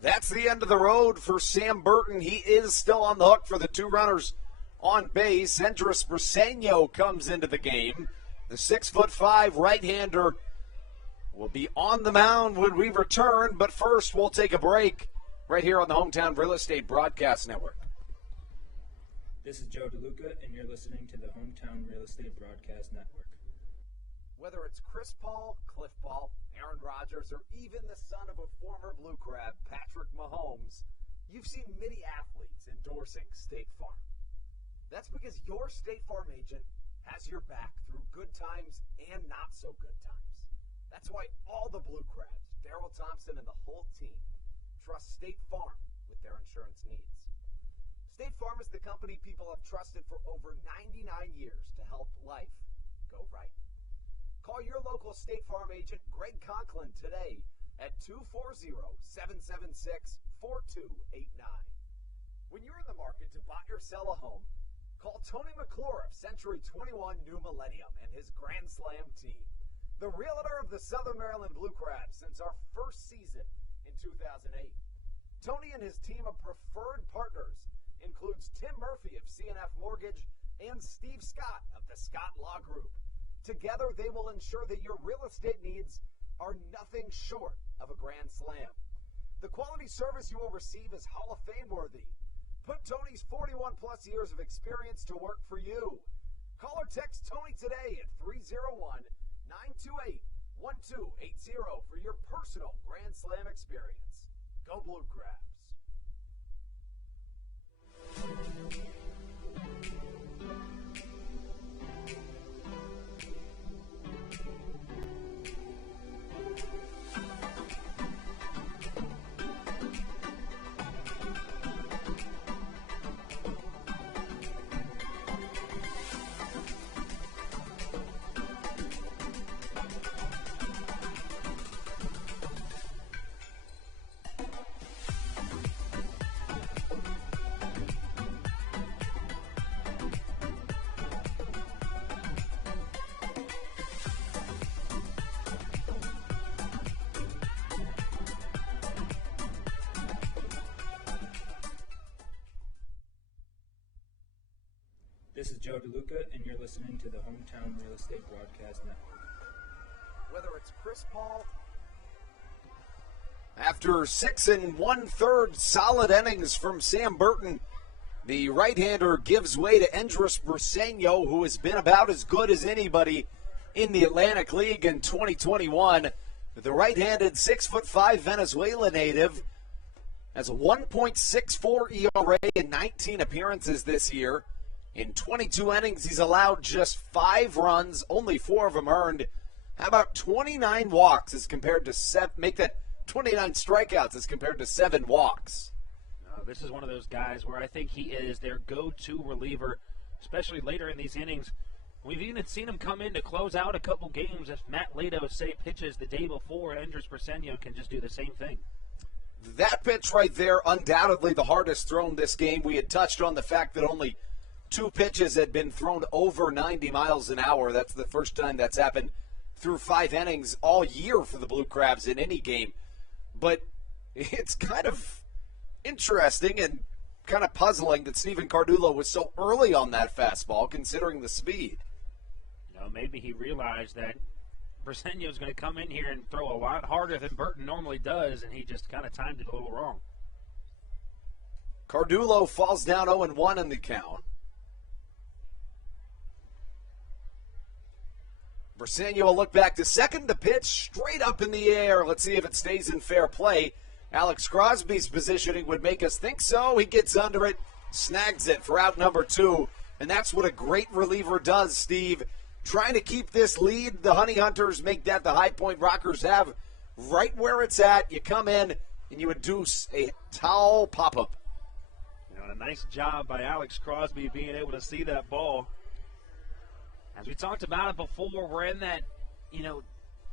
That's the end of the road for Sam Burton. He is still on the hook for the 2 runners on base. Andres Briseño comes into the game. The 6'5" right-hander will be on the mound when we return, but first we'll take a break right here on the Hometown Real Estate Broadcast Network. This is Joe DeLuca, and you're listening to the Hometown Real Estate Broadcast Network. Whether it's Chris Paul, Cliff Paul, Aaron Rodgers, or even the son of a former Blue Crab, Patrick Mahomes, you've seen many athletes endorsing State Farm. That's because your State Farm agent has your back through good times and not so good times. That's why all the Blue Crabs, Darryl Thompson and the whole team, trust State Farm with their insurance needs. State Farm is the company people have trusted for over 99 years to help life go right. Call your local State Farm agent, Greg Conklin, today at 240-776-4289. When you're in the market to buy or sell a home, call Tony McClure of Century 21 New Millennium and his Grand Slam team, the realtor of the Southern Maryland Blue Crabs since our first season in 2008. Tony and his team of preferred partners includes Tim Murphy of CNF Mortgage and Steve Scott of the Scott Law Group. Together, they will ensure that your real estate needs are nothing short of a grand slam. The quality service you will receive is Hall of Fame worthy. Put Tony's 41-plus years of experience to work for you. Call or text Tony today at 301-928-1280 for your personal Grand Slam experience. Go Blue Crabs. This is Joe DeLuca, and you're listening to the Hometown Real Estate Broadcast Network. Whether it's Chris Paul, after 6 1/3 solid innings from Sam Burton, the right-hander gives way to Andres Briseño, who has been about as good as anybody in the Atlantic League in 2021. The right-handed 6'5" Venezuela native has a 1.64 ERA in 19 appearances this year. In 22 innings, he's allowed just 5 runs, only 4 of them earned. How about 29 walks as compared to 29 strikeouts as compared to 7 walks? This is one of those guys where I think he is their go-to reliever, especially later in these innings. We've even seen him come in to close out a couple games if Matt Lato, say, pitches the day before. Andres Briseño can just do the same thing. That pitch right there, undoubtedly the hardest thrown this game. We had touched on the fact that only 2 pitches had been thrown over 90 miles an hour. That's the first time that's happened through 5 innings all year for the Blue Crabs in any game. But it's kind of interesting, and kind of puzzling that Stephen Cardullo was so early on that fastball, considering the speed. Maybe he realized that Briseño's going to come in here and throw a lot harder than Burton normally does, and he just kind of timed it a little wrong. Cardullo falls down 0-1 in the count. Briseño will look back to second. The pitch straight up in the air. Let's see if it stays in fair play. Alex Crosby's positioning would make us think so. He gets under it, snags it for out number 2. And that's what a great reliever does, Steve. Trying to keep this lead. The Honey Hunters make that the High Point Rockers have right where it's at. You come in and you induce a towel pop-up. A nice job by Alex Crosby being able to see that ball. As we talked about it before, we're in that,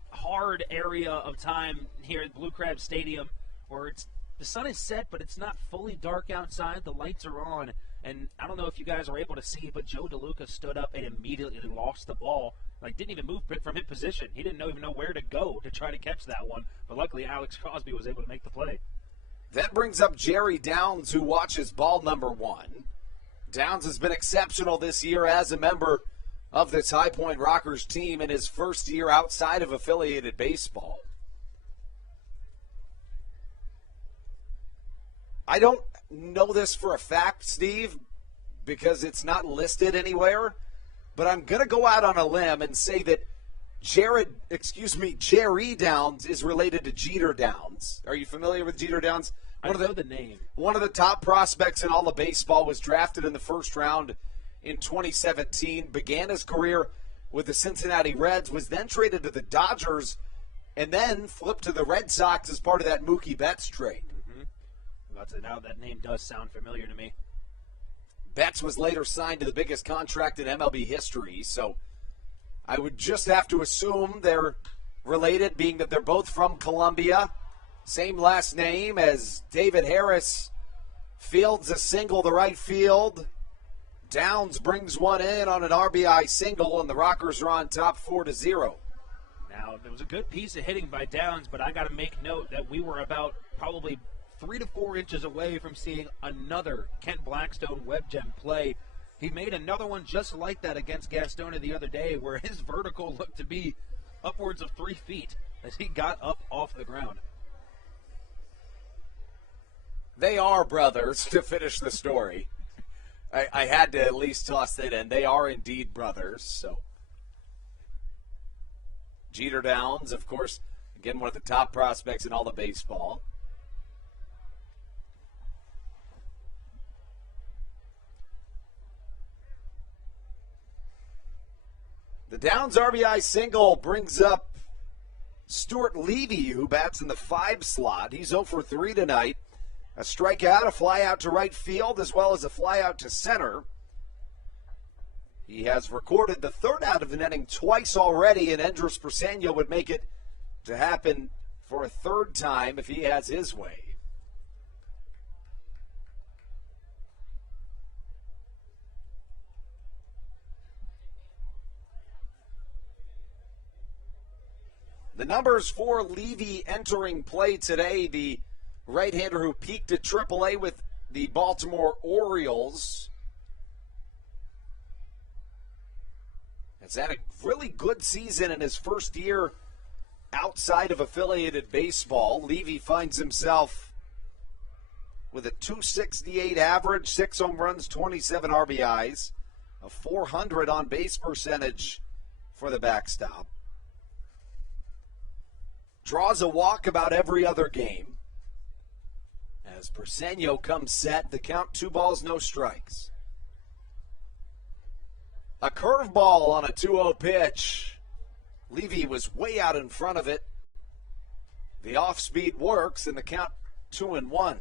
hard area of time here at Blue Crab Stadium where the sun is set, but it's not fully dark outside. The lights are on. And I don't know if you guys are able to see, but Joe DeLuca stood up and immediately lost the ball. Didn't even move from his position. He didn't even know where to go to try to catch that one. But luckily, Alex Crosby was able to make the play. That brings up Jerry Downs, who watches ball number 1. Downs has been exceptional this year as a member of this High Point Rockers team in his first year outside of affiliated baseball. I don't know this for a fact, Steve, because it's not listed anywhere, but I'm going to go out on a limb and say that Jerry Downs is related to Jeter Downs. Are you familiar with Jeter Downs? I know the name. One of the top prospects in all of baseball, was drafted in the first round in 2017, began his career with the Cincinnati Reds, was then traded to the Dodgers, and then flipped to the Red Sox as part of that Mookie Betts trade. Now that name does sound familiar to me. Betts was later signed to the biggest contract in MLB history, so I would just have to assume they're related, being that they're both from Columbia. Same last name as David Harris. Fields a single to right field. Downs brings one in on an RBI single, and the Rockers are on top 4-0. Now, there was a good piece of hitting by Downs, but I got to make note that we were about probably 3 to 4 inches away from seeing another Kent Blackstone web gem play. He made another one just like that against Gastonia the other day, where his vertical looked to be upwards of 3 feet as he got up off the ground. They are brothers, to finish the story. I had to at least toss that in. They are indeed brothers. So Jeter Downs, of course, again, one of the top prospects in all of baseball. The Downs RBI single brings up Stuart Levy, who bats in the 5 slot. He's 0 for 3 tonight. A strikeout, a fly out to right field, as well as a fly out to center. He has recorded the 3rd out of an inning twice already, and Andres Briseño would make it to happen for a 3rd time if he has his way. The numbers for Levy entering play today, the right-hander who peaked at AAA with the Baltimore Orioles. Has had a really good season in his first year outside of affiliated baseball. Levy finds himself with a .268 average, 6 home runs, 27 RBIs, a .400 on base percentage for the backstop. Draws a walk about every other game. As Briseño comes set, the count 2 balls, no strikes. A curveball on a 2-0 pitch. Levy was way out in front of it. The off-speed works, and the count 2-1.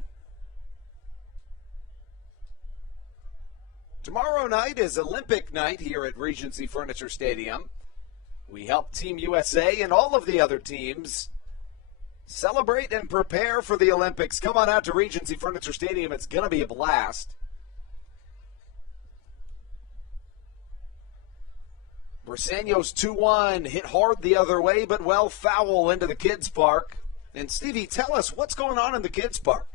Tomorrow night is Olympic night here at Regency Furniture Stadium. We help Team USA and all of the other teams celebrate and prepare for the Olympics. Come on out to Regency Furniture Stadium. It's going to be a blast. Briseño's 2-1, hit hard the other way, but well foul into the kids' park. And Stevie, tell us what's going on in the kids' park.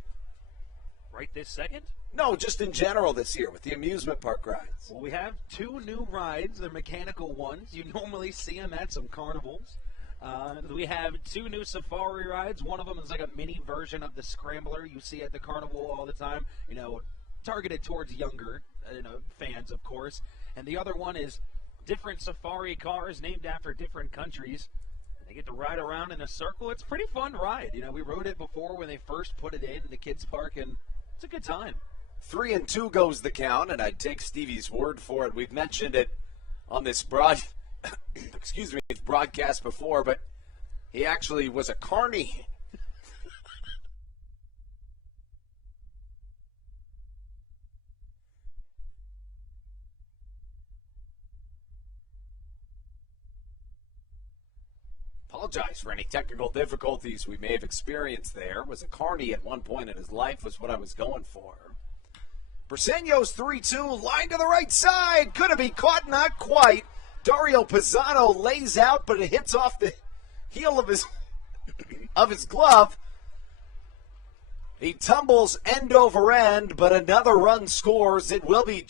Right this second? No, just in general this year with the amusement park rides. Well, we have 2 new rides. They're mechanical ones. You normally see them at some carnivals. We have 2 new safari rides. One of them is like a mini version of the Scrambler you see at the carnival all the time, targeted towards younger fans, of course. And the other one is different safari cars named after different countries. They get to ride around in a circle. It's a pretty fun ride. We rode it before when they first put it in the kids' park, and it's a good time. 3-2 goes the count, and I'd take Stevie's word for it. We've mentioned it on this broadcast before, but he actually was a carny. Apologize for any technical difficulties we may have experienced there. Was a carny at one point in his life was what I was going for. Briseño's 3-2, line to the right side. Could have been caught, not quite. Dario Pisano lays out, but it hits off the heel of his glove. He tumbles end over end, but another run scores. It will be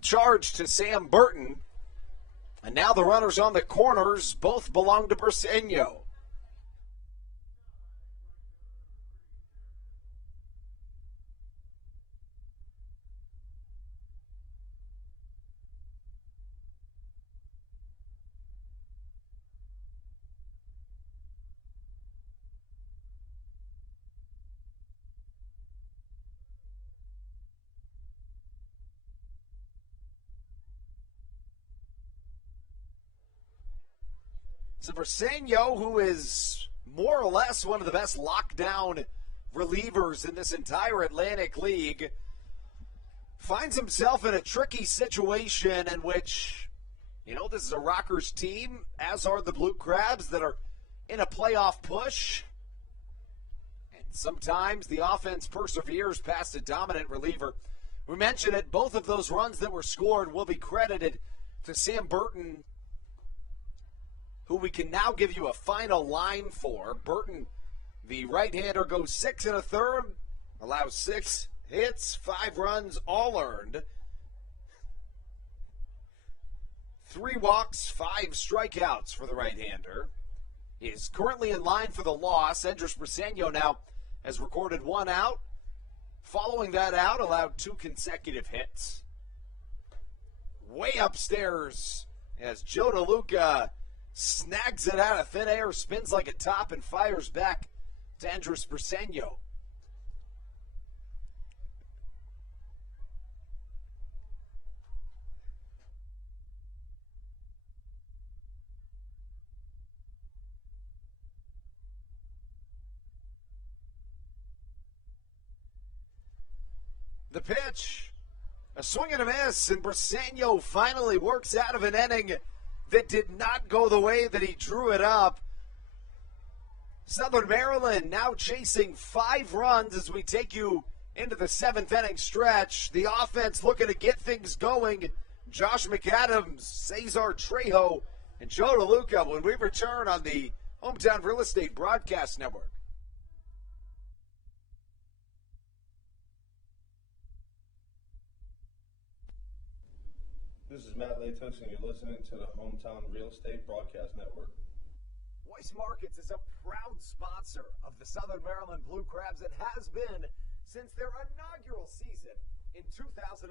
charged to Sam Burton. And now the runners on the corners both belong to Briseño. So Briseño, who is more or less one of the best lockdown relievers in this entire Atlantic League, finds himself in a tricky situation in which, this is a Rockers team, as are the Blue Crabs, that are in a playoff push. And sometimes the offense perseveres past a dominant reliever. We mentioned it, both of those runs that were scored will be credited to Sam Burton, who we can now give you a final line for. Burton, the right-hander, goes 6 1/3, allows 6 hits, 5 runs, all earned. 3 walks, 5 strikeouts for the right-hander. He is currently in line for the loss. Andres Briseño now has recorded 1 out. Following that out, allowed 2 consecutive hits. Way upstairs as Joe DeLuca snags it out of thin air, spins like a top, and fires back to Andres Briseño. The pitch, a swing and a miss, and Briseño finally works out of an inning that did not go the way that he drew it up. Southern Maryland now chasing 5 runs as we take you into the 7th inning stretch. The offense looking to get things going. Josh McAdams, Cesar Trejo, and Joe DeLuca when we return on the Hometown Real Estate Broadcast Network. This is Matt Latos, and you're listening to the Hometown Real Estate Broadcast Network. Weiss Markets is a proud sponsor of the Southern Maryland Blue Crabs and has been since their inaugural season in 2008.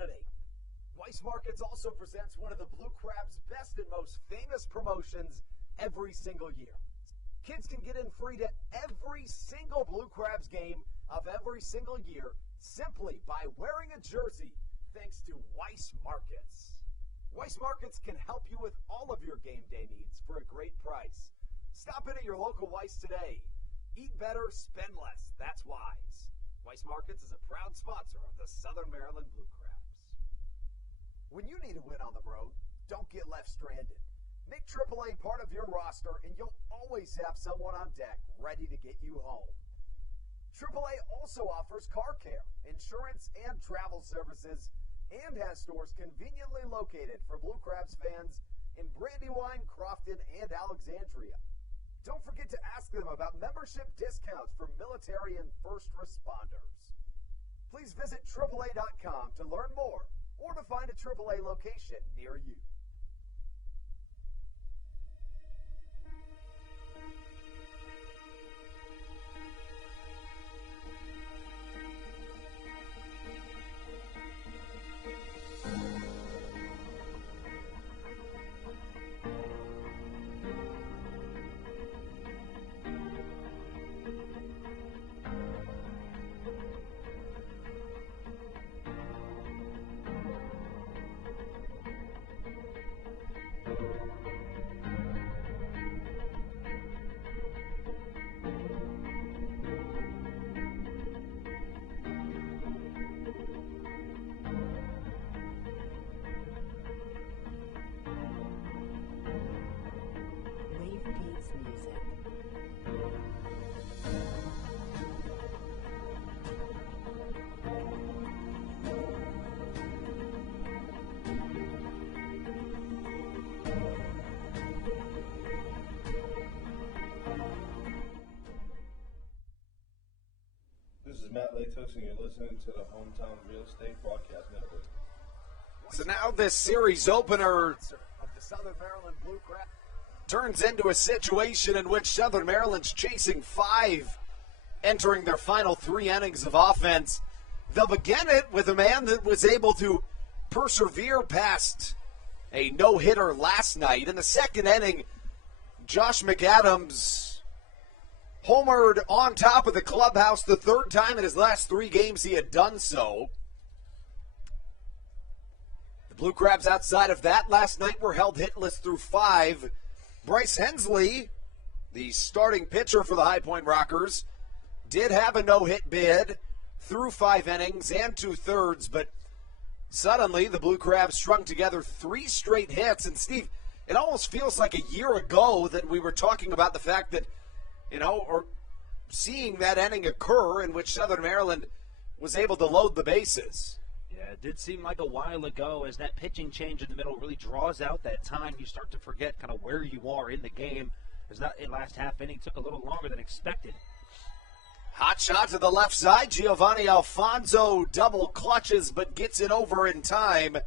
Weiss Markets also presents one of the Blue Crabs' best and most famous promotions every single year. Kids can get in free to every single Blue Crabs game of every single year simply by wearing a jersey thanks to Weiss Markets. Weiss Markets can help you with all of your game day needs for a great price. Stop in at your local Weiss today. Eat better, spend less. That's wise. Weiss Markets is a proud sponsor of the Southern Maryland Blue Crabs. When you need a win on the road, don't get left stranded. Make AAA part of your roster and you'll always have someone on deck ready to get you home. AAA also offers car care, insurance, and travel services, and has stores conveniently located for Blue Crabs fans in Brandywine, Crofton, and Alexandria. Don't forget to ask them about membership discounts for military and first responders. please visit AAA.com to learn more or to find a AAA location near you. Wave Beats Music. This is Matt Latos, and you're listening to the Hometown Real Estate Broadcast Network. So now this series opener of the Southern Maryland Blue Crab turns into a situation in which Southern Maryland's chasing 5, entering their final 3 innings of offense. They'll begin it with a man that was able to persevere past a no-hitter last night. In the second inning, Josh McAdams homered on top of the clubhouse the third time in his last 3 games he had done so. The Blue Crabs outside of that last night were held hitless through 5. Bryce Hensley, the starting pitcher for the High Point Rockers, did have a no-hit bid through 5 innings and 2/3, but suddenly the Blue Crabs strung together 3 straight hits. And Steve, it almost feels like a year ago that we were talking about the fact that, or seeing that inning occur in which Southern Maryland was able to load the bases. Yeah, it did seem like a while ago as that pitching change in the middle really draws out that time. You start to forget kind of where you are in the game. As that last half inning took a little longer than expected. Hot shot to the left side. Giovanni Alfonso double clutches but gets it over in time.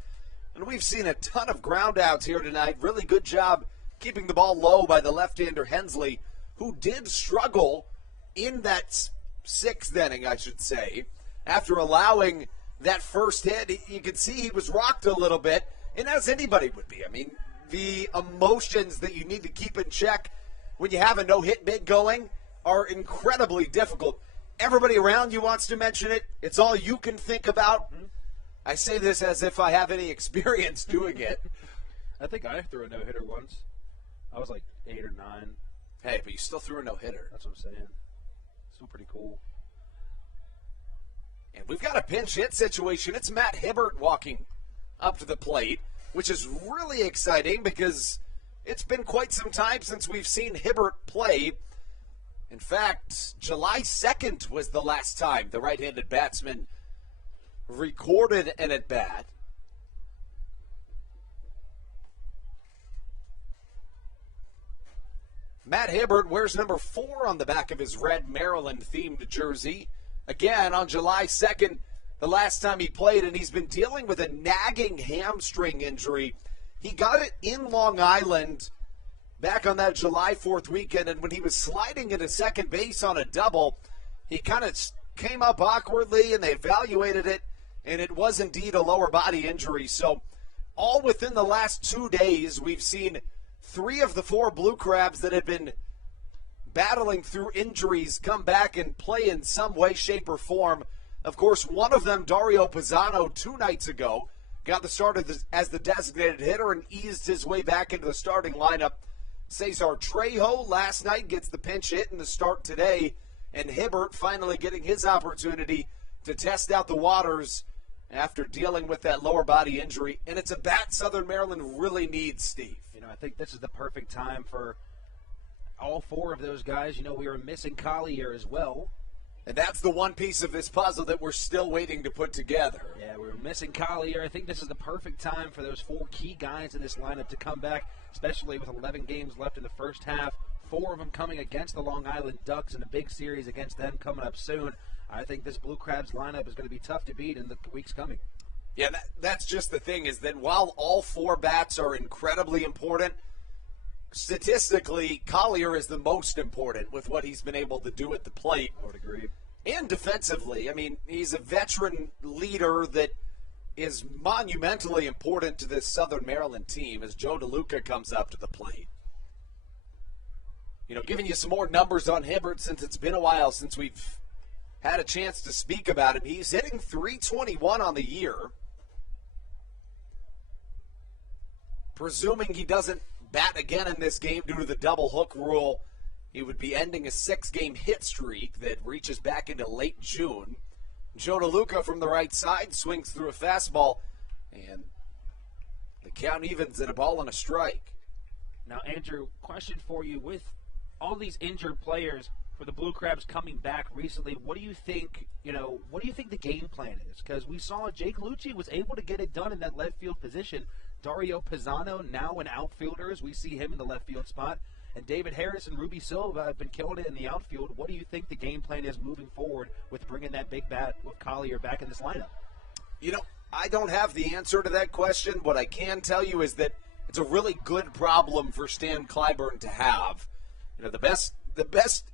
And we've seen a ton of ground outs here tonight. Really good job keeping the ball low by the left-hander Hensley, who did struggle in that 6th inning, I should say. After allowing that first hit, you could see he was rocked a little bit, and as anybody would be. I mean, the emotions that you need to keep in check when you have a no-hit bid going are incredibly difficult. Everybody around you wants to mention it. It's all you can think about. I say this as if I have any experience doing it. I think I threw a no-hitter once. I was like 8 or 9. Hey, but you still threw a no-hitter. That's what I'm saying. Still pretty cool. And we've got a pinch hit situation. It's Matt Hibbert walking up to the plate, which is really exciting because it's been quite some time since we've seen Hibbert play. In fact, July 2nd was the last time the right-handed batsman recorded an at-bat. Matt Hibbert wears number 4 on the back of his red Maryland-themed jersey. Again, on July 2nd, the last time he played, and he's been dealing with a nagging hamstring injury. He got it in Long Island back on that July 4th weekend, and when he was sliding into second base on a double, he kind of came up awkwardly, and they evaluated it, and it was indeed a lower body injury. So all within the last 2 days, we've seen 3 of the 4 Blue Crabs that had been battling through injuries come back and play in some way, shape, or form. Of course, one of them, Dario Pisano, 2 nights ago, got the start as the designated hitter and eased his way back into the starting lineup. Cesar Trejo last night gets the pinch hit in the start today, and Hibbert finally getting his opportunity to test out the waters after dealing with that lower body injury. And it's a bat Southern Maryland really needs, Steve. I think this is the perfect time for all 4 of those guys. We were missing Collier as well. And that's the one piece of this puzzle that we're still waiting to put together. Yeah, we're missing Collier. I think this is the perfect time for those 4 key guys in this lineup to come back, especially with 11 games left in the first half, 4 of them coming against the Long Island Ducks in a big series against them coming up soon. I think this Blue Crabs lineup is going to be tough to beat in the weeks coming. Yeah, that's just the thing, is that while all 4 bats are incredibly important, statistically, Collier is the most important with what he's been able to do at the plate. I would agree. And defensively. I mean, he's a veteran leader that is monumentally important to this Southern Maryland team as Joe DeLuca comes up to the plate. You know, giving you some more numbers on Hibbert since it's been a while since we've had a chance to speak about him. He's hitting .321 on the year. Presuming he doesn't bat again in this game due to the double hook rule, he would be ending a 6-game hit streak that reaches back into late June. Joe DeLuca from the right side swings through a fastball, and the count evens at a ball and a strike. Now, Andrew, question for you. With all these injured players for the Blue Crabs coming back recently, what do you think, what do you think the game plan is? Because we saw Jake Lucci was able to get it done in that left field position. Dario Pisano, now an outfielder, as we see him in the left field spot. And David Harris and Ruby Silva have been killing it in the outfield. What do you think the game plan is moving forward with bringing that big bat with Collier back in this lineup? I don't have the answer to that question. What I can tell you is that it's a really good problem for Stan Clyburn to have. The best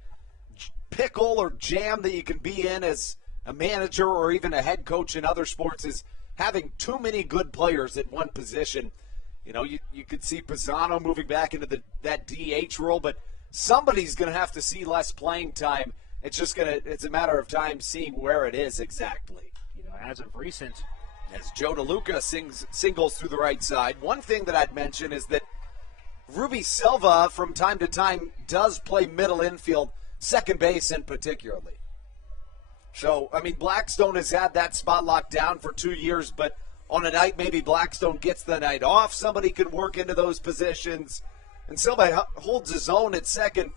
pickle or jam that you can be in as a manager or even a head coach in other sports is having too many good players at one position. You could see Pisano moving back into that DH role, but somebody's going to have to see less playing time. It's a matter of time seeing where it is exactly. As of recent, as Joe DeLuca singles through the right side, one thing that I'd mention is that Ruby Silva from time to time does play middle infield, second base in particularly. So, Blackstone has had that spot locked down for 2 years, but on a night maybe Blackstone gets the night off, somebody can work into those positions. And Silva holds his own at second.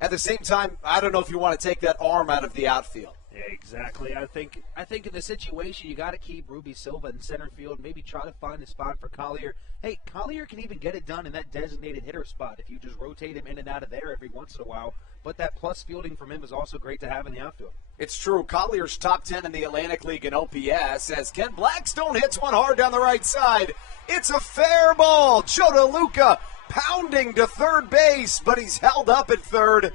At the same time, I don't know if you want to take that arm out of the outfield. Yeah, exactly. I think in the situation, you got to keep Ruby Silva in center field, maybe try to find a spot for Collier. Hey, Collier can even get it done in that designated hitter spot if you just rotate him in and out of there every once in a while. But that plus fielding from him is also great to have in the outfield. It's true. Collier's top 10 in the Atlantic League in OPS as Ken Blackstone hits one hard down the right side. It's a fair ball. Joe DeLuca pounding to third base, but he's held up at third.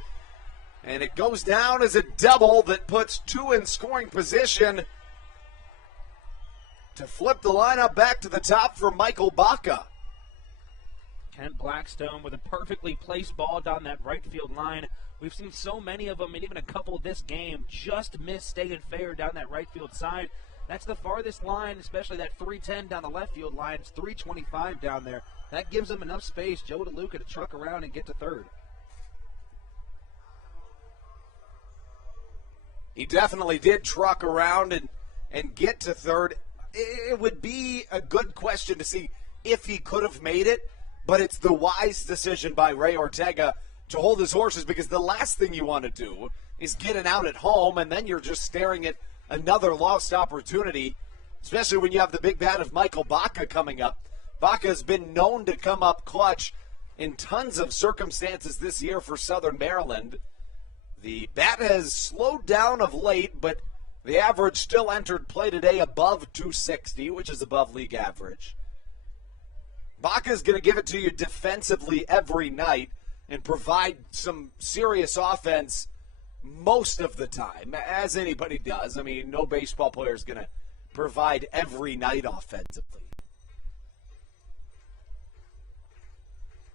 And it goes down as a double that puts 2 in scoring position to flip the lineup back to the top for Michael Baca. Kent Blackstone with a perfectly placed ball down that right field line. We've seen so many of them, and even a couple this game, just miss staying fair down that right field side. That's the farthest line, especially that 310 down the left field line. It's 325 down there. That gives them enough space, Joe DeLuca, to truck around and get to third. He definitely did truck around and get to third. It would be a good question to see if he could have made it, but it's the wise decision by Ray Ortega to hold his horses, because the last thing you want to do is get an out at home, and then you're just staring at another lost opportunity, especially when you have the big bat of Michael Baca coming up. Baca has been known to come up clutch in tons of circumstances this year for Southern Maryland. The bat has slowed down of late, but the average still entered play today above 260, which is above league average. Baca is going to give it to you defensively every night and provide some serious offense most of the time, as anybody does. No baseball player is going to provide every night offensively.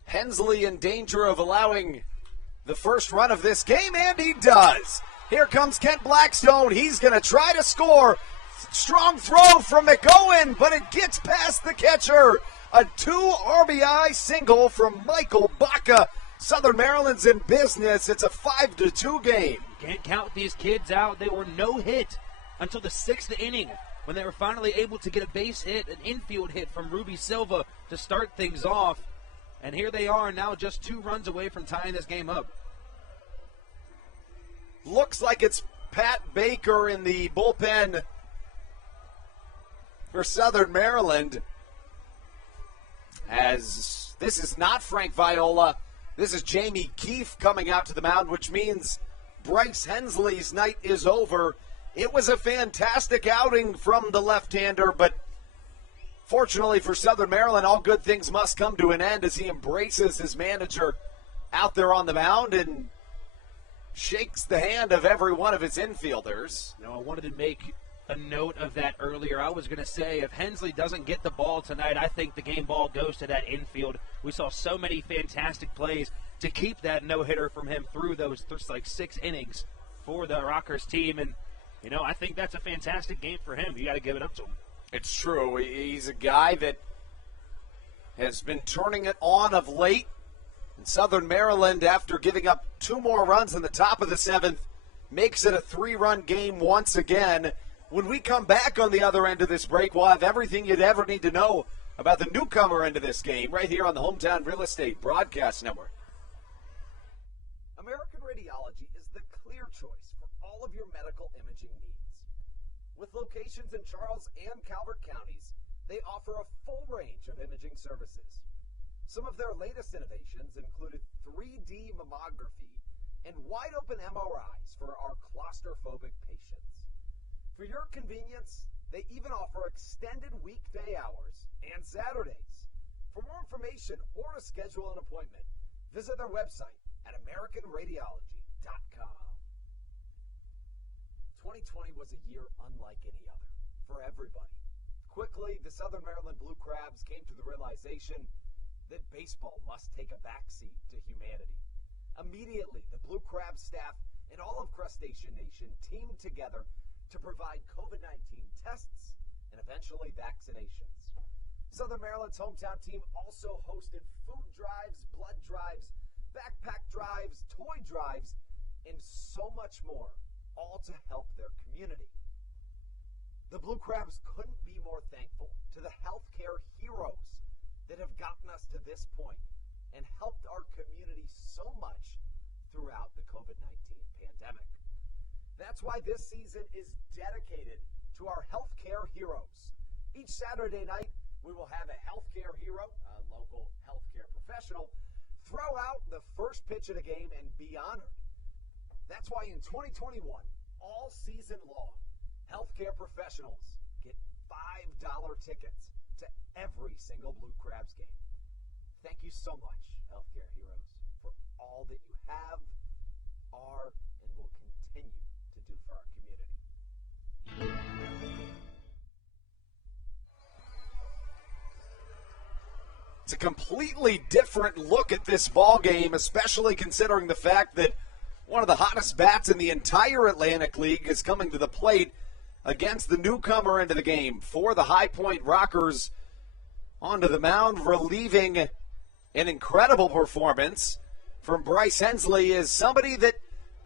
Hensley in danger of allowing the first run of this game, and he does. Here comes Kent Blackstone. He's going to try to score. Strong throw from McOwen, but it gets past the catcher. A 2 RBI single from Michael Baca. Southern Maryland's in business. It's a 5-2 game. Can't count these kids out. They were no hit until the 6th inning when they were finally able to get a base hit, an infield hit from Ruby Silva to start things off. And here they are now, just 2 runs away from tying this game up. Looks like it's Pat Baker in the bullpen for Southern Maryland. As this is not Frank Viola. This is Jamie Keefe coming out to the mound, which means Bryce Hensley's night is over. It was a fantastic outing from the left-hander, but fortunately for Southern Maryland, all good things must come to an end as he embraces his manager out there on the mound and shakes the hand of every one of his infielders. I wanted to make a note of that earlier. I was going to say, if Hensley doesn't get the ball tonight, I think the game ball goes to that infield. We saw so many fantastic plays to keep that no-hitter from him through those 6 innings for the Rockers team. And, I think that's a fantastic game for him. You got to give it up to him. It's true. He's a guy that has been turning it on of late. And Southern Maryland, after giving up 2 more runs in the top of the 7th, makes it a 3-run game once again. When we come back on the other end of this break, we'll have everything you'd ever need to know about the newcomer end of this game right here on the Hometown Real Estate Broadcast Network. American Radiology is the clear choice for all of your medical imaging needs. With locations in Charles and Calvert counties, they offer a full range of imaging services. Some of their latest innovations included 3D mammography and wide-open MRIs for our claustrophobic patients. For your convenience, they even offer extended weekday hours and Saturdays. For more information or to schedule an appointment, visit their website at AmericanRadiology.com. 2020 was a year unlike any other for everybody. Quickly, the Southern Maryland Blue Crabs came to the realization that baseball must take a backseat to humanity. Immediately, the Blue Crab staff and all of Crustacean Nation teamed together to provide COVID-19 tests and eventually vaccinations. Southern Maryland's hometown team also hosted food drives, blood drives, backpack drives, toy drives, and so much more, all to help their community. The Blue Crabs couldn't be more thankful to the healthcare heroes that have gotten us to this point and helped our community so much throughout the COVID-19 pandemic. That's why this season is dedicated to our healthcare heroes. Each Saturday night, we will have a healthcare hero, a local healthcare professional, throw out the first pitch of the game and be honored. That's why in 2021, all season long, healthcare professionals get $5 tickets to every single Blue Crabs game. Thank you so much, healthcare heroes, for all that you have, are, and will continue to do for our community. It's a completely different look at this ball game, especially considering the fact that one of the hottest bats in the entire Atlantic League is coming to the plate against the newcomer into the game for the High Point Rockers. Onto the mound, relieving an incredible performance from Bryce Hensley is somebody that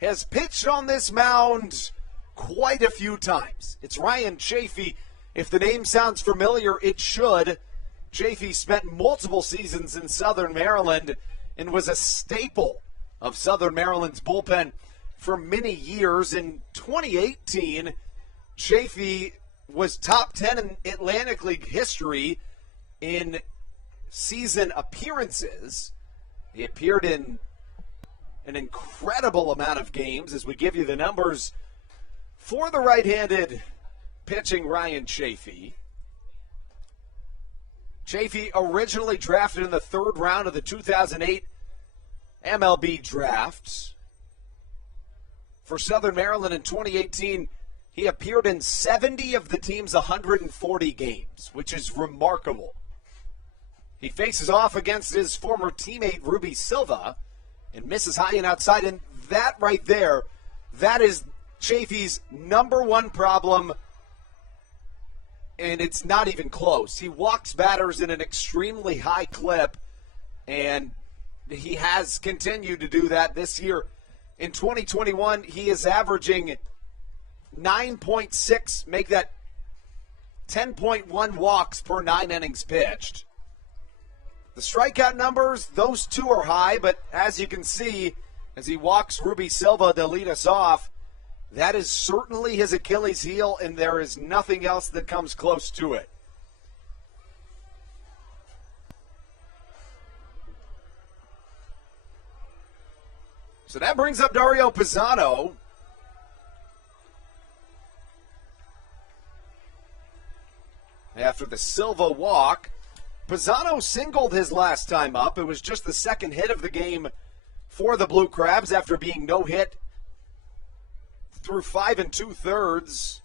has pitched on this mound quite a few times. It's Ryan Chafee. If the name sounds familiar, it should. Chafee spent multiple seasons in Southern Maryland and was a staple of Southern Maryland's bullpen for many years. In 2018, Chafee was top 10 in Atlantic League history in season appearances. He appeared in an incredible amount of games as we give you the numbers for the right-handed pitching Ryan Chafee. Chafee originally drafted in the 3rd round of the 2008 MLB draft. For Southern Maryland in 2018, he appeared in 70 of the team's 140 games, which is remarkable. He faces off against his former teammate Ruby Silva and misses high and outside. And that right there, that is Chafee's number one problem, and it's not even close. He walks batters in an extremely high clip, and he has continued to do that this year. In 2021, he is averaging 9.6, make that 10.1 walks per 9 innings pitched. The strikeout numbers, those two are high, but as you can see, as he walks Ruby Silva to lead us off, that is certainly his Achilles heel, and there is nothing else that comes close to it. So that brings up Dario Pisano. after the Silva walk. Pisano singled his last time up. It was just the second hit of the game for the Blue Crabs after being no hit through 5 2/3.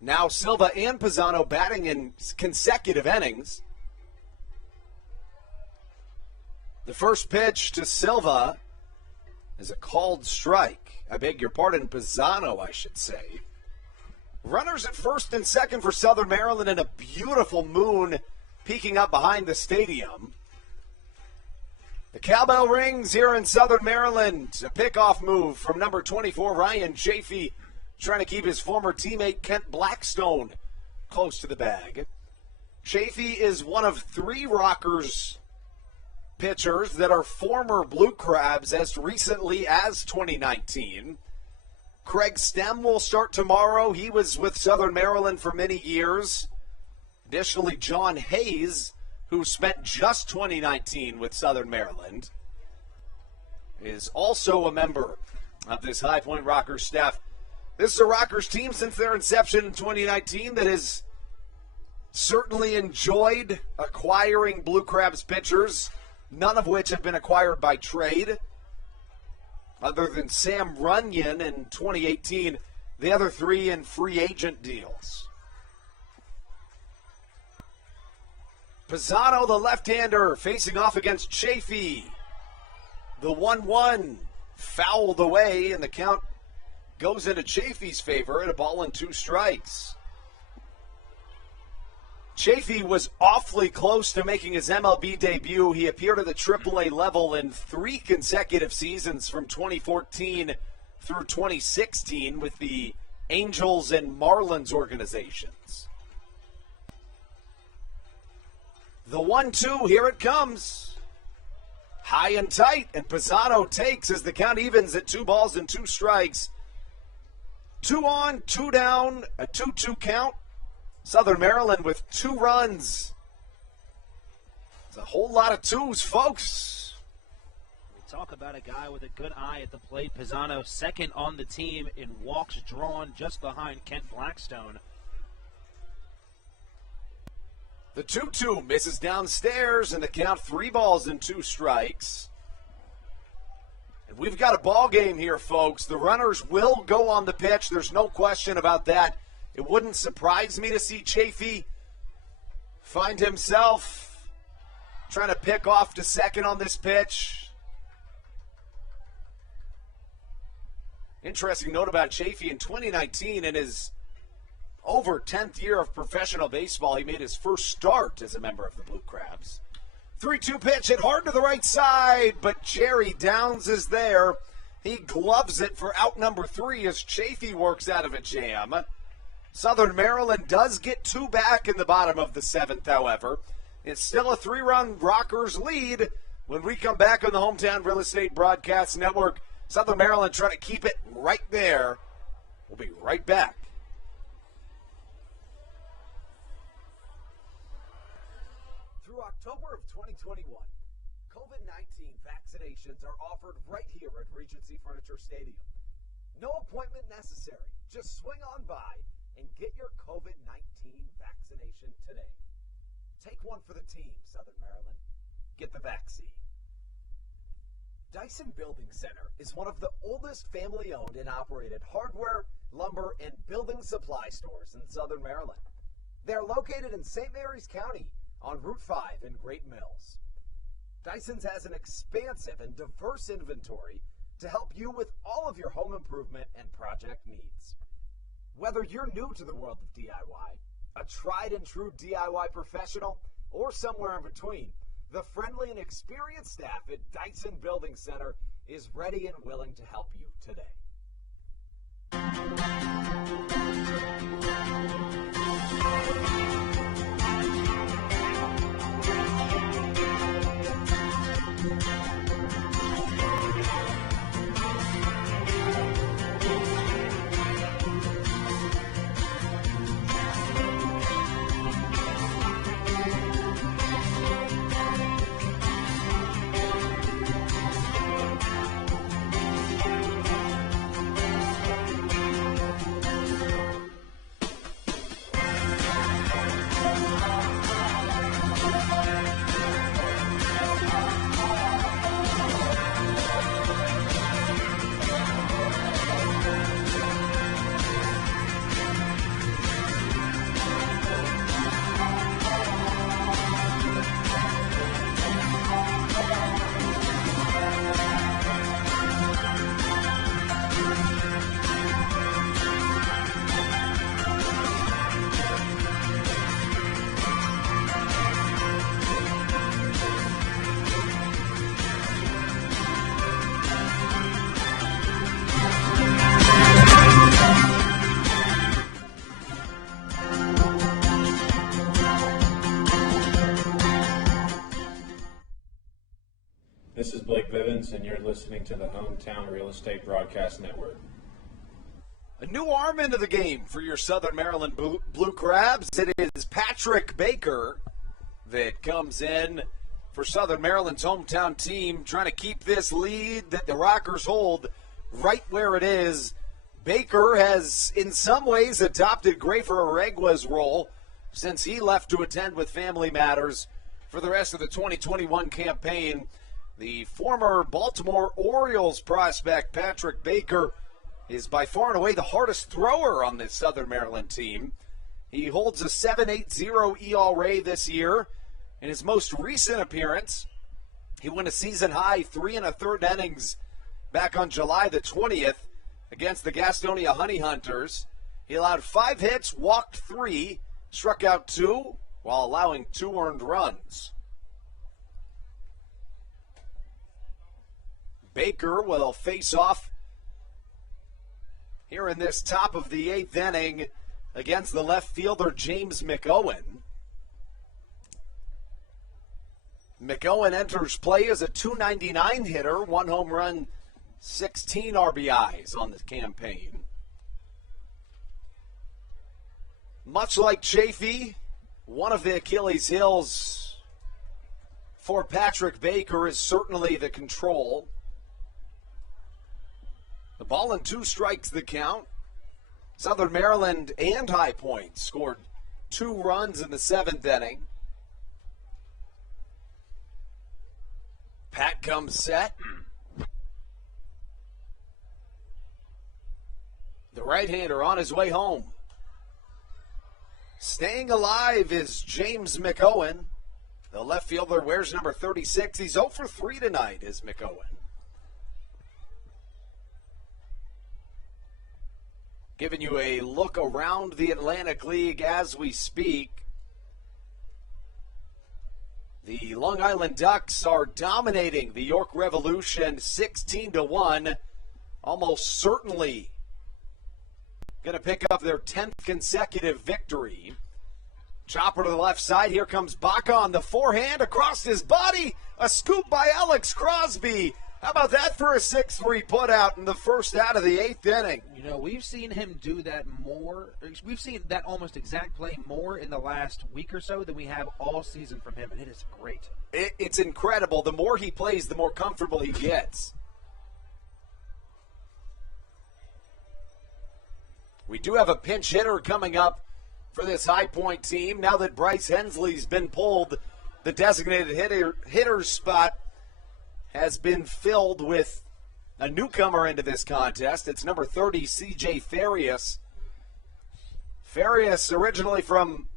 Now Silva and Pisano batting in consecutive innings. The first pitch to Silva is a called strike. I beg your pardon, Pisano, I should say. Runners at first and second for Southern Maryland, and a beautiful moon peeking up behind the stadium. The cowbell rings here in Southern Maryland. A pickoff move from number 24, Ryan Chafee, trying to keep his former teammate Kent Blackstone close to the bag. Chafee is one of 3 Rockers pitchers that are former Blue Crabs as recently as 2019. Craig Stem will start tomorrow. He was with Southern Maryland for many years. Additionally, John Hayes, who spent just 2019 with Southern Maryland, is also a member of this High Point Rockers staff. This is a Rockers team since their inception in 2019 that has certainly enjoyed acquiring Blue Crabs pitchers, none of which have been acquired by trade. Other than Sam Runyon in 2018, the other 3 in free agent deals. Pisano, the left-hander, facing off against Chafee. The 1-1 fouled away, and the count goes into Chafee's favor at a ball and 2 strikes. Chafee was awfully close to making his MLB debut. He appeared at the AAA level in 3 consecutive seasons from 2014 through 2016 with the Angels and Marlins organizations. The 1-2, here it comes. High and tight, and Pisano takes as the count evens at 2 balls and 2 strikes. 2 on, 2 down, a 2-2 count. Southern Maryland with 2 runs. It's a whole lot of 2s, folks. We talk about a guy with a good eye at the plate. Pisano second on the team in walks drawn, just behind Kent Blackstone. The 2-2 misses downstairs, and the count 3 balls and 2 strikes. And we've got a ball game here, folks. The runners will go on the pitch. There's no question about that. It wouldn't surprise me to see Chafee find himself trying to pick off to second on this pitch. Interesting note about Chafee in 2019, in his over 10th year of professional baseball, he made his first start as a member of the Blue Crabs. 3-2 pitch hit hard to the right side, but Jerry Downs is there. He gloves it for out number 3 as Chafee works out of a jam. Southern Maryland does get 2 back in the bottom of the 7th, however. It's still a 3-run Rockers lead when we come back on the Hometown Real Estate Broadcast Network. Southern Maryland trying to keep it right there. We'll be right back. Through October of 2021, COVID-19 vaccinations are offered right here at Regency Furniture Stadium. No appointment necessary. Just swing on by and get your COVID-19 vaccination today. Take one for the team, Southern Maryland. Get the vaccine. Dyson Building Center is one of the oldest family-owned and operated hardware, lumber, and building supply stores in Southern Maryland. They are located in St. Mary's County on Route 5 in Great Mills. Dyson's has an expansive and diverse inventory to help you with all of your home improvement and project needs. Whether you're new to the world of DIY, a tried and true DIY professional, or somewhere in between, the friendly and experienced staff at Dyson Building Center is ready and willing to help you today. This is Blake Vivens, and you're listening to the Hometown Real Estate Broadcast Network. A new arm into the game for your Southern Maryland Blue Crabs. It is Patrick Baker that comes in for Southern Maryland's hometown team, trying to keep this lead that the Rockers hold right where it is. Baker has, in some ways, adopted Grafer Aregua's role since he left to attend with family matters for the rest of the 2021 campaign. The former Baltimore Orioles prospect, Patrick Baker, is by far and away the hardest thrower on this Southern Maryland team. He holds a 7.80 ERA this year. In his most recent appearance, he went a season-high 3 1/3 innings back on July the 20th against the Gastonia Honey Hunters. He allowed 5 hits, walked 3, struck out 2, while allowing 2 earned runs. Baker will face off here in this top of the 8th inning against the left fielder James McOwen. McOwen enters play as a .299 hitter, 1 home run, 16 RBIs on the campaign. Much like Chafee, one of the Achilles heels for Patrick Baker is certainly the control. The ball and 2 strikes the count. Southern Maryland and High Point scored 2 runs in the 7th inning. Pat comes set. The right-hander on his way home. Staying alive is James McOwen. The left fielder wears number 36. He's 0 for 3 tonight, is McOwen. Giving you a look around the Atlantic League as we speak. The Long Island Ducks are dominating the York Revolution 16-1. Almost certainly going to pick up their 10th consecutive victory. Chopper to the left side. Here comes Baca on the forehand across his body. A scoop by Alex Crosby. How about that for a 6-3 putout in the first out of the 8th inning? You know, we've seen him do that more. We've seen that almost exact play more in the last week or so than we have all season from him, and it is great. It's incredible. The more he plays, the more comfortable he gets. We do have a pinch hitter coming up for this High Point team. Now that Bryce Hensley's been pulled, the designated hitter's spot has been filled with a newcomer into this contest. It's number 30, C.J. Farias. Farias, originally from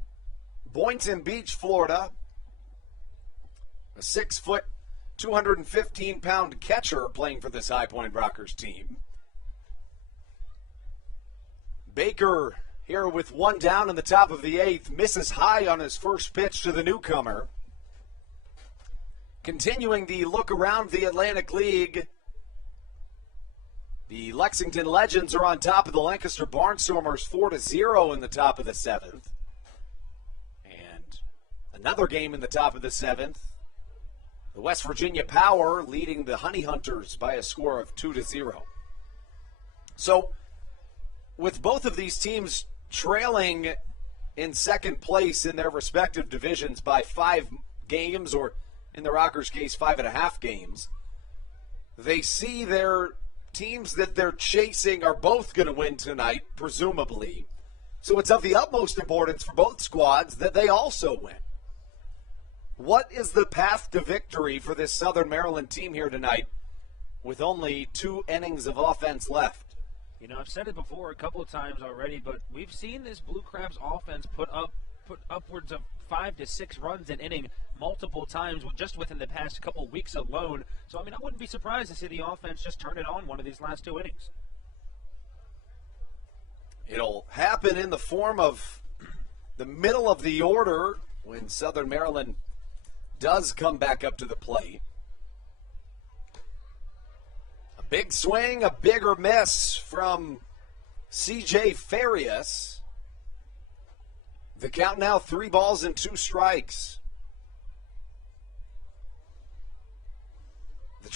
Boynton Beach, Florida. A 6-foot, 215-pound catcher playing for this High Point Rockers team. Baker here with 1 down in the top of the 8th. Misses high on his first pitch to the newcomer. Continuing the look around the Atlantic League, the Lexington Legends are on top of the Lancaster Barnstormers 4-0 in the top of the 7th. And another game in the top of the 7th. The West Virginia Power leading the Honey Hunters by a score of 2-0. So, with both of these teams trailing in second place in their respective divisions by 5 games, or in the Rockers' case, 5.5 games, they see their teams that they're chasing are both going to win tonight, presumably. So it's of the utmost importance for both squads that they also win. What is the path to victory for this Southern Maryland team here tonight with only 2 innings of offense left? You know, I've said it before a couple of times already, but we've seen this Blue Crabs offense put upwards of 5 to 6 runs an inning multiple times just within the past couple of weeks alone. So, I mean, I wouldn't be surprised to see the offense just turn it on one of these last 2 innings. It'll happen in the form of the middle of the order when Southern Maryland does come back up to the plate. A big swing, a bigger miss from C.J. Farias. The count now 3 balls and 2 strikes.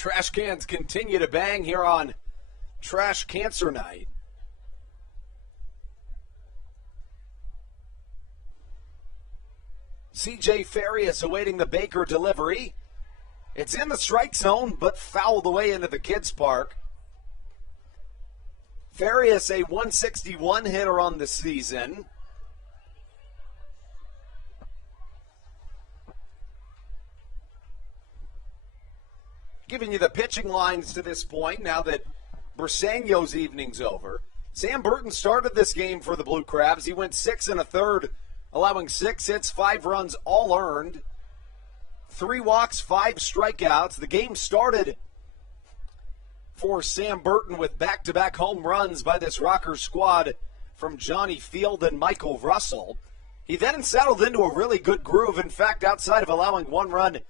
Trash cans continue to bang here on Trash Cancer Night. C.J. Farias awaiting the Baker delivery. It's in the strike zone, but fouled away into the kids' park. Farias, a 161 hitter on the season. Giving you the pitching lines to this point now that Brisegno's evening's over. Sam Burton started this game for the Blue Crabs. He went 6 1/3, allowing 6 hits, 5 runs, all earned. 3 walks, 5 strikeouts. The game started for Sam Burton with back-to-back home runs by this Rockers squad from Johnny Field and Michael Russell. He then settled into a really good groove. In fact, outside of allowing 1 run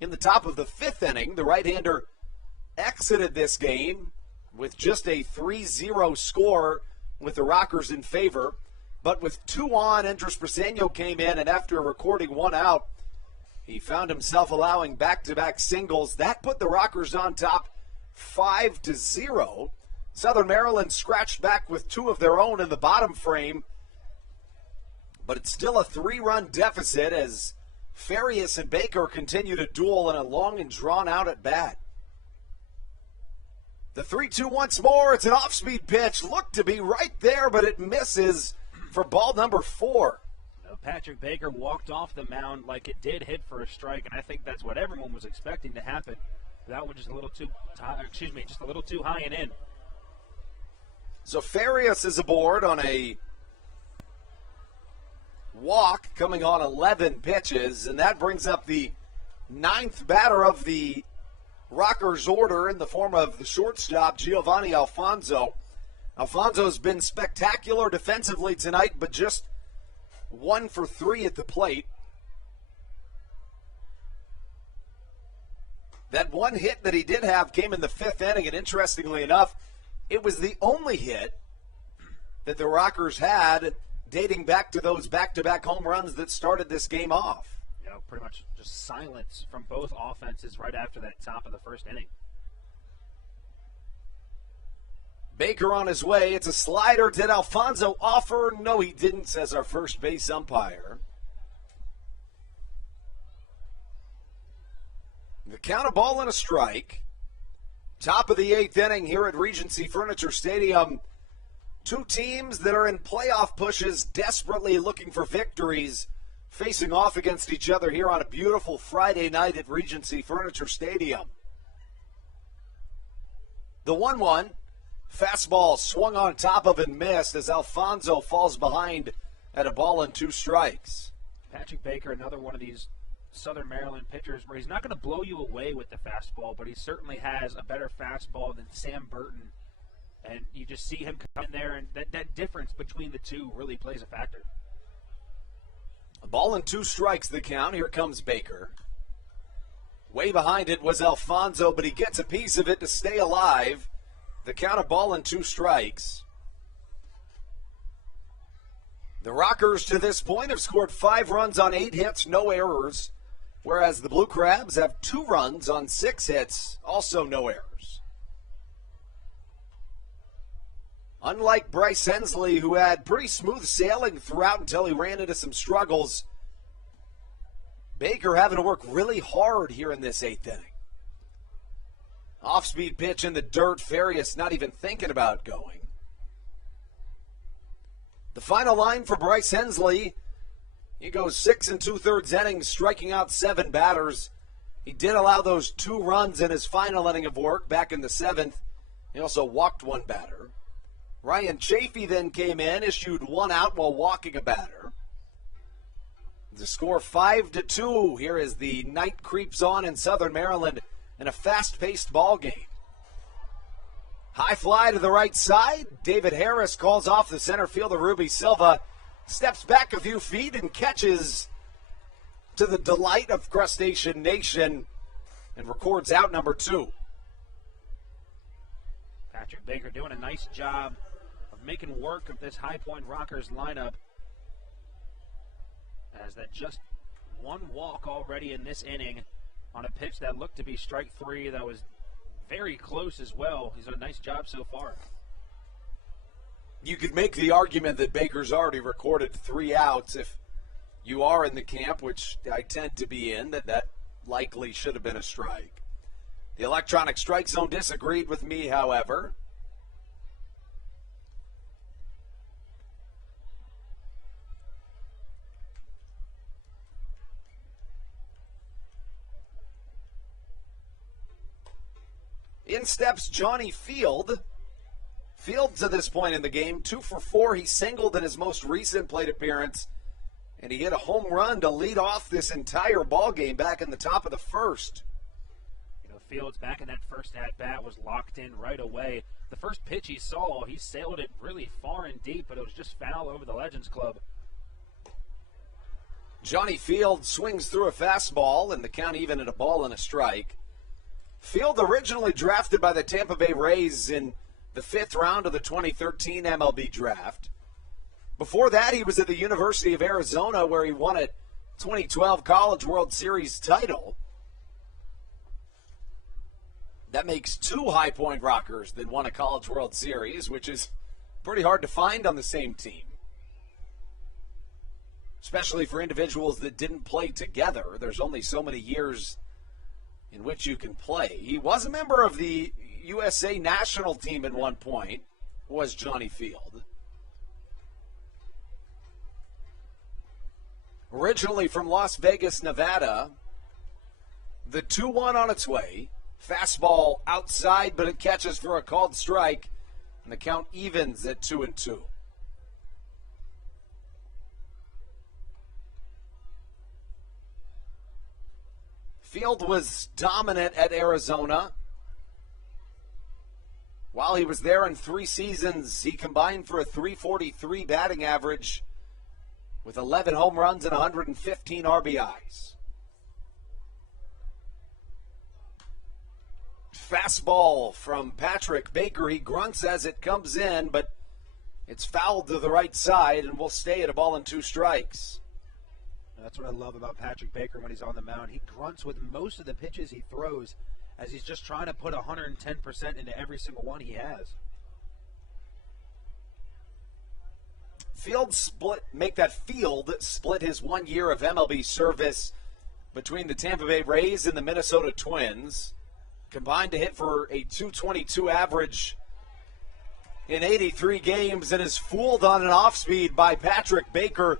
in the top of the 5th inning, the right-hander exited this game with just a 3-0 score with the Rockers in favor. But with 2 on, Andres Brisegno came in, and after recording 1 out, he found himself allowing back-to-back singles. That put the Rockers on top 5-0. Southern Maryland scratched back with 2 of their own in the bottom frame, but it's still a 3-run deficit as Farias and Baker continue to duel in a long and drawn-out at-bat. The 3-2 once more. It's an off-speed pitch. Looked to be right there, but it misses for ball number 4. Patrick Baker walked off the mound like it did hit for a strike, and I think that's what everyone was expecting to happen. That one just a little too high and in. So Farias is aboard on a walk coming on 11 pitches, and that brings up the 9th batter of the Rockers order in the form of the shortstop, Giovanni Alfonso. Alfonso's been spectacular defensively tonight, but just 1 for 3 at the plate. That 1 hit that he did have came in the 5th inning, and interestingly enough, it was the only hit that the Rockers had dating back to those back-to-back home runs that started this game off. You know, pretty much just silence from both offenses right after that top of the 1st inning. Baker on his way. It's a slider. Did Alfonso offer? No, he didn't, says our first base umpire. The count, a ball and a strike. Top of the 8th inning here at Regency Furniture Stadium. 2 teams that are in playoff pushes, desperately looking for victories, facing off against each other here on a beautiful Friday night at Regency Furniture Stadium. The 1-1. Fastball swung on top of and missed as Alfonso falls behind at a ball and 2 strikes. Patrick Baker, another one of these Southern Maryland pitchers where he's not going to blow you away with the fastball, but he certainly has a better fastball than Sam Burton. And you just see him come in there, and that difference between the two really plays a factor. A ball and 2 strikes the count. Here comes Baker. Way behind it was Alfonso, but he gets a piece of it to stay alive. The count, a ball and 2 strikes. The Rockers to this point have scored 5 runs on 8 hits, no errors, whereas the Blue Crabs have 2 runs on 6 hits, also no errors. Unlike Bryce Hensley, who had pretty smooth sailing throughout until he ran into some struggles, Baker having to work really hard here in this 8th inning. Off-speed pitch in the dirt. Farias not even thinking about going. The final line for Bryce Hensley. He goes 6 2/3 innings, striking out 7 batters. He did allow those 2 runs in his final inning of work back in the 7th. He also walked 1 batter. Ryan Chafee then came in, issued 1 out while walking a batter. The score 5-2 here as the night creeps on in Southern Maryland in a fast-paced ball game. High fly to the right side. David Harris calls off the center fielder Ruby Silva, steps back a few feet and catches to the delight of Crustacean Nation and records out number 2. Patrick Baker doing a nice job of making work of this High Point Rockers lineup, as that just 1 walk already in this inning on a pitch that looked to be strike 3 that was very close as well. He's done a nice job so far. You could make the argument that Baker's already recorded 3 outs. If you are in the camp, which I tend to be in, that likely should have been a strike. The electronic strike zone disagreed with me, however. In steps Johnny Field. Field, to this point in the game, 2 for 4. He singled in his most recent plate appearance, and he hit a home run to lead off this entire ball game back in the top of the first. You know, Fields back in that first at-bat was locked in right away. The first pitch he saw, he sailed it really far and deep, but it was just foul over the Legends Club. Johnny Field swings through a fastball, and the count even at a ball and a strike. Field originally drafted by the Tampa Bay Rays in the 5th round of the 2013 MLB draft. Before that, he was at the University of Arizona, where he won a 2012 College World Series title. That makes 2 High Point Rockers that won a College World Series, which is pretty hard to find on the same team, especially for individuals that didn't play together. There's only so many years in which you can play. He was a member of the USA national team at one point, was Johnny Field. Originally from Las Vegas, Nevada, the 2-1 on its way. Fastball outside, but it catches for a called strike, and the count evens at 2-2. Field was dominant at Arizona. While he was there in 3 seasons, he combined for a .343 batting average with 11 home runs and 115 RBIs. Fastball from Patrick Baker. He grunts as it comes in, but it's fouled to the right side and will stay at a ball and 2 strikes. That's what I love about Patrick Baker when he's on the mound. He grunts with most of the pitches he throws as he's just trying to put 110% into every single one he has. Field split his 1 year of MLB service between the Tampa Bay Rays and the Minnesota Twins. Combined to hit for a .222 average in 83 games, and is fooled on an off-speed by Patrick Baker,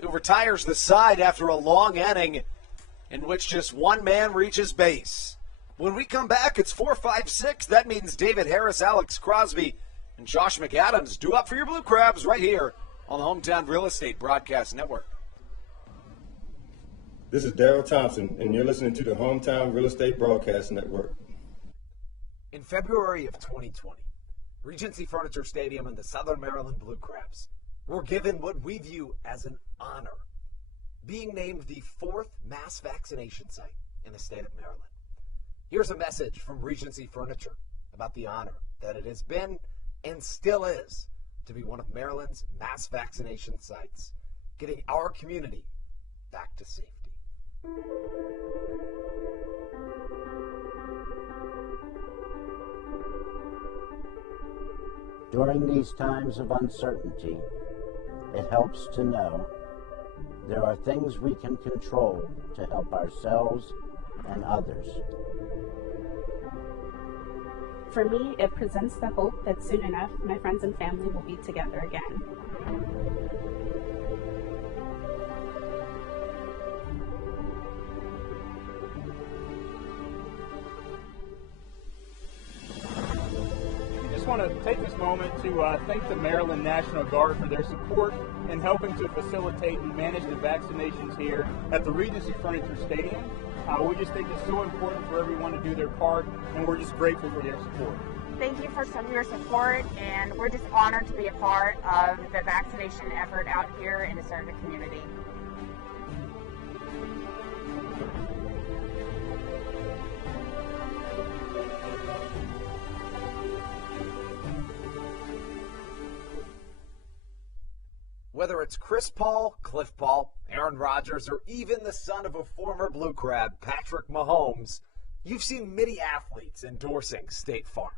who retires the side after a long inning in which just one man reaches base. When we come back, it's 4-5-6. That means David Harris, Alex Crosby, and Josh McAdams due up for your Blue Crabs right here on the Hometown Real Estate Broadcast Network. This is Daryl Thompson, and you're listening to the Hometown Real Estate Broadcast Network. In February of 2020, Regency Furniture Stadium and the Southern Maryland Blue Crabs were given what we view as an honor, being named the 4th mass vaccination site in the state of Maryland. Here's a message from Regency Furniture about the honor that it has been and still is to be one of Maryland's mass vaccination sites, getting our community back to safety. During these times of uncertainty, it helps to know there are things we can control to help ourselves and others. For me, it presents the hope that soon enough my friends and family will be together again. I just want to take this moment to thank the Maryland National Guard for their support in helping to facilitate and manage the vaccinations here at the Regency Furniture Stadium. We just think it's so important for everyone to do their part, and we're just grateful for their support. Thank you for some of your support, and we're just honored to be a part of the vaccination effort out here and to serve the community. Whether it's Chris Paul, Cliff Paul, Aaron Rodgers, or even the son of a former Blue Crab, Patrick Mahomes, you've seen many athletes endorsing State Farm.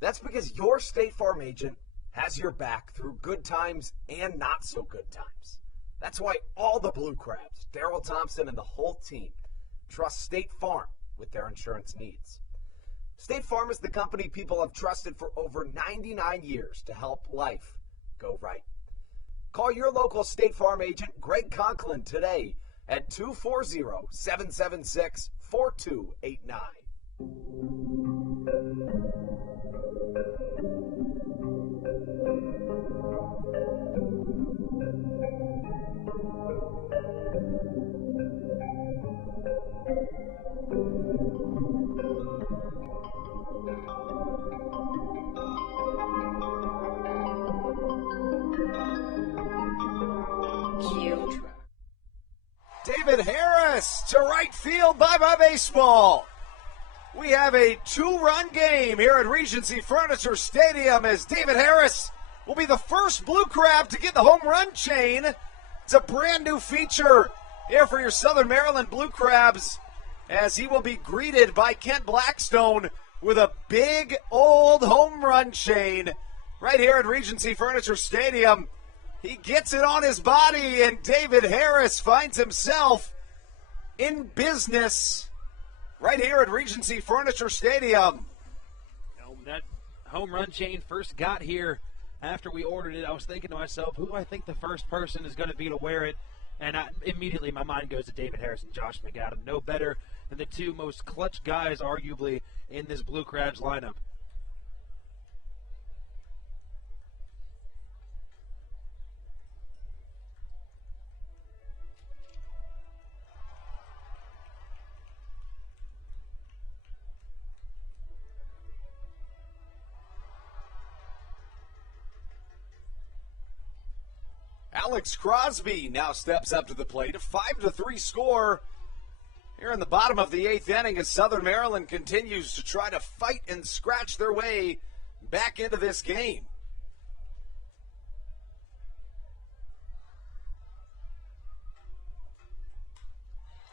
That's because your State Farm agent has your back through good times and not so good times. That's why all the Blue Crabs, Daryl Thompson and the whole team, trust State Farm with their insurance needs. State Farm is the company people have trusted for over 99 years to help life go right. Call your local State Farm agent, Greg Conklin, today at 240-776-4289. David Harris to right field. Bye-bye baseball. We have a 2-run game here at Regency Furniture Stadium as David Harris will be the first Blue Crab to get the home run chain. It's a brand new feature here for your Southern Maryland Blue Crabs as he will be greeted by Kent Blackstone with a big old home run chain right here at Regency Furniture Stadium. He gets it on his body, and David Harris finds himself in business right here at Regency Furniture Stadium. That home run chain first got here after we ordered it. I was thinking to myself, who do I think the first person is going to be to wear it? And immediately my mind goes to David Harris and Josh McAdam. No better than the two most clutch guys, arguably, in this Blue Crabs lineup. Alex Crosby now steps up to the plate. A 5-3 score here in the bottom of the 8th inning as Southern Maryland continues to try to fight and scratch their way back into this game.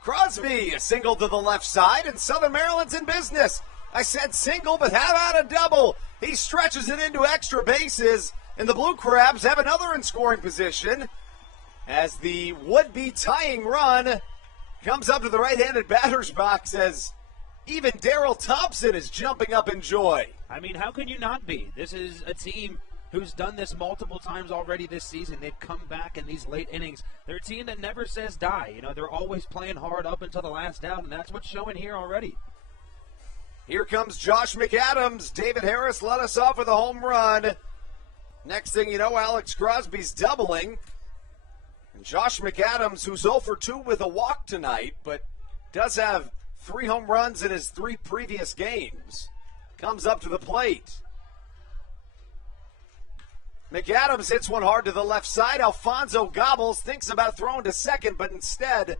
Crosby, a single to the left side, and Southern Maryland's in business. I said single, but how about a double? He stretches it into extra bases. And the Blue Crabs have another in scoring position as the would-be tying run comes up to the right-handed batter's box as even Daryl Thompson is jumping up in joy. I mean, how can you not be? This is a team who's done this multiple times already this season. They've come back in these late innings. They're a team that never says die. You know, they're always playing hard up until the last out, and that's what's showing here already. Here comes Josh McAdams. David Harris led us off with a home run. Next thing you know, Alex Crosby's doubling. And Josh McAdams, who's 0 for 2 with a walk tonight, but does have 3 home runs in his 3 previous games, comes up to the plate. McAdams hits one hard to the left side. Alfonso gobbles, thinks about throwing to second, but instead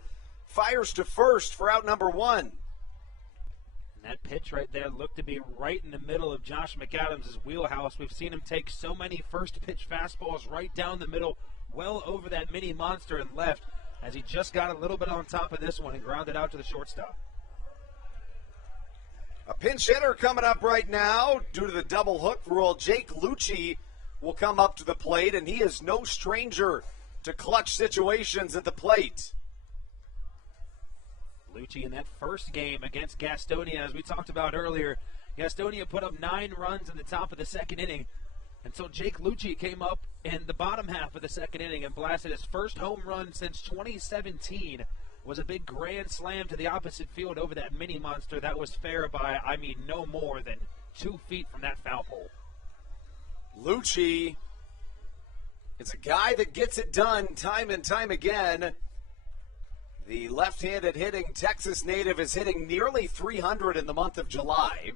fires to first for out number 1. That pitch right there looked to be right in the middle of Josh McAdams' wheelhouse. We've seen him take so many first pitch fastballs right down the middle, well over that mini monster and left, as he just got a little bit on top of this one and grounded out to the shortstop. A pinch hitter coming up right now due to the double hook rule. Jake Lucci will come up to the plate, and he is no stranger to clutch situations at the plate. Lucci in that first game against Gastonia, as we talked about earlier, Gastonia put up 9 runs in the top of the second inning until Jake Lucci came up in the bottom half of the second inning and blasted his first home run since 2017. Was a big grand slam to the opposite field over that mini monster that was fair by, I mean, no more than 2 feet from that foul pole. Lucci is a guy that gets it done time and time again. The left-handed hitting Texas native is hitting nearly 300 in the month of July.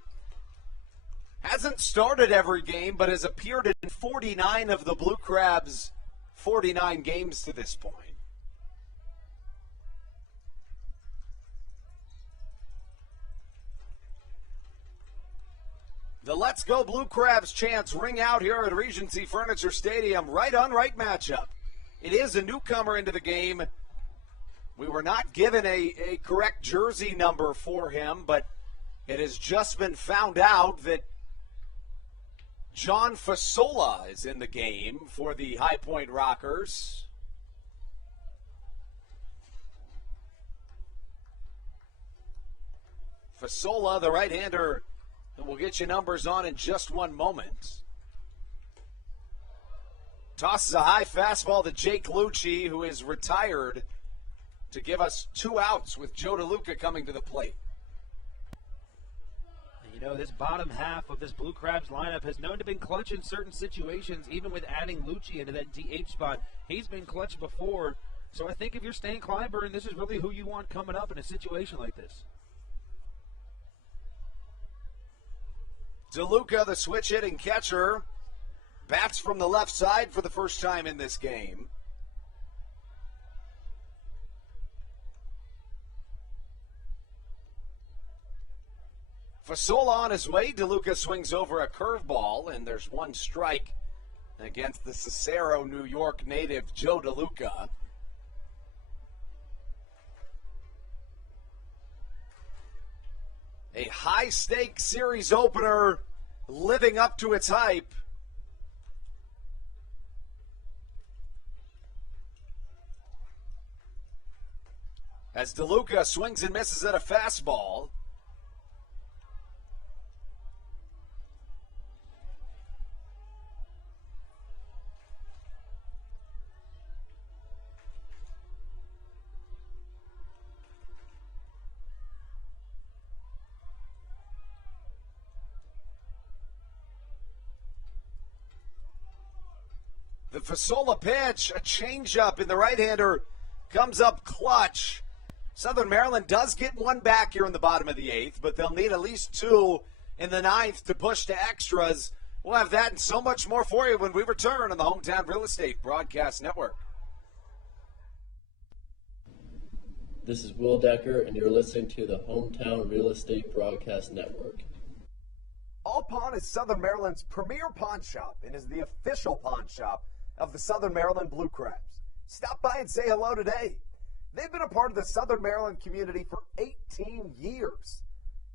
Hasn't started every game, but has appeared in 49 of the Blue Crabs' 49 games to this point. The Let's Go Blue Crabs chants ring out here at Regency Furniture Stadium. Right on right matchup. It is a newcomer into the game. We were not given a correct jersey number for him, but It has just been found out that John Fasola is in the game for the High Point Rockers. Fasola, the right-hander, and we'll get you numbers on in just one moment. Tosses a high fastball to Jake Lucci, who is retired, to give us 2 outs with Joe DeLuca coming to the plate. You know, this bottom half of this Blue Crabs lineup has known to be clutch in certain situations, even with adding Lucci into that DH spot. He's been clutch before. So I think if you're Stan Clyburn, this is really who you want coming up in a situation like this. DeLuca, the switch hitting catcher, bats from the left side for the first time in this game. Fasola on his way. DeLuca swings over a curveball, and there's 1 strike against the Cicero, New York native Joe DeLuca. A high-stakes series opener living up to its hype. As DeLuca swings and misses at a fastball. The Fasola pitch, a changeup in the right-hander, comes up clutch. Southern Maryland does get 1 back here in the bottom of the 8th, but they'll need at least 2 in the 9th to push to extras. We'll have that and so much more for you when we return on the Hometown Real Estate Broadcast Network. This is Will Decker, and you're listening to the Hometown Real Estate Broadcast Network. All Pawn is Southern Maryland's premier pawn shop and is the official pawn shop of the Southern Maryland Blue Crabs. Stop by and say hello today. They've been a part of the Southern Maryland community for 18 years.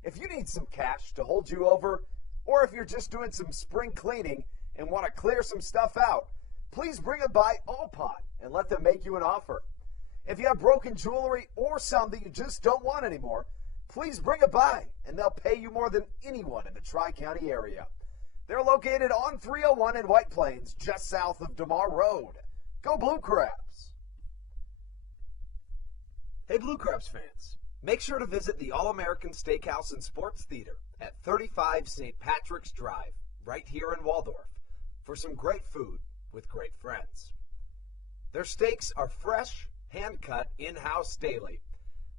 If you need some cash to hold you over, or if you're just doing some spring cleaning and want to clear some stuff out, please bring it by All Pawn and let them make you an offer. If you have broken jewelry or some that you just don't want anymore, please bring it by and they'll pay you more than anyone in the Tri-County area. They're located on 301 in White Plains, just south of DeMar Road. Go Blue Crabs! Hey Blue Crabs fans, make sure to visit the All-American Steakhouse and Sports Theater at 35 St. Patrick's Drive, right here in Waldorf, for some great food with great friends. Their steaks are fresh, hand-cut, in-house daily,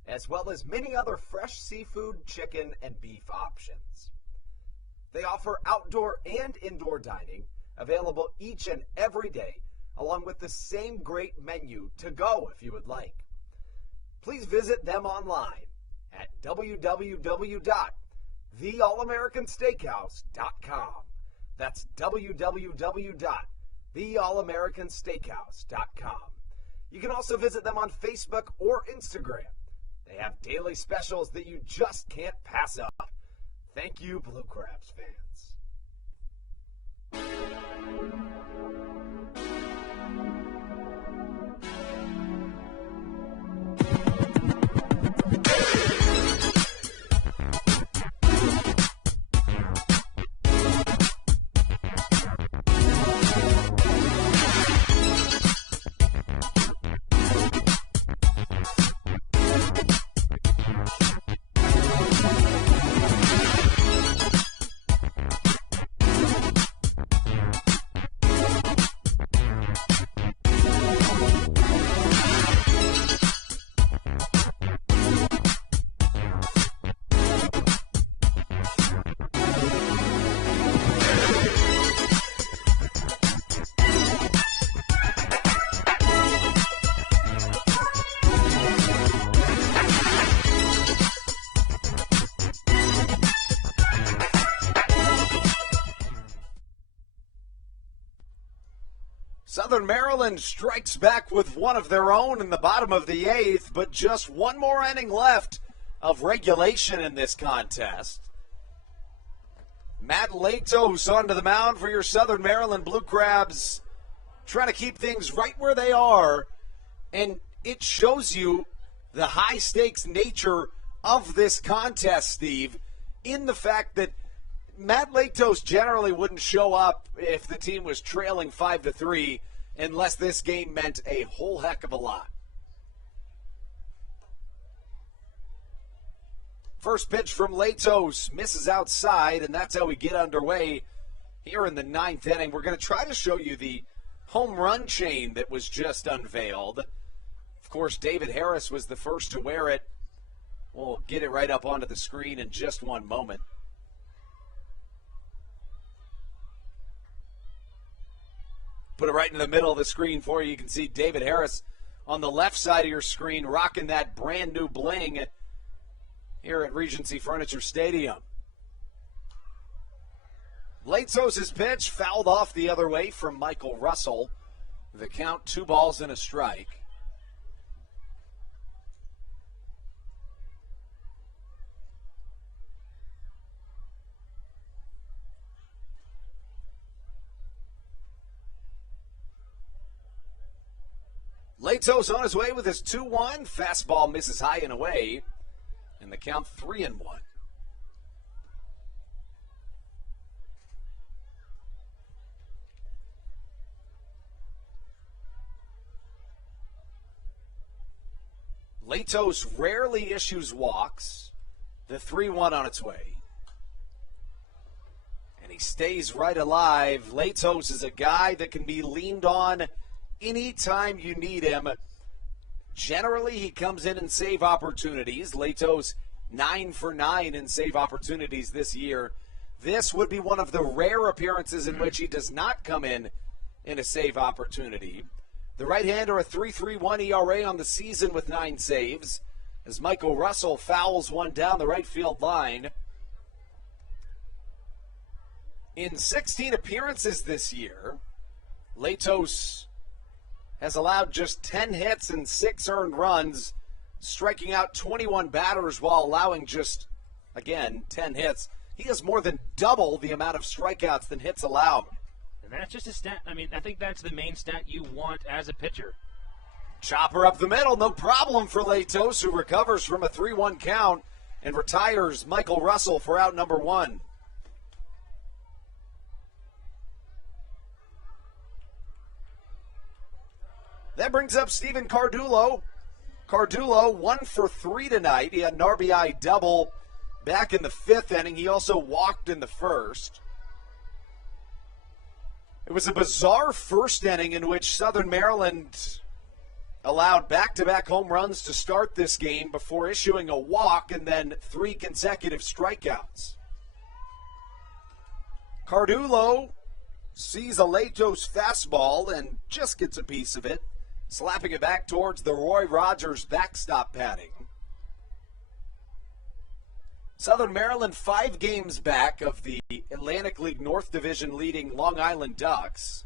as well as many other fresh seafood, chicken, and beef options. They offer outdoor and indoor dining, available each and every day, along with the same great menu to go if you would like. Please visit them online at www.theallamericansteakhouse.com. That's www.theallamericansteakhouse.com. You can also visit them on Facebook or Instagram. They have daily specials that you just can't pass up. Thank you, Blue Crabs fans. Southern Maryland strikes back with one of their own in the bottom of the 8th, but just one more inning left of regulation in this contest. Matt Latos onto the mound for your Southern Maryland Blue Crabs, trying to keep things right where they are. And it shows you the high-stakes nature of this contest, Steve, in the fact that Matt Latos generally wouldn't show up if the team was trailing 5-3 unless this game meant a whole heck of a lot. First pitch from Latos misses outside, and that's how we get underway here in the ninth inning. We're going to try to show you the home run chain that was just unveiled. Of course, David Harris was the first to wear it. We'll get it right up onto the screen in just one moment. Put it right in the middle of the screen for you. You can see David Harris on the left side of your screen rocking that brand new bling here at Regency Furniture Stadium. Latos' pitch fouled off the other way from Michael Russell. The count, 2 balls and a strike. Latos on his way with his 2-1. Fastball misses high and away. And the count 3-1. Latos rarely issues walks. The 3-1 on its way. And he stays right alive. Latos is a guy that can be leaned on anytime you need him. Generally, he comes in and save opportunities. Latos 9 for 9 in save opportunities this year. This would be one of the rare appearances in which he does not come in a save opportunity. The right-hander, a 3.31 ERA on the season with 9 saves, as Michael Russell fouls one down the right field line. In 16 appearances this year, Latos has allowed just 10 hits and 6 earned runs, striking out 21 batters while allowing just, again, 10 hits. He has more than double the amount of strikeouts than hits allowed. And that's just a stat. I mean, I think that's the main stat you want as a pitcher. Chopper up the middle, no problem for Latos, who recovers from a 3-1 count and retires Michael Russell for out number 1. That brings up Steven Cardullo. Cardullo 1 for 3 tonight. He had an RBI double back in the 5th inning. He also walked in the 1st. It was a bizarre first inning in which Southern Maryland allowed back-to-back home runs to start this game before issuing a walk and then 3 consecutive strikeouts. Cardullo sees a Latos fastball and just gets a piece of it, slapping it back towards the Roy Rogers backstop padding. Southern Maryland 5 games back of the Atlantic League North Division leading Long Island Ducks.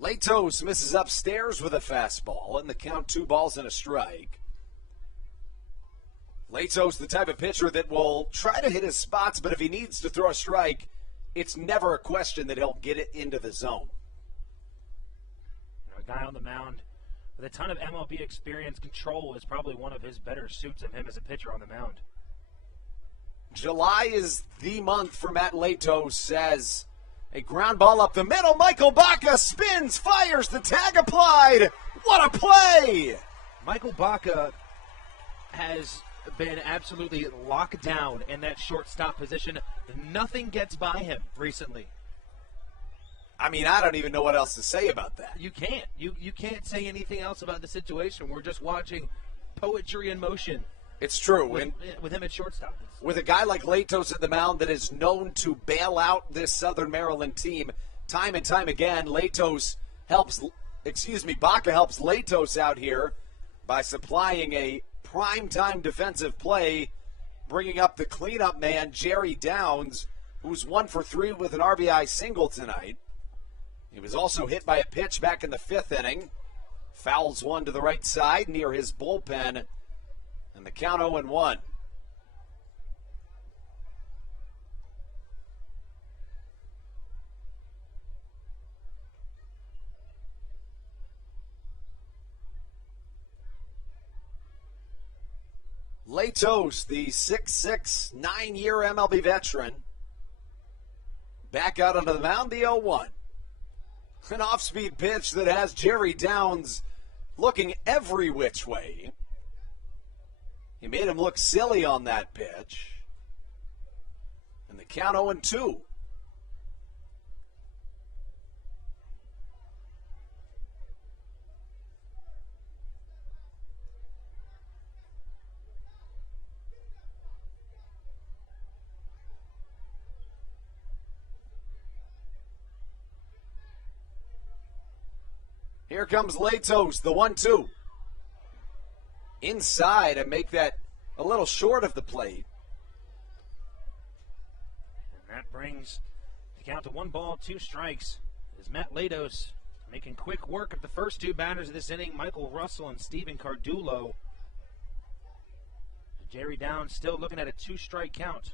Latos misses upstairs with a fastball, and the count 2 balls and a strike. Latos, the type of pitcher that will try to hit his spots, but if he needs to throw a strike, it's never a question that he'll get it into the zone. A guy on the mound with a ton of MLB experience. Control is probably one of his better suits of him as a pitcher on the mound. July is the month for Matt Latos as a ground ball up the middle. Michael Baca spins, fires, the tag applied. What a play! Michael Baca has been absolutely locked down in that shortstop position. Nothing gets by him recently. I mean, I don't even know what else to say about that. You can't. You can't say anything else about the situation. We're just watching poetry in motion. It's true. With him at shortstop. With a guy like Latos at the mound that is known to bail out this Southern Maryland team time and time again, Baca helps Latos out here by supplying a primetime defensive play, bringing up the cleanup man, Jerry Downs, who's 1 for 3 with an RBI single tonight. He was also hit by a pitch back in the 5th inning. Fouls one to the right side near his bullpen, and the count 0-1. Latos, the 6'6", 9-year MLB veteran, back out onto the mound, the 0-1. An off-speed pitch that has Jerry Downs looking every which way. He made him look silly on that pitch. And the count 0-2. Here comes Latos, the 1-2. Inside and make that a little short of the plate. And that brings the count to 1 ball, 2 strikes. As Matt Latos making quick work of the first 2 batters of this inning, Michael Russell and Steven Cardulo. Jerry Downs still looking at a 2-strike count.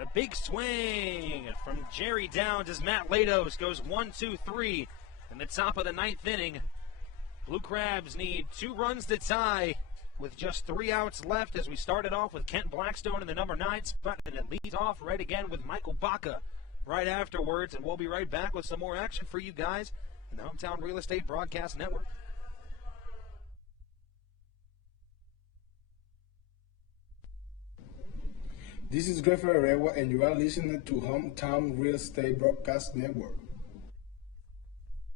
A big swing from Jerry Downs as Matt Latos goes 1-2-3 in the top of the 9th inning. Blue Crabs need 2 runs to tie with just 3 outs left as we started off with Kent Blackstone in the number 9 spot, and it leads off right again with Michael Baca right afterwards, and we'll be right back with some more action for you guys in the Hometown Real Estate Broadcast Network. This is Greg Ferreira, and you are listening to Hometown Real Estate Broadcast Network.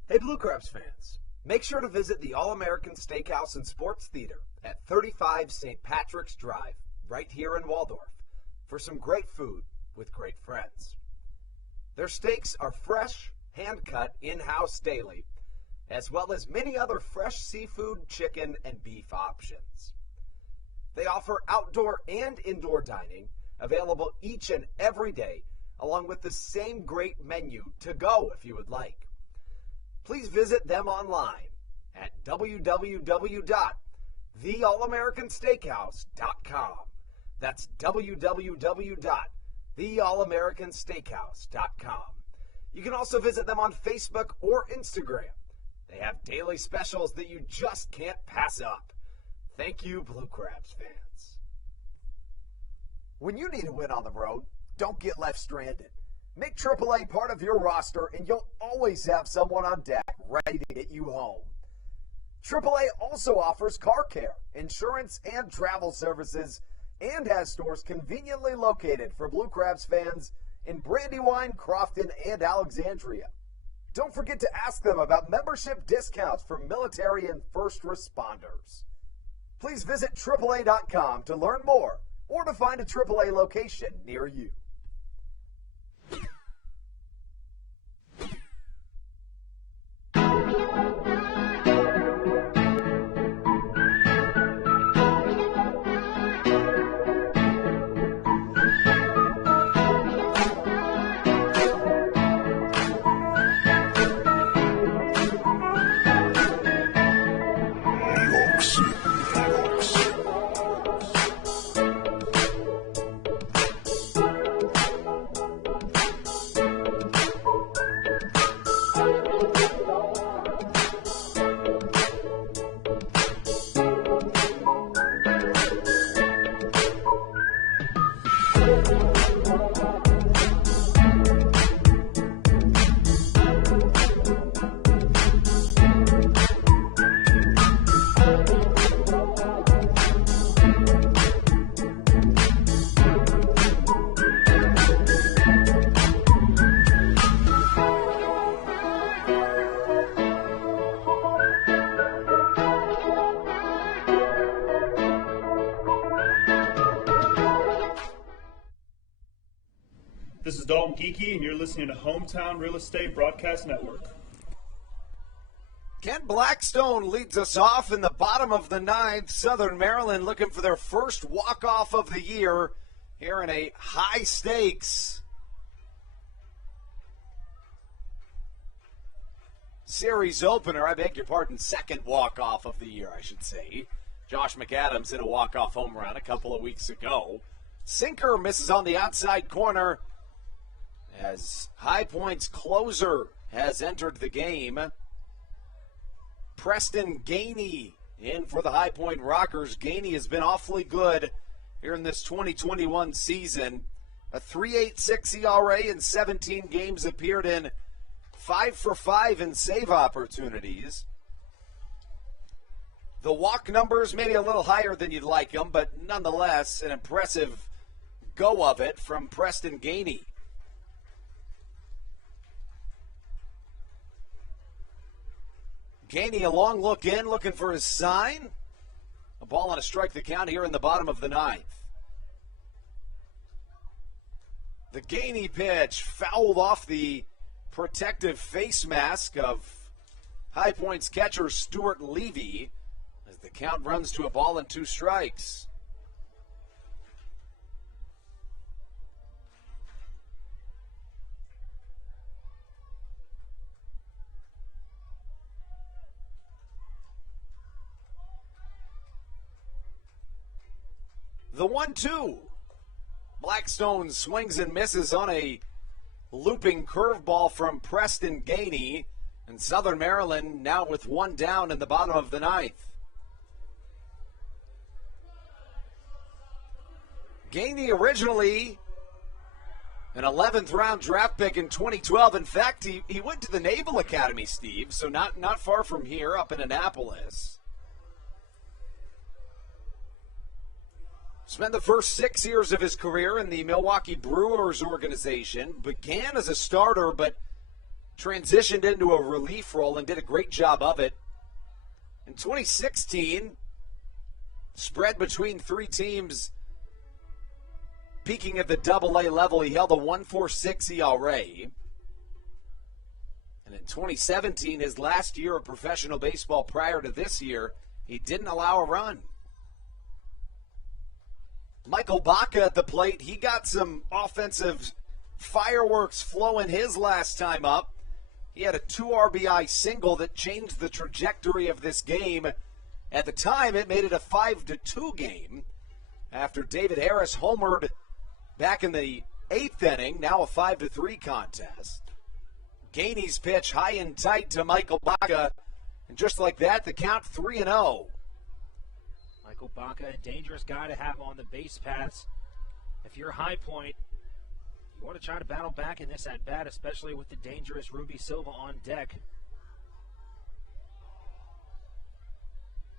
Hey, Blue Crabs fans, make sure to visit the All-American Steakhouse and Sports Theater at 35 St. Patrick's Drive, right here in Waldorf, for some great food with great friends. Their steaks are fresh, hand-cut, in-house daily, as well as many other fresh seafood, chicken, and beef options. They offer outdoor and indoor dining, available each and every day, along with the same great menu to go if you would like. Please visit them online at www.theallamericansteakhouse.com. That's www.theallamericansteakhouse.com. You can also visit them on Facebook or Instagram. They have daily specials that you just can't pass up. Thank you, Blue Crabs fans. When you need a win on the road, don't get left stranded. Make AAA part of your roster, and you'll always have someone on deck ready to get you home. AAA also offers car care, insurance, and travel services, and has stores conveniently located for Blue Crabs fans in Brandywine, Crofton, and Alexandria. Don't forget to ask them about membership discounts for military and first responders. Please visit AAA.com to learn more or to find a AAA location near you. This is Dalton Geeky, and you're listening to Hometown Real Estate Broadcast Network. Kent Blackstone leads us off in the bottom of the ninth. Southern Maryland looking for their first walk-off of the year here in a high-stakes series opener. I beg your pardon, second walk-off of the year, I should say. Josh McAdams hit a walk-off home run a couple of weeks ago. Sinker misses on the outside corner as High Point's closer has entered the game. Preston Gainey in for the High Point Rockers. Gainey has been awfully good here in this 2021 season. A 3.86 ERA in 17 games, appeared in 5 for 5 in save opportunities. The walk numbers maybe a little higher than you'd like them, but nonetheless an impressive go of it from Preston Gainey. Gainey, a long look in, looking for his sign. A ball on a strike the count here in the bottom of the ninth. The Gainey pitch fouled off the protective face mask of High Point's catcher Stuart Levy as the count runs to a ball and 2 strikes. The 1-2. Blackstone swings and misses on a looping curveball from Preston Gainey. And Southern Maryland now with 1 down in the bottom of the ninth. Gainey originally an 11th round draft pick in 2012. In fact, he went to the Naval Academy, Steve, so not far from here up in Annapolis. Spent the first 6 years of his career in the Milwaukee Brewers organization. Began as a starter, but transitioned into a relief role and did a great job of it. In 2016, spread between 3 teams, peaking at the AA level, he held a 1.46 ERA. And in 2017, his last year of professional baseball prior to this year, he didn't allow a run. Michael Baca at the plate, he got some offensive fireworks flowing his last time up. He had a 2 RBI single that changed the trajectory of this game. At the time, it made it a 5-2 game after David Harris homered back in the 8th inning, now a 5-3 contest. Gainey's pitch high and tight to Michael Baca, and just like that, the count 3-0. Michael Baca, a dangerous guy to have on the base paths. If you're High Point, you want to try to battle back in this at-bat, especially with the dangerous Ruby Silva on deck.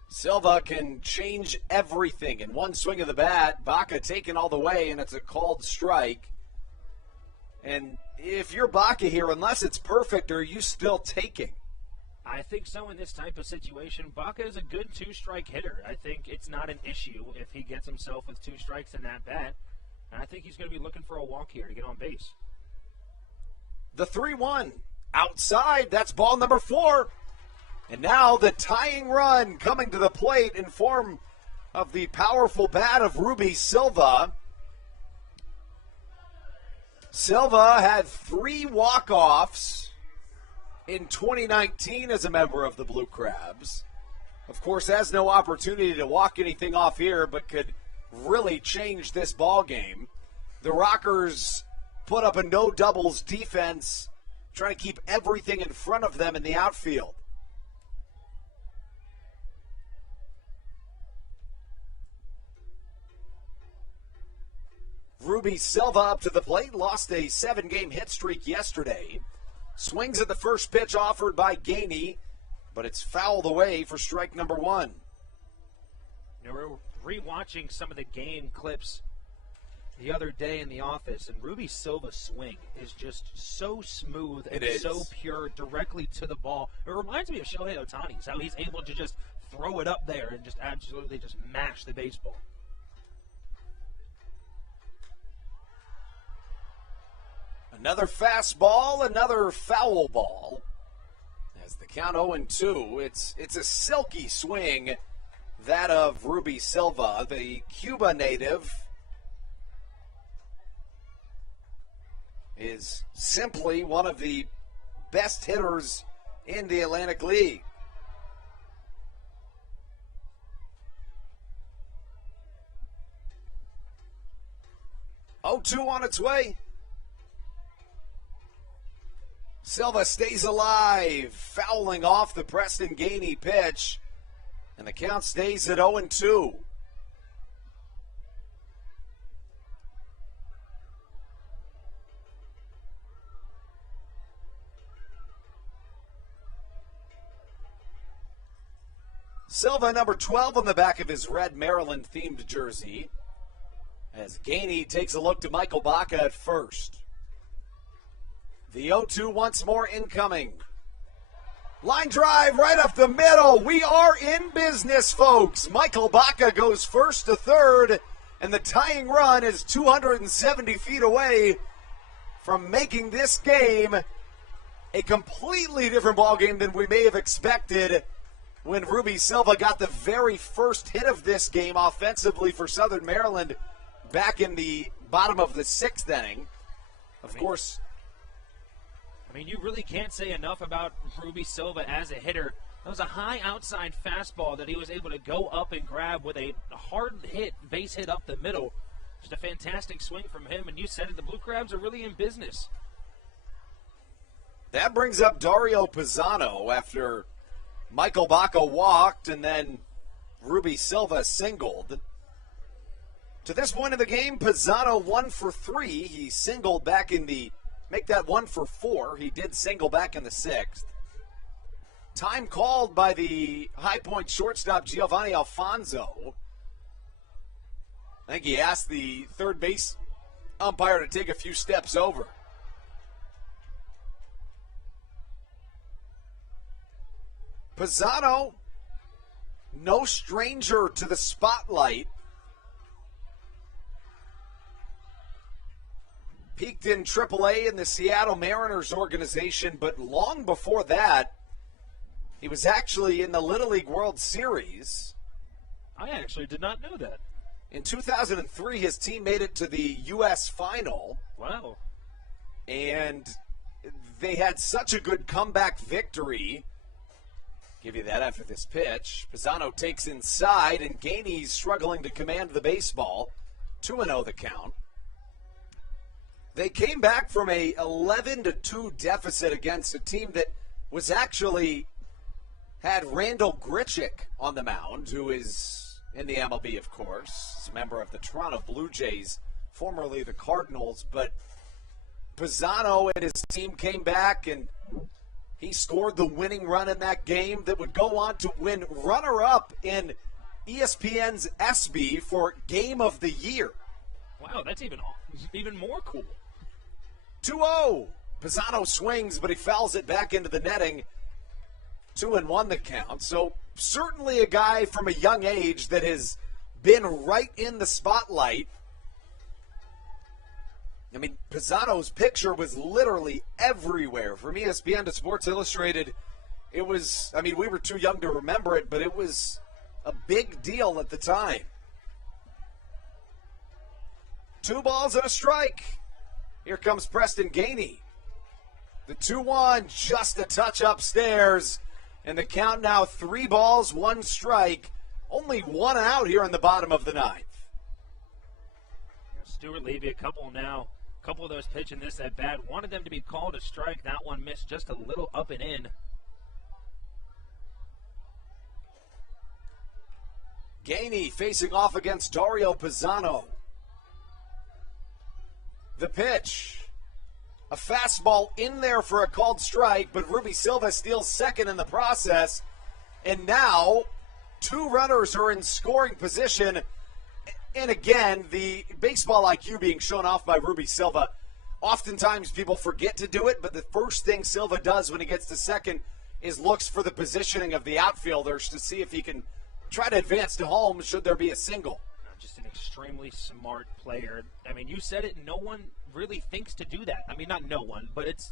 Silva can change everything in one swing of the bat. Baca taken all the way, and it's a called strike. And if you're Baca here, unless it's perfect, are you still taking? I think so in this type of situation. Baca is a good 2-strike hitter. I think it's not an issue if he gets himself with 2 strikes in that bat. And I think he's going to be looking for a walk here to get on base. The 3-1 outside. That's ball number 4. And now the tying run coming to the plate in form of the powerful bat of Ruby Silva. Silva had 3 walk-offs in 2019 as a member of the Blue Crabs. Of course, has no opportunity to walk anything off here, but could really change this ball game. The Rockers put up a no doubles defense, trying to keep everything in front of them in the outfield. Ruby Silva up to the plate, lost a 7-game hit streak yesterday. Swings at the first pitch offered by Gainey, but it's fouled away for strike number 1. You know, we're rewatching some of the game clips the other day in the office, and Ruby Silva's swing is just so smooth and so pure, directly to the ball. It reminds me of Shohei Ohtani's, how he's able to just throw it up there and just absolutely just mash the baseball. Another fastball, another foul ball. As the count 0-2, it's a silky swing, that of Ruby Silva, the Cuba native. Is simply one of the best hitters in the Atlantic League. Oh, 2 on its way. Silva stays alive, fouling off the Preston Gainey pitch, and the count stays at 0-2. Silva, number 12 on the back of his red Maryland-themed jersey, as Gainey takes a look to Michael Baca at first. The 0-2 once more incoming. Line drive right up the middle. We are in business, folks. Michael Baca goes first to third, and the tying run is 270 feet away from making this game a completely different ballgame than we may have expected when Ruby Silva got the very first hit of this game offensively for Southern Maryland back in the bottom of the 6th inning. Of course, I mean, you really can't say enough about Ruby Silva as a hitter. That was a high outside fastball that he was able to go up and grab with a hard hit, base hit up the middle. Just a fantastic swing from him, and you said it, the Blue Crabs are really in business. That brings up Dario Pisano after Michael Baca walked and then Ruby Silva singled. To this point of the game, Pisano 1 for 3. He singled back in the, make that 1 for 4. He did single back in the 6th. Time called by the High Point shortstop Giovanni Alfonso. I think he asked the third base umpire to take a few steps over. Pisano, no stranger to the spotlight. Peaked in AAA in the Seattle Mariners organization, but long before that, he was actually in the Little League World Series. I actually did not know that. In 2003, his team made it to the U.S. Final. Wow. And they had such a good comeback victory. Give you that after this pitch. Pisano takes inside, and Gainey's struggling to command the baseball. 2-0 the count. They came back from a 11-2 deficit against a team that was actually had Randall Grichuk on the mound, who is in the MLB, of course. He's a member of the Toronto Blue Jays, formerly the Cardinals. But Pisano and his team came back, and he scored the winning run in that game that would go on to win runner-up in ESPN's ESPY for Game of the Year. Wow, that's even more cool. 2-0. Pisano swings, but he fouls it back into the netting. 2-1 the count. So certainly a guy from a young age that has been right in the spotlight. I mean, Pisano's picture was literally everywhere. From ESPN to Sports Illustrated, it was, I mean, we were too young to remember it, but it was a big deal at the time. 2 balls and a strike. Here comes Preston Gainey. The 2-1, just a touch upstairs. And the count now 3 balls, 1 strike. Only 1 out here in the bottom of the 9th. Stuart Levy, a couple of those pitching this at bat. Wanted them to be called a strike. That one missed just a little up and in. Gainey facing off against Dario Pisano. The pitch. A fastball in there for a called strike, but Ruby Silva steals second in the process. And now 2 runners are in scoring position. And again, the baseball IQ being shown off by Ruby Silva. Oftentimes people forget to do it, but the first thing Silva does when he gets to second is looks for the positioning of the outfielders to see if he can try to advance to home should there be a single. Just an extremely smart player. I mean, you said it, no one really thinks to do that. I mean, not no one, but it's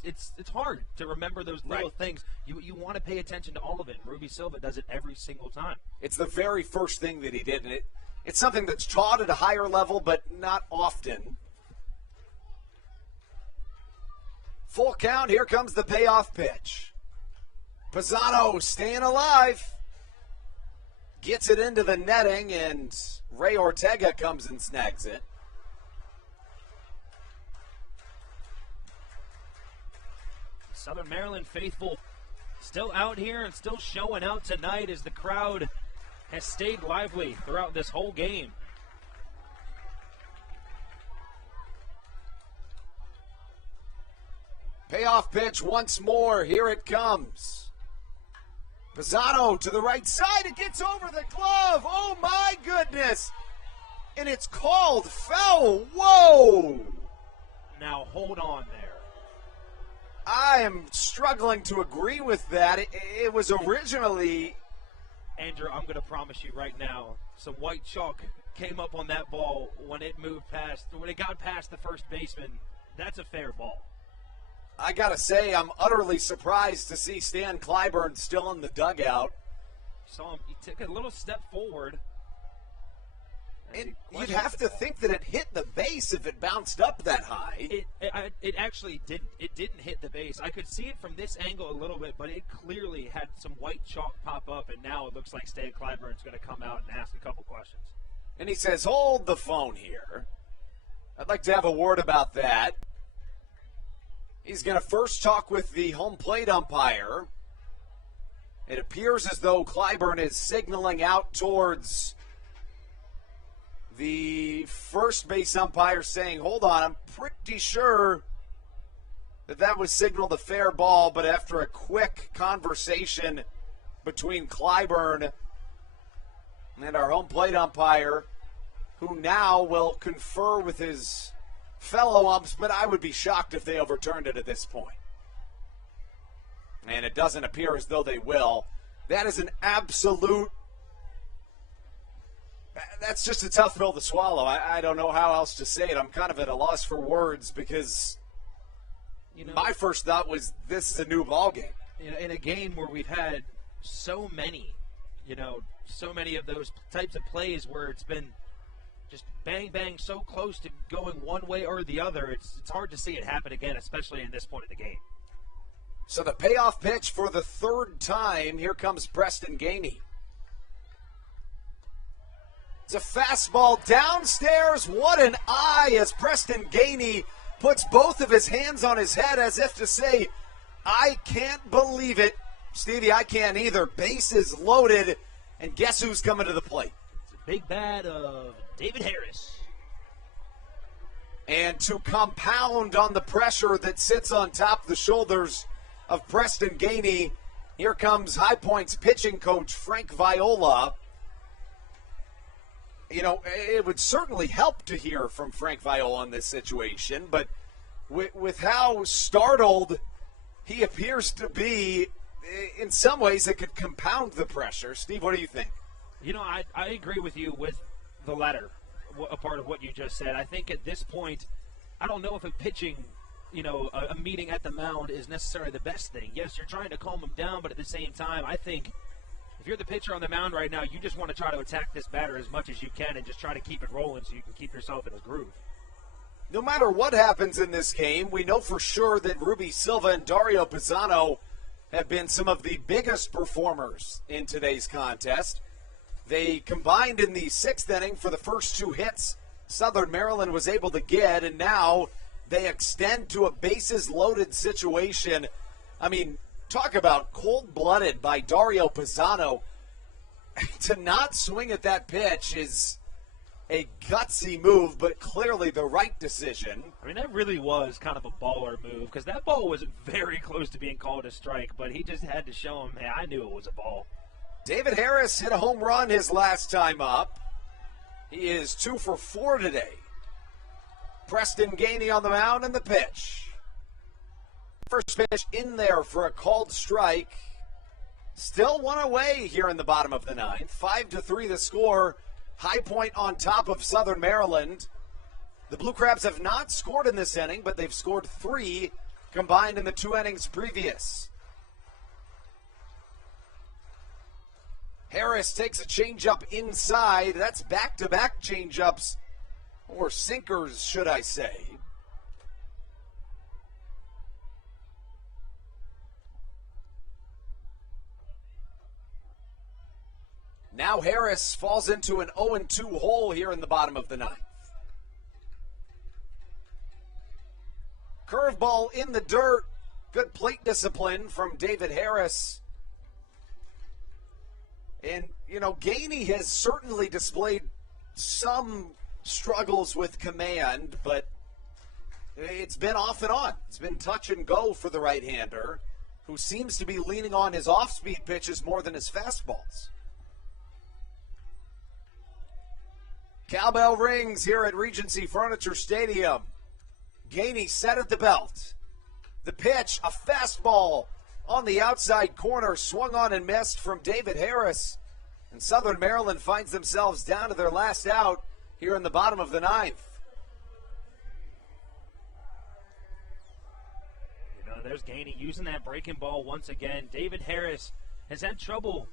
hard to remember those little things. You want to pay attention to all of it. Ruby Silva does it every single time. It's the very first thing that he did, and it's something that's taught at a higher level, but not often. Full count, here comes the payoff pitch. Pisano staying alive. Gets it into the netting, and Ray Ortega comes and snags it. Southern Maryland faithful still out here and still showing out tonight as the crowd has stayed lively throughout this whole game. Payoff pitch once more. Here it comes. Pisano to the right side. It gets over the glove. Oh, my goodness. And it's called foul. Whoa. Now, hold on there. I am struggling to agree with that. It was originally... Andrew, I'm going to promise you right now, some white chalk came up on that ball when it got past the first baseman. That's a fair ball. I got to say, I'm utterly surprised to see Stan Clyburn still in the dugout. Saw him, he took a little step forward. And you'd have to think that it hit the base if it bounced up that high. It actually didn't. It didn't hit the base. I could see it from this angle a little bit, but it clearly had some white chalk pop up, and now it looks like Stan Clyburn's going to come out and ask a couple questions. And he says, hold the phone here. I'd like to have a word about that. He's going to first talk with the home plate umpire. It appears as though Clyburn is signaling out towards the first base umpire, saying, hold on, I'm pretty sure that was signaled a fair ball, but after a quick conversation between Clyburn and our home plate umpire, who now will confer with his fellow umps, but I would be shocked if they overturned it at this point. And it doesn't appear as though they will. That is an absolute... That's just a tough pill to swallow. I don't know how else to say it. I'm kind of at a loss for words because my first thought was this is a new ball game. In a game where we've had so many of those types of plays where it's been just bang, bang, so close to going one way or the other, it's hard to see it happen again, especially in this point of the game. So the payoff pitch for the third time. Here comes Preston Gainey. It's a fastball downstairs. What an eye as Preston Gainey puts both of his hands on his head as if to say, I can't believe it. Stevie, I can't either. Bases loaded, and guess who's coming to the plate? It's a big bat of David Harris. And to compound on the pressure that sits on top of the shoulders of Preston Gainey, here comes High Point's pitching coach, Frank Viola. It would certainly help to hear from Frank Viola in this situation, but with how startled he appears to be, in some ways it could compound the pressure. Steve, what do you think? I agree with you with the latter, a part of what you just said. I think at this point, I don't know if a pitching, a meeting at the mound is necessarily the best thing. Yes, you're trying to calm him down, but at the same time, I think if you're the pitcher on the mound right now, you just want to try to attack this batter as much as you can and just try to keep it rolling so you can keep yourself in a groove. No matter what happens in this game, we know for sure that Ruby Silva and Dario Pisano have been some of the biggest performers in today's contest. They combined in the sixth inning for the first two hits Southern Maryland was able to get, and now they extend to a bases-loaded situation. I mean, talk about cold-blooded by Dario Pisano. To not swing at that pitch is a gutsy move, but clearly the right decision. I mean, that really was kind of a baller move because that ball was very close to being called a strike, but he just had to show him, hey, I knew it was a ball. David Harris hit a home run his last time up. He is 2 for 4 today. Preston Gainey on the mound and the pitch. First pitch in there for a called strike. Still one away here in the bottom of the ninth. 5-3 the score. High Point on top of Southern Maryland. The Blue Crabs have not scored in this inning, but they've scored 3 combined in the 2 innings previous. Harris takes a changeup inside. That's back-to-back changeups, or sinkers, should I say. Now Harris falls into an 0-2 hole here in the bottom of the 9th. Curveball in the dirt. Good plate discipline from David Harris. And, Gainey has certainly displayed some struggles with command, but it's been off and on. It's been touch and go for the right-hander, who seems to be leaning on his off-speed pitches more than his fastballs. Cowbell rings here at Regency Furniture Stadium. Gainey set at the belt. The pitch, a fastball on the outside corner, swung on and missed from David Harris. And Southern Maryland finds themselves down to their last out here in the bottom of the 9th. There's Gainey using that breaking ball once again. David Harris has had trouble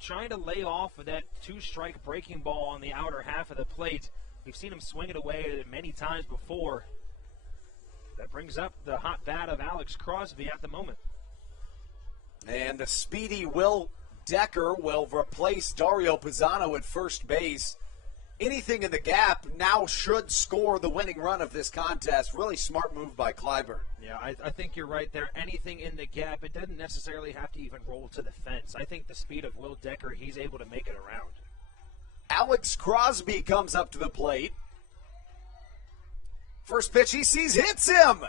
trying to lay off of that 2-strike breaking ball on the outer half of the plate. We've seen him swing it away many times before. That brings up the hot bat of Alex Crosby at the moment. And the speedy Will Decker will replace Dario Pisano at first base. Anything in the gap now should score the winning run of this contest. Really smart move by Clyburn. Yeah, I think you're right there. Anything in the gap, it doesn't necessarily have to even roll to the fence. I think the speed of Will Decker, he's able to make it around. Alex Crosby comes up to the plate. First pitch he sees hits him.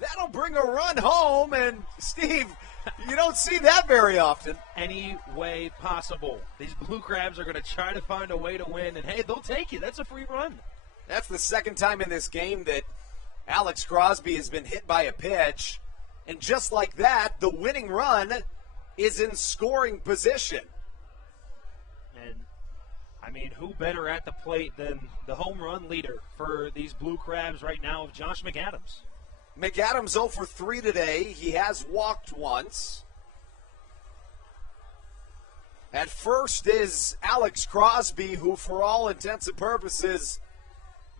That'll bring a run home. And, Steve, you don't see that very often. Any way possible. These Blue Crabs are going to try to find a way to win. And, hey, they'll take it. That's a free run. That's the second time in this game that Alex Crosby has been hit by a pitch. And just like that, the winning run is in scoring position. And, I mean, who better at the plate than the home run leader for these Blue Crabs right now, Josh McAdams. McAdams 0 for 3 today. He has walked once. At first is Alex Crosby, who for all intents and purposes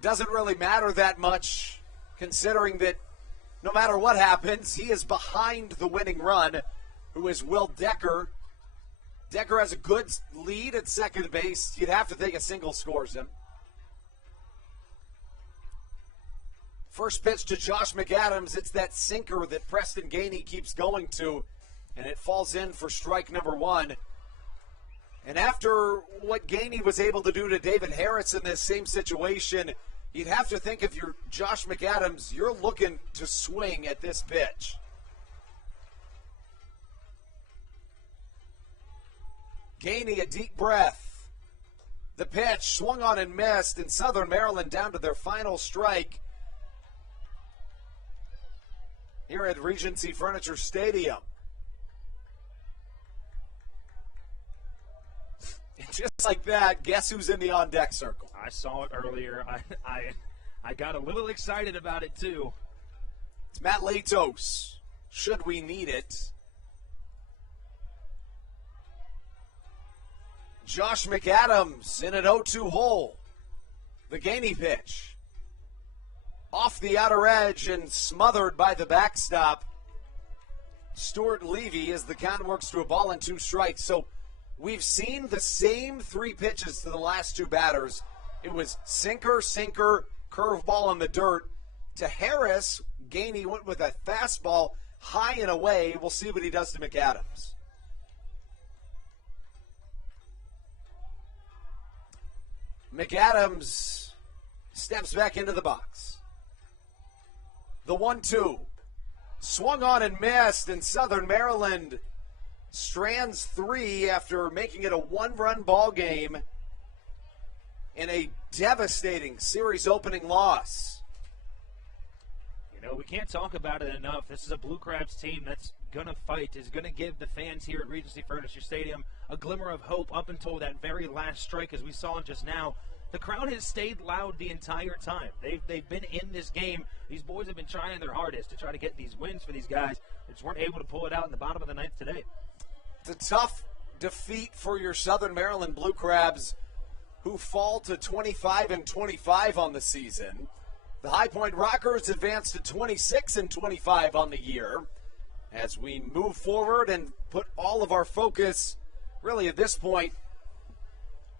doesn't really matter that much, considering that no matter what happens, he is behind the winning run, who is Will Decker. Decker has a good lead at second base. You'd have to think a single scores him. First pitch to Josh McAdams. It's that sinker that Preston Gainey keeps going to, and it falls in for strike number 1. And after what Gainey was able to do to David Harris in this same situation, you'd have to think if you're Josh McAdams, you're looking to swing at this pitch. Gainey, a deep breath. The pitch swung on and missed, and Southern Maryland down to their final strike here at Regency Furniture Stadium. And just like that, guess who's in the on-deck circle? I saw it earlier. I got a little excited about it, too. It's Matt Latos. Should we need it? Josh McAdams in an 0-2 hole. The Gainey pitch. Off the outer edge and smothered by the backstop. Stuart Levy as the count works to a ball and 2 strikes. So we've seen the same 3 pitches to the last 2 batters. It was sinker, curveball in the dirt. To Harris, Gainey went with a fastball high and away. We'll see what he does to McAdams. McAdams steps back into the box. The 1-2. Swung on and missed, and Southern Maryland strands 3 after making it a 1-run ball game in a devastating series opening loss. We can't talk about it enough. This is a Blue Crabs team that's going to fight, is going to give the fans here at Regency Furniture Stadium a glimmer of hope up until that very last strike, as we saw just now. The crowd has stayed loud the entire time. They've been in this game. These boys have been trying their hardest to try to get these wins for these guys. They just weren't able to pull it out in the bottom of the ninth today. It's a tough defeat for your Southern Maryland Blue Crabs, who fall to 25-25 on the season. The High Point Rockers advance to 26-25 on the year. As we move forward and put all of our focus, really at this point,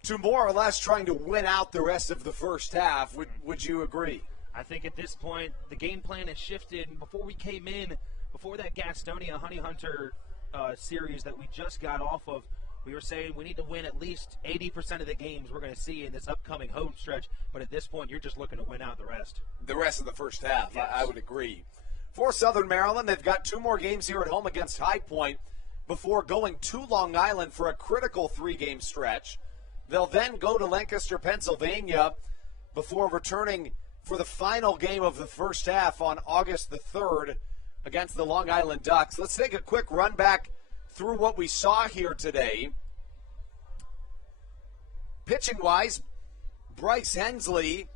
to more or less trying to win out the rest of the first half. Would you agree? I think at this point, the game plan has shifted. And before we came in, before that Gastonia Honey Hunter series that we just got off of, we were saying we need to win at least 80% of the games we're going to see in this upcoming home stretch. But at this point, you're just looking to win out the rest. The rest of the first half, yes. I would agree. For Southern Maryland, they've got 2 more games here at home against High Point before going to Long Island for a critical 3-game stretch. They'll then go to Lancaster, Pennsylvania before returning for the final game of the first half on August the 3rd against the Long Island Ducks. Let's take a quick run back through what we saw here today. Pitching-wise, Bryce Hensley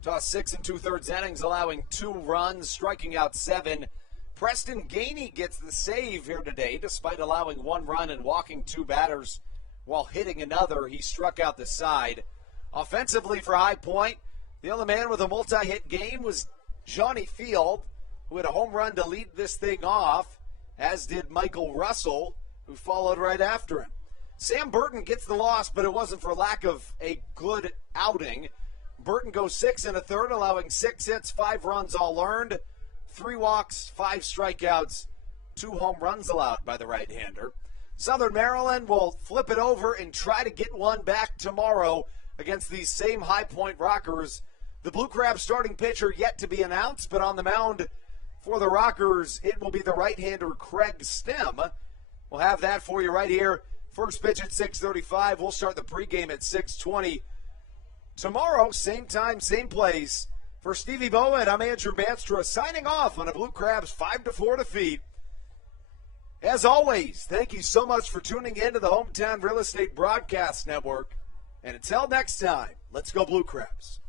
tossed 6 2/3 innings, allowing 2 runs, striking out 7. Preston Gainey gets the save here today, despite allowing 1 run and walking 2 batters while hitting another. He struck out the side. Offensively for High Point, the only man with a multi-hit game was Johnny Field, who had a home run to lead this thing off, as did Michael Russell, who followed right after him. Sam Burton gets the loss, but it wasn't for lack of a good outing. Burton goes 6 1/3, allowing 6 hits, 5 runs all earned, 3 walks, 5 strikeouts, 2 home runs allowed by the right-hander. Southern Maryland will flip it over and try to get one back tomorrow against these same High Point Rockers. The Blue Crabs starting pitcher yet to be announced, but on the mound for the Rockers, it will be the right-hander Craig Stem. We'll have that for you right here. First pitch at 6:35. We'll start the pregame at 6:20. Tomorrow, same time, same place. For Stevie Bowen, I'm Andrew Banstra, signing off on a Blue Crabs 5-4 defeat. As always, thank you so much for tuning in to the Hometown Real Estate Broadcast Network. And until next time, let's go Blue Crabs.